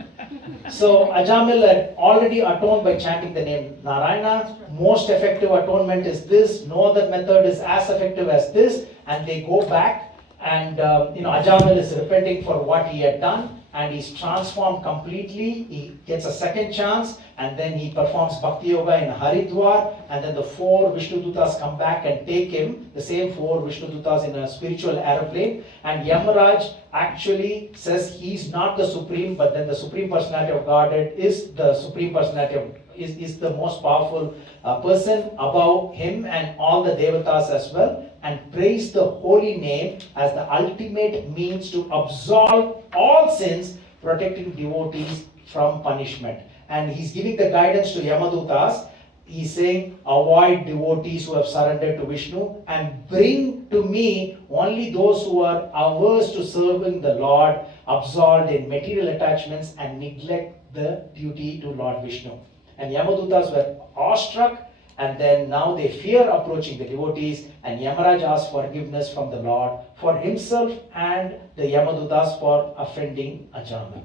So Ajamil had already atoned by chanting the name Narayana. Most effective atonement is this. No other method is as effective as this. And they go back, and Ajamil is repenting for what he had done. And he's transformed completely. He gets a second chance, and then he performs Bhakti Yoga in Haridwar, and then the 4 Vishnudutas come back and take him, the same 4 Vishnudutas in a spiritual aeroplane, and Yamaraj actually says he's not the Supreme, but then the Supreme Personality of Godhead is the Supreme Personality of, is the most powerful person above him and all the Devatas as well, and praise the holy name as the ultimate means to absolve all sins, protecting devotees from punishment. And he's giving the guidance to Yamadutas. He's saying, avoid devotees who have surrendered to Vishnu and bring to me only those who are averse to serving the Lord, absolved in material attachments and neglect the duty to Lord Vishnu. And Yamadutas were awestruck, and then now they fear approaching the devotees, and Yamaraj asks forgiveness from the Lord for himself and the Yamadutas for offending Ajamil.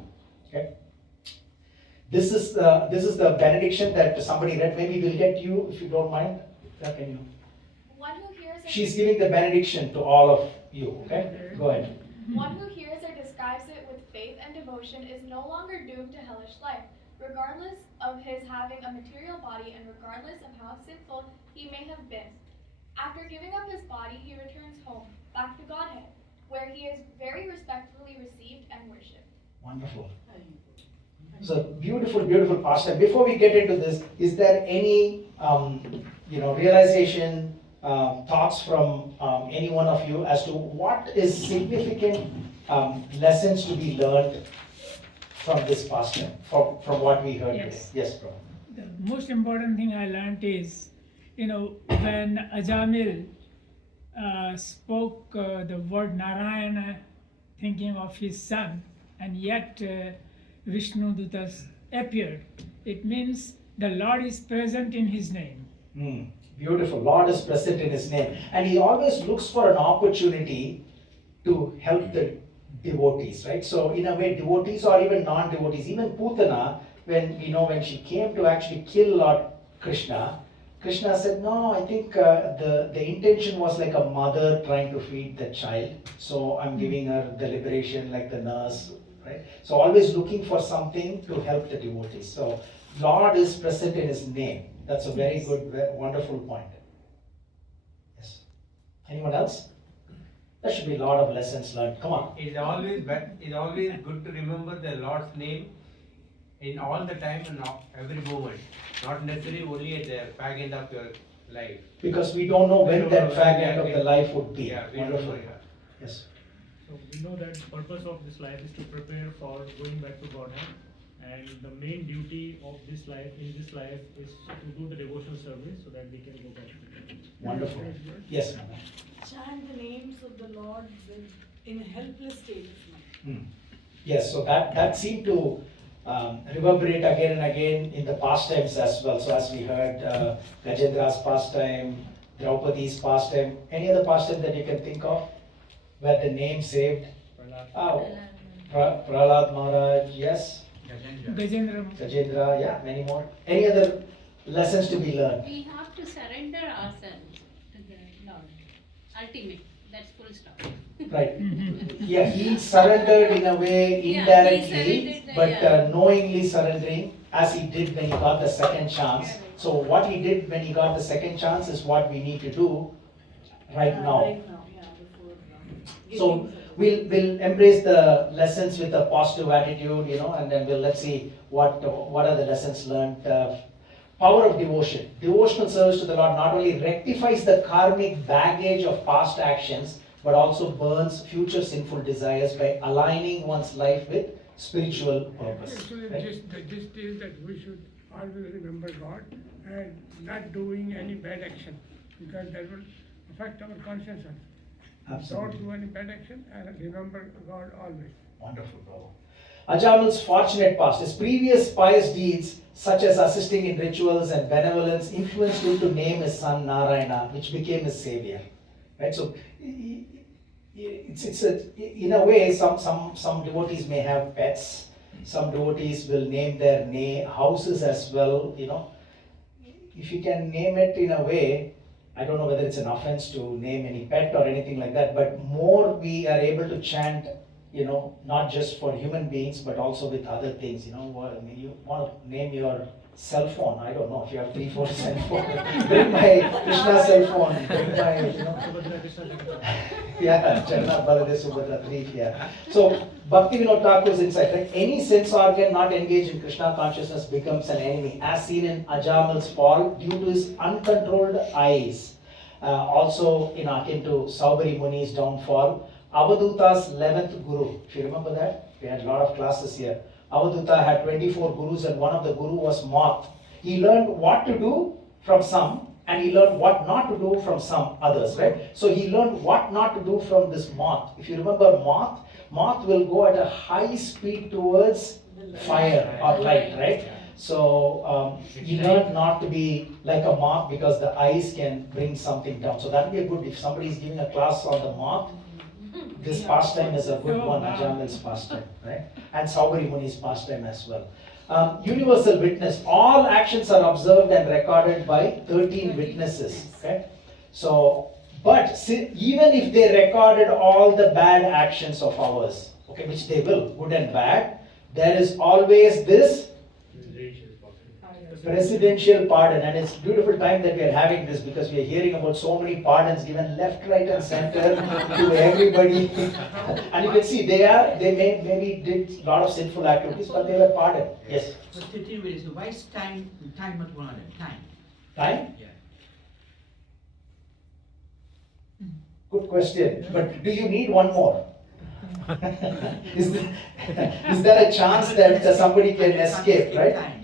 Okay? This is the benediction that somebody read. Maybe we'll get you, if you don't mind. Can you? One who hears She's giving the benediction to all of you. Okay? Go ahead. One who hears or describes it with faith and devotion is no longer doomed to hellish life, regardless of his having a material body and regardless of how sinful he may have been. After giving up his body, he returns home, back to Godhead, where he is very respectfully received and worshipped. Wonderful. So beautiful, beautiful pastime. Before we get into this, is there any realization, thoughts from any one of you as to what is significant lessons to be learned from this pastime, from what we heard today? Yes, Prabhu. The most important thing I learned is, when Ajamil spoke the word Narayana, thinking of his son, and yet Vishnu Dutas appeared. It means the Lord is present in his name. Beautiful. Lord is present in his name. And he always looks for an opportunity to help the devotees, right? So in a way, devotees or even non-devotees, even Putana, when she came to actually kill Lord Krishna, Krishna said, no, I think the intention was like a mother trying to feed the child. So I'm giving her the liberation like the nurse, right? So always looking for something to help the devotees. So Lord is present in his name. That's a very good, wonderful point. Yes. Anyone else? There should be a lot of lessons learned. Come on. It's always good to remember the Lord's name in all the time and every moment. Not necessarily only at the fag end of your life. Because we don't know when that fag end of the life would be. Yeah, wonderful. Yes. So we know that the purpose of this life is to prepare for going back to Godhead, and the main duty of this life is to do the devotional service so that we can go back to God. Wonderful. Yes, ma'am. Chant the names of the Lord in a helpless state of mind. Yes, so that seemed to reverberate again and again in the pastimes as well. So as we heard, Gajendra's pastime, Draupadi's pastime, any other pastime that you can think of where the name saved? Oh, Prahlad Maharaj, yes. Gajendra, yeah, many more. Any other lessons to be learned? We have to surrender ourselves to the Lord. Ultimate, that's full stop. Right. Yeah, he surrendered in a way indirectly, but knowingly surrendering as he did when he got the second chance. So what he did when he got the second chance is what we need to do right now. So we'll embrace the lessons with a positive attitude, and then let's see what are the lessons learned. Power of devotion. Devotional service to the Lord not only rectifies the karmic baggage of past actions, but also burns future sinful desires by aligning one's life with spiritual purpose. Actually, the gist is that we should always remember God and not doing any bad action, because that will affect our conscience. Absolutely. Don't do any bad action and remember God always. Wonderful, Prabhu. Ajamil's fortunate past, his previous pious deeds, such as assisting in rituals and benevolence, influenced him to name his son Narayana, which became his savior. Right? So, in a way, some devotees may have pets. Some devotees will name their houses as well. If you can name it in a way, I don't know whether it's an offense to name any pet or anything like that, but more we are able to chant, not just for human beings, but also with other things. You want to name your cell phone. I don't know if you have 3-4 cell phone. Bring my Krishna cell phone. Bring my, yeah, Jagannath Baladev Subhadra 3. Yeah. So Bhakti Vinod Thakur's insight, right? Any sense organ not engaged in Krishna consciousness becomes an enemy, as seen in Ajamil's fall due to his uncontrolled eyes. Also, akin to Saubhari Muni's downfall. Avaduta's 11th Guru. If you remember that, we had a lot of classes here. Avaduta had 24 gurus, and one of the guru was Moth. He learned what to do from some, and he learned what not to do from some others, right? So he learned what not to do from this Moth. If you remember Moth will go at a high speed towards fire or light, right? So he learned not to be like a moth, because the eyes can bring something down. So that would be a good, if somebody is giving a class on the moth, this pastime is a good one, Ajamil's pastime, right? And Saubhari Muni's pastime as well. Universal witness. All actions are observed and recorded by 13 witnesses, okay? So, but even if they recorded all the bad actions of ours, okay, which they will, good and bad, there is always this presidential pardon, and it's a beautiful time that we are having this, because we are hearing about so many pardons given left, right and center to everybody. And you can see they maybe did a lot of sinful activities, but they were pardoned. Yes? So why is time not one of them? Time? Yeah. Good question. But do you need one more? Is there a chance that somebody can escape, right?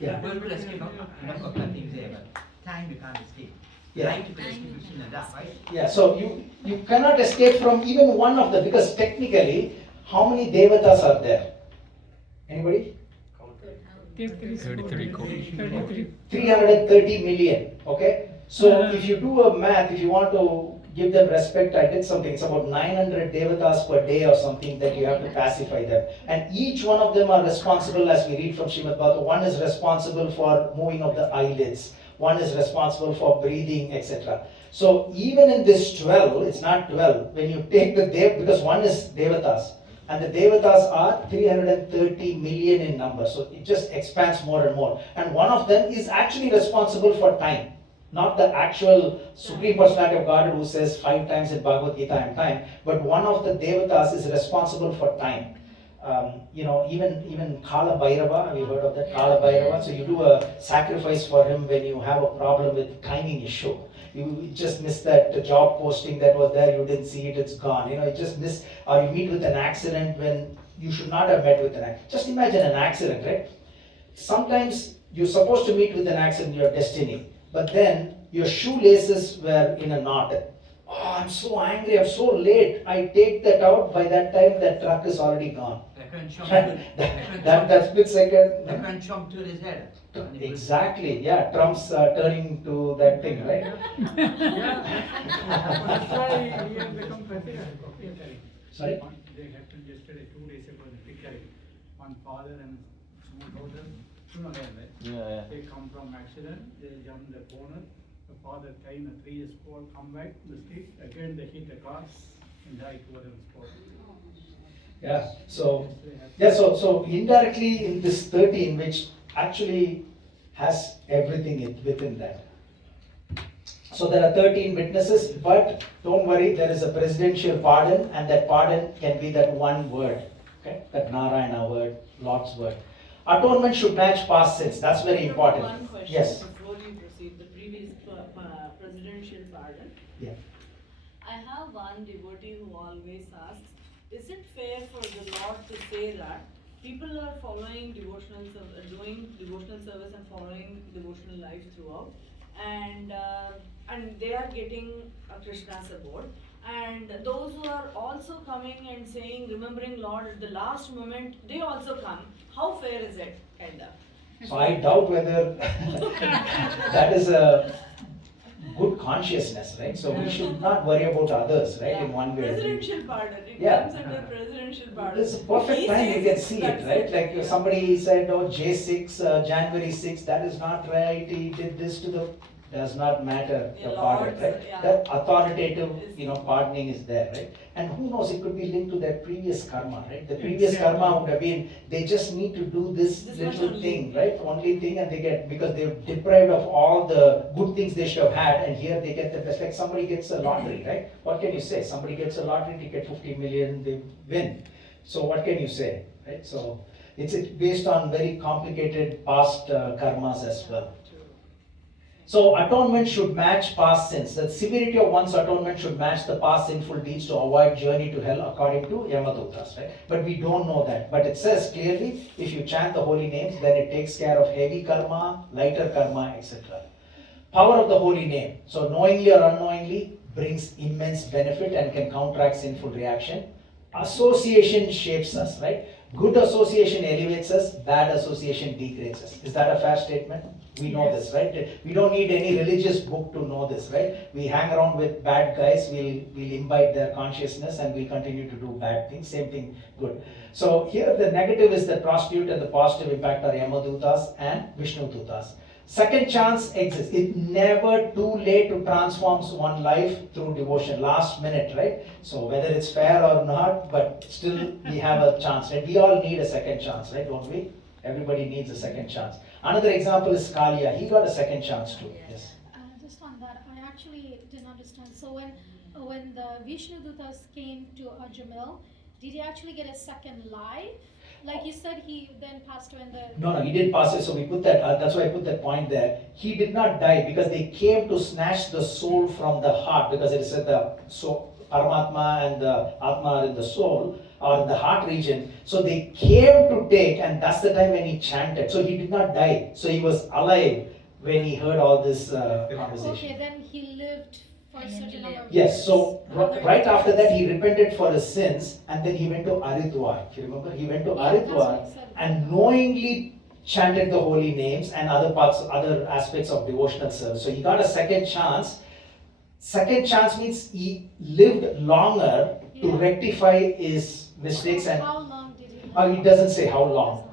Yeah. Well, we'll escape, not of things there, but time you can't escape. Yeah. Light you can escape between the dark, right? Yeah, so you cannot escape from even one of them, because technically, how many devatas are there? Anybody? 33 crores. 330 million, okay? So if you do a math, if you want to give them respect, I did something, it's about 900 devatas per day or something that you have to pacify them. And each one of them are responsible, as we read from Srimad Bhagavatam, one is responsible for moving of the eyelids, one is responsible for breathing, etc. So even in this 12, it's not 12, when you take the because one is devatas, and the devatas are 330 million in number, so it just expands more and more. And one of them is actually responsible for time. Not the actual Supreme Personality of Godhead who says 5 times in Bhagavad Gita, I am time, but one of the devatas is responsible for time. Even Kala Bhairava, have you heard of that? Kala Bhairava. So you do a sacrifice for him when you have a problem with timing issue. You just missed that job posting that was there, you didn't see it, it's gone. You just miss, or you meet with an accident when you should not have met with an accident. Just imagine an accident, right? Sometimes you're supposed to meet with an accident in your destiny, but then your shoelaces were in a knot. Oh, I'm so angry, I'm so late. I take that out, by that time that truck is already gone. can chomp Right? to, I can That split second. I can chomp to his head. Exactly, yeah, Trump's turning to that thing, right? That's why he has become president. Sorry? They happened yesterday, 2 days ago in Pickering. One father and small daughter, you know that, right? Yeah. They come from accident, they jump the corner, the father came, the 3 years old, come back to the street, again they hit the car and died over the spot. Yeah, so indirectly in this 13, which actually has everything within that. So there are 13 witnesses, but don't worry, there is a presidential pardon, and that pardon can be that one word, okay? That Narayana word, Lord's word. Atonement should match past sins. That's very important. One question Yes. before you proceed, the previous presidential pardon. Yeah. I have one devotee who always asks, is it fair for the Lord to say that people are following devotional service, doing devotional service and following devotional life throughout, and they are getting Krishna's support, and those who are also coming and saying, remembering Lord at the last moment, they also come. How fair is it, kinda? So I doubt whether that is a good consciousness, right? So we should not worry about others, right? In one way. Presidential pardon. It Yeah. comes under presidential pardon. This is a perfect He time you says can it's- see it, that's right? Like if somebody said, oh, J6, January 6th, that is not right, he did this to the, does not matter, the Yeah, pardon, Lord's, right? yeah. That authoritative, pardoning is there, right? And who knows, it could be linked to their previous karma, right? The previous karma would have been, they just need to do this This little much thing, right? Only thing, and they get, because they're deprived of all the good things they should have had, and here they get the best, like somebody gets a lottery, right? What can you say? Somebody gets a lottery ticket, 50 million, they win. So what can you say, right? So it's based on very complicated past karmas as well. So atonement should match past sins. The severity of one's atonement should match the past sinful deeds to avoid journey to hell according to Yamadutas, right? But we don't know that. But it says clearly, if you chant the holy names, then it takes care of heavy karma, lighter karma, etc. Power of the holy name. So knowingly or unknowingly brings immense benefit and can counteract sinful reaction. Association shapes us, right? Good association elevates us, bad association degrades us. Is that a fair statement? We know this, right? We don't need any religious book to know this, right? We hang around with bad guys, we'll imbibe their consciousness and we'll continue to do bad things. Same thing, good. So here the negative is the prostitute and the positive impact are Yamadutas and Vishnudutas. Second chance exists. It's never too late to transform one life through devotion. Last minute, right? So whether it's fair or not, but still we have a chance, right? We all need a second chance, right? Don't we? Everybody needs a second chance. Another example is Kalia. He got a second chance too. Yes. Just on that, I actually didn't understand. So when the Vishnudutas came to Ajamil, did he actually get a second life? Like you said, he then passed away in the... No, he didn't pass it. So we put that, that's why I put that point there. He did not die because they came to snatch the soul from the heart, because it said the soul, Paramatma and the Atma are in the soul or in the heart region. So they came to take, and that's the time when he chanted. So he did not die. So he was alive when he heard all this conversation. Okay, then he lived for a certain number of Yes, years. so right after that he repented for his sins and then he went to Haridwar. If you remember, he went to Haridwar and knowingly chanted the holy names and other aspects of devotional service. So he got a second chance. Second chance means he lived longer to rectify his mistakes. And how long did he? It doesn't say how long.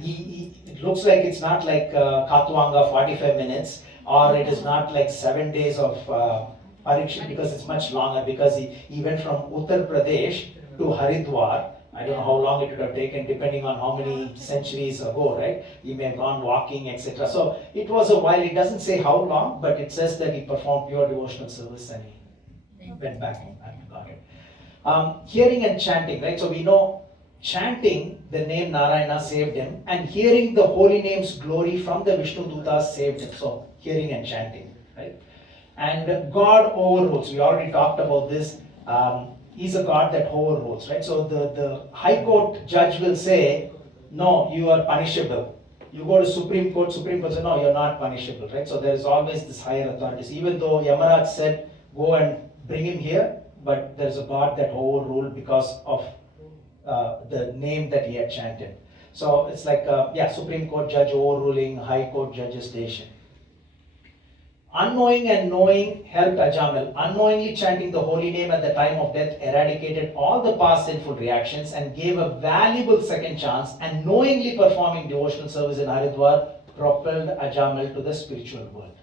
It looks like it's not like Katwanga 45 minutes, or it is not like 7 days of Parikshit, because it's much longer, because he went from Uttar Pradesh to Haridwar. I don't know how long it would have taken, depending on how many centuries ago, right? He may have gone walking, etc. So it was a while. It doesn't say how long, but it says that he performed pure devotional service and he went back home and got it. Hearing and chanting, right? So we know chanting the name Narayana saved him, and hearing the holy name's glory from the Vishnu Dutas saved him. So hearing and chanting, right? And God overrules. We already talked about this. He's a God that overrules, right? So the High Court judge will say, no, you are punishable. You go to Supreme Court says, no, you're not punishable, right? So there is always this higher authorities. Even though Yamaraj said, go and bring him here, but there is a God that overruled because of the name that he had chanted. So it's like, Supreme Court judge overruling High Court judge's decision. Unknowing and knowing helped Ajamil. Unknowingly chanting the holy name at the time of death eradicated all the past sinful reactions and gave a valuable second chance, and knowingly performing devotional service in Haridwar propelled Ajamil to the spiritual world.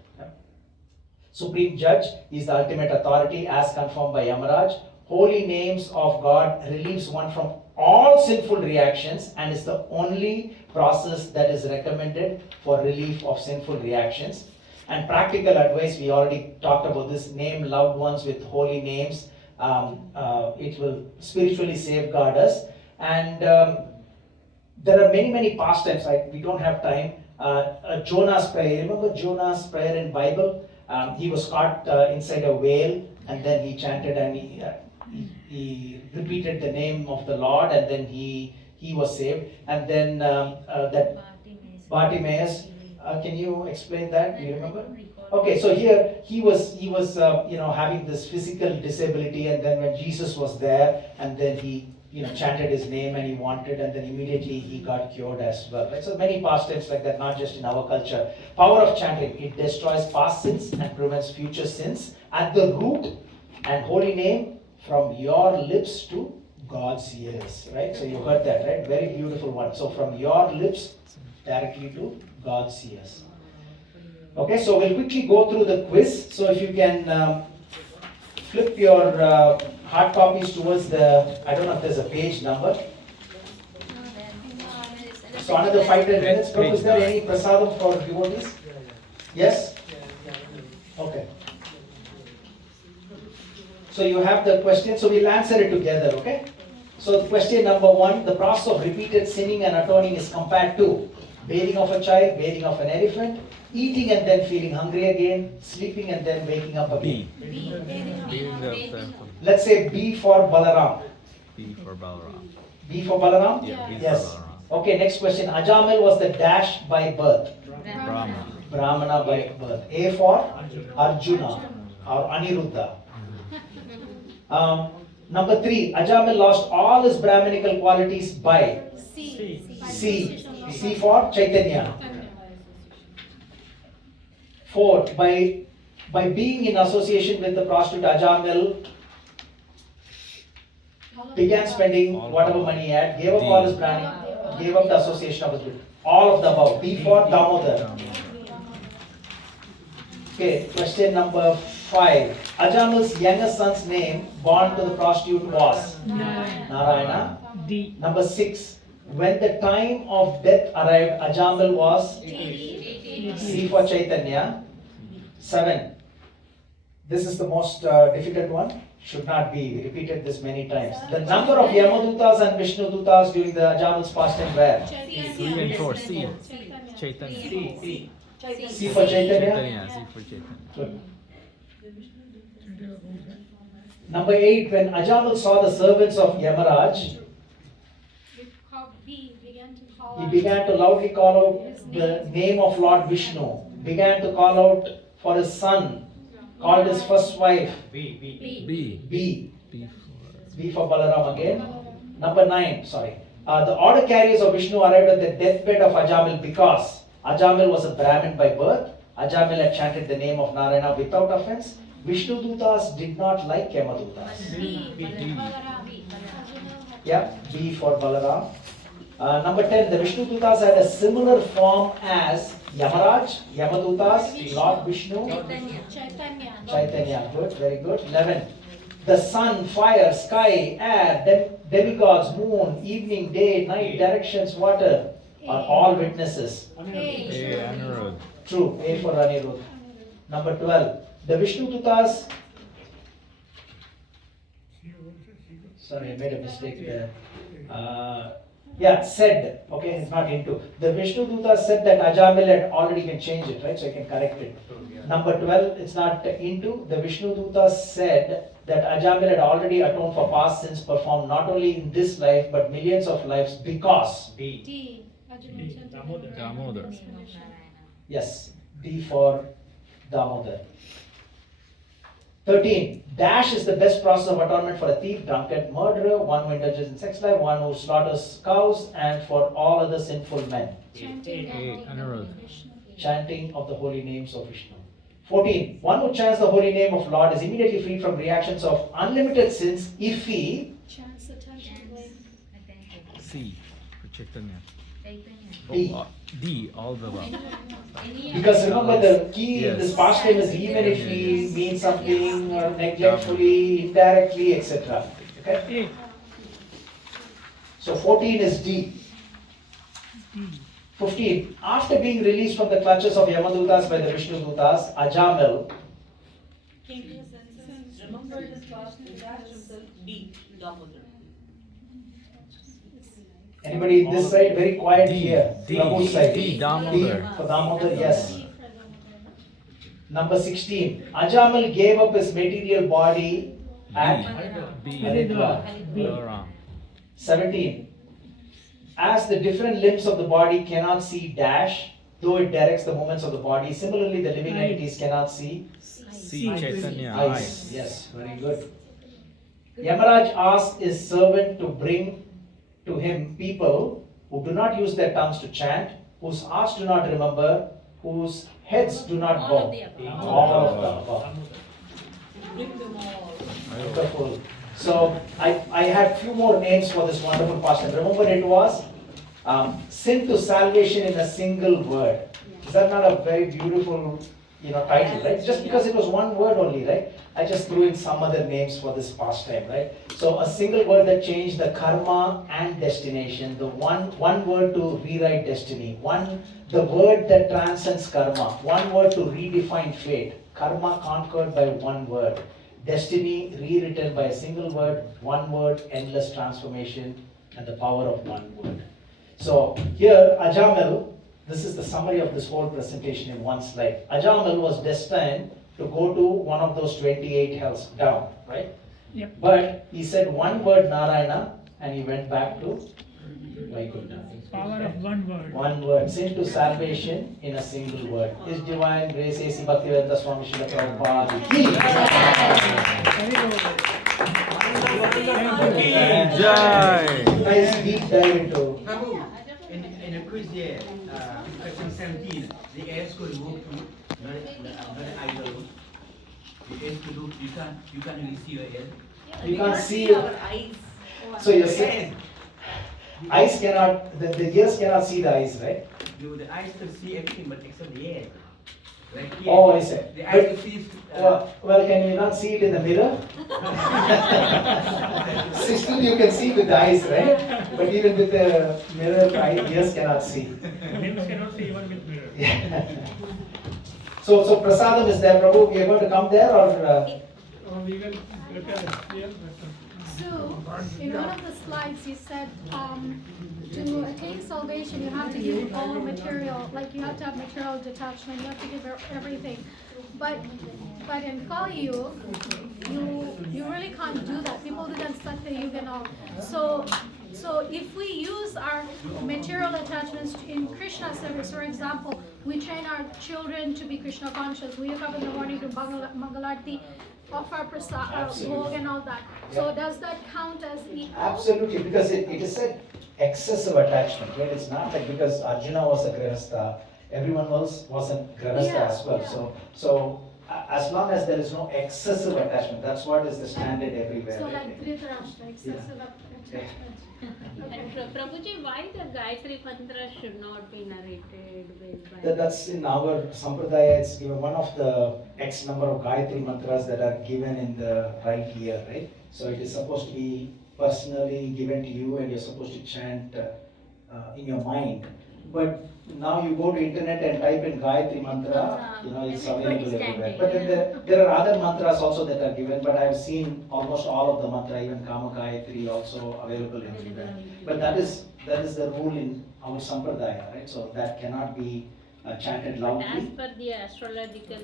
Supreme Judge is the ultimate authority as confirmed by Yamaraj. Holy names of God relieves one from all sinful reactions and is the only process that is recommended for relief of sinful reactions. And practical advice, we already talked about this: name loved ones with holy names. It will spiritually safeguard us. And there are many pastimes. We don't have time. Jonah's prayer. Remember Jonah's prayer in Bible? He was caught inside a whale, and then he chanted and he repeated the name of the Lord, and then he was saved. And then that Bartimaeus. Can you explain that? Do you remember? Okay, so here he was having this physical disability, and then when Jesus was there, and then he chanted his name and he wanted, and then immediately he got cured as well. Right? So many pastimes like that, not just in our culture. Power of chanting: it destroys past sins and prevents future sins at the root. And holy name from your lips to God's ears. Right? So you heard that, right? Very beautiful one. So from your lips directly to God's ears. Okay, so we'll quickly go through the quiz. So if you can flip your hard copies towards the, I don't know if there's a page number. So another 5-10 minutes. Prabhu, is there any prasadam for devotees? Yes? Okay. So you have the question, so we'll answer it together, okay? So question number 1, the process of repeated sinning and atoning is compared to bathing of a child, bathing of an elephant, eating and then feeling hungry again, sleeping and then waking up again. B. Let's say B for Balaram. B for Balaram. B for Balaram? Yeah, B Yes. for Balaram. Okay, next question. Ajamil was the dash by birth. Brahma. Brahmana by birth. A for Arjuna or Aniruddha. Number 3, Ajamil lost all his Brahminical qualities by C. C for Chaitanya. 4, by being in association with the prostitute, Ajamil began spending whatever money he had, gave up all his Brahmin, gave up the association of his. All of the above. D for Damodar. Okay, question number 5. Ajamil's youngest son's name born to the prostitute was Narayana. D. Number 6. When the time of death arrived, Ajamil was C for Chaitanya. 7. This is the most difficult one. Should not be. We repeated this many times. The number of Yamadutas and Vishnudutas during the Ajamil's pastime were 3 and 4. C. Chaitanya. C for Chaitanya. Chaitanya. C for Chaitanya. Good. Number 8. When Ajamil saw the servants of Yamaraj, he began to loudly call out the name of Lord Vishnu, began to call out for his son, called his first wife B for Balaram again. Number 9, the order carriers of Vishnu arrived at the deathbed of Ajamil because Ajamil was a Brahmin by birth. Ajamil had chanted the name of Narayana without offense. Vishnu Dutas did not like Yamadutas. Yeah, B for Balaram. Number 10, the Vishnu Dutas had a similar form as Yamaraj, Yamadutas, Lord Vishnu, Chaitanya. Good, very good. 11, the sun, fire, sky, air, demigods, moon, evening, day, night, directions, water are all witnesses. Anirudh. True, A for Anirudh. Number 12, the Vishnu Dutas. Sorry, I made a mistake there. Said, okay, it's not into. The Vishnu Duta said that Ajamil had already can change it, right? So I can correct it. Number 12, it's not into. The Vishnu Duta said that Ajamil had already atoned for past sins performed not only in this life but millions of lives because. D. Damodar. Yes, D for Damodar. 13. Dash is the best process of atonement for a thief, drunkard, murderer, one who indulges in sex life, one who slaughters cows, and for all other sinful men. Chanting of the holy names of Vishnu. 14. One who chants the holy name of Lord is immediately freed from reactions of unlimited sins if he Chants attentively. C for Chaitanya. D. D, all the above. Because remember the key in this pastime is even if we mean something neglectfully, indirectly, etc. Okay? So 14 is D. 15. After being released from the clutches of Yamadutas by the Vishnu Dutas, Ajamil Came to his senses, remembered his past, detached himself, D, Damodar. Anybody this side? Very quiet here. D. Prabhu's side. D. D Damodar. for Damodar, yes. Number 16. Ajamil gave up his material body at B. Haridwar. Gauranga. 17. As the different limbs of the body cannot see dash, though it directs the movements of the body, similarly the living entities cannot see C. Chaitanya. eyes. Yes, very good. Yamaraj asked his servant to bring to him people who do not use their tongues to chant, whose hearts do not remember, whose heads do not All of bow. the above. All of the above. Bring them all. Wonderful. So I had few more names for this wonderful pastime. Remember it was sin to salvation in a single word. Is that not a very beautiful title, right? Just because it was one word only, right? I just threw in some other names for this pastime, right? So a single word that changed the karma and destination. The one word to rewrite destiny. The word that transcends karma. One word to redefine fate. Karma conquered by one word. Destiny rewritten by a single word, one word, endless transformation, and the power of one word. So here, Ajamil, this is the summary of this whole presentation in one slide. Ajamil was destined to go to one of those 28 hells down, right? Yep. But he said one word Narayana and he went back to Vaikuntha. Power of one word. One word, sin to salvation in a single word. His divine grace, A.C. Bhaktivedanta Swami Srila Prabhupada. Jai. Nice deep dive into. Prabhu, in a quiz here, question 17, the air could move to another idol. The air could look, you can't really see your air. You can't see our eyes. So you're saying eyes cannot, the ears cannot see the eyes, right? The eyes can see everything but except the air. Like here, Oh, I see. the eyes But, can see. well, can you not see it in the mirror? Still you can see with the eyes, right? But even with the mirror, ears cannot see. Limbs cannot see even with mirror. Yeah. So prasadam is there, Prabhu. We are going to come there or? We will prepare here. So, in one of the slides, you said to attain salvation, you have to give all material, like you have to have material detachment, you have to give everything. But in Kali Yuga, you really can't do that. People do that in Satya Yuga and all. So if we use our material attachments in Krishna service, for example, we train our children to be Krishna conscious. We wake up in the morning to Mangalarti, offer bhog and all that. So does that count as equal? Absolutely, because it is said excessive attachment, right? It's not like because Arjuna was a grihastha, everyone else was a grihastha as well. Yeah. So as long as there is no excessive attachment, that's what is the standard everywhere. So right? like Dhritarashtra, excessive attachment. And Prabhuji, why the Gayatri Mantra should not be narrated with That's in our sampradaya, it's given one of the X number of Gayatri mantras that are given in the right year, right? So it is supposed to be personally given to you and you're supposed to chant in your mind. But now you go to internet and type in Gayatri mantra, it's available everywhere. But then there are other mantras also that are given, but I've seen almost all of the mantra, even Kama Gayatri also available everywhere. But that is the rule in our sampradaya, right? So that cannot be chanted As loudly. per the astrological,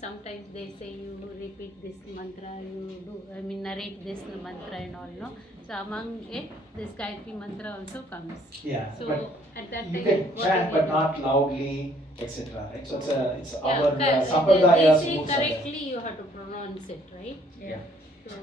sometimes they say you repeat this mantra, you do, narrate narrate this mantra and all, no? So among it, this Gayatri mantra also comes. Yeah, So but at that you time, can what chant do we but do? not loudly, etc. Right? So it's Yeah, our they sampradayas say rules are there. correctly you have to pronounce it, right? Yeah. So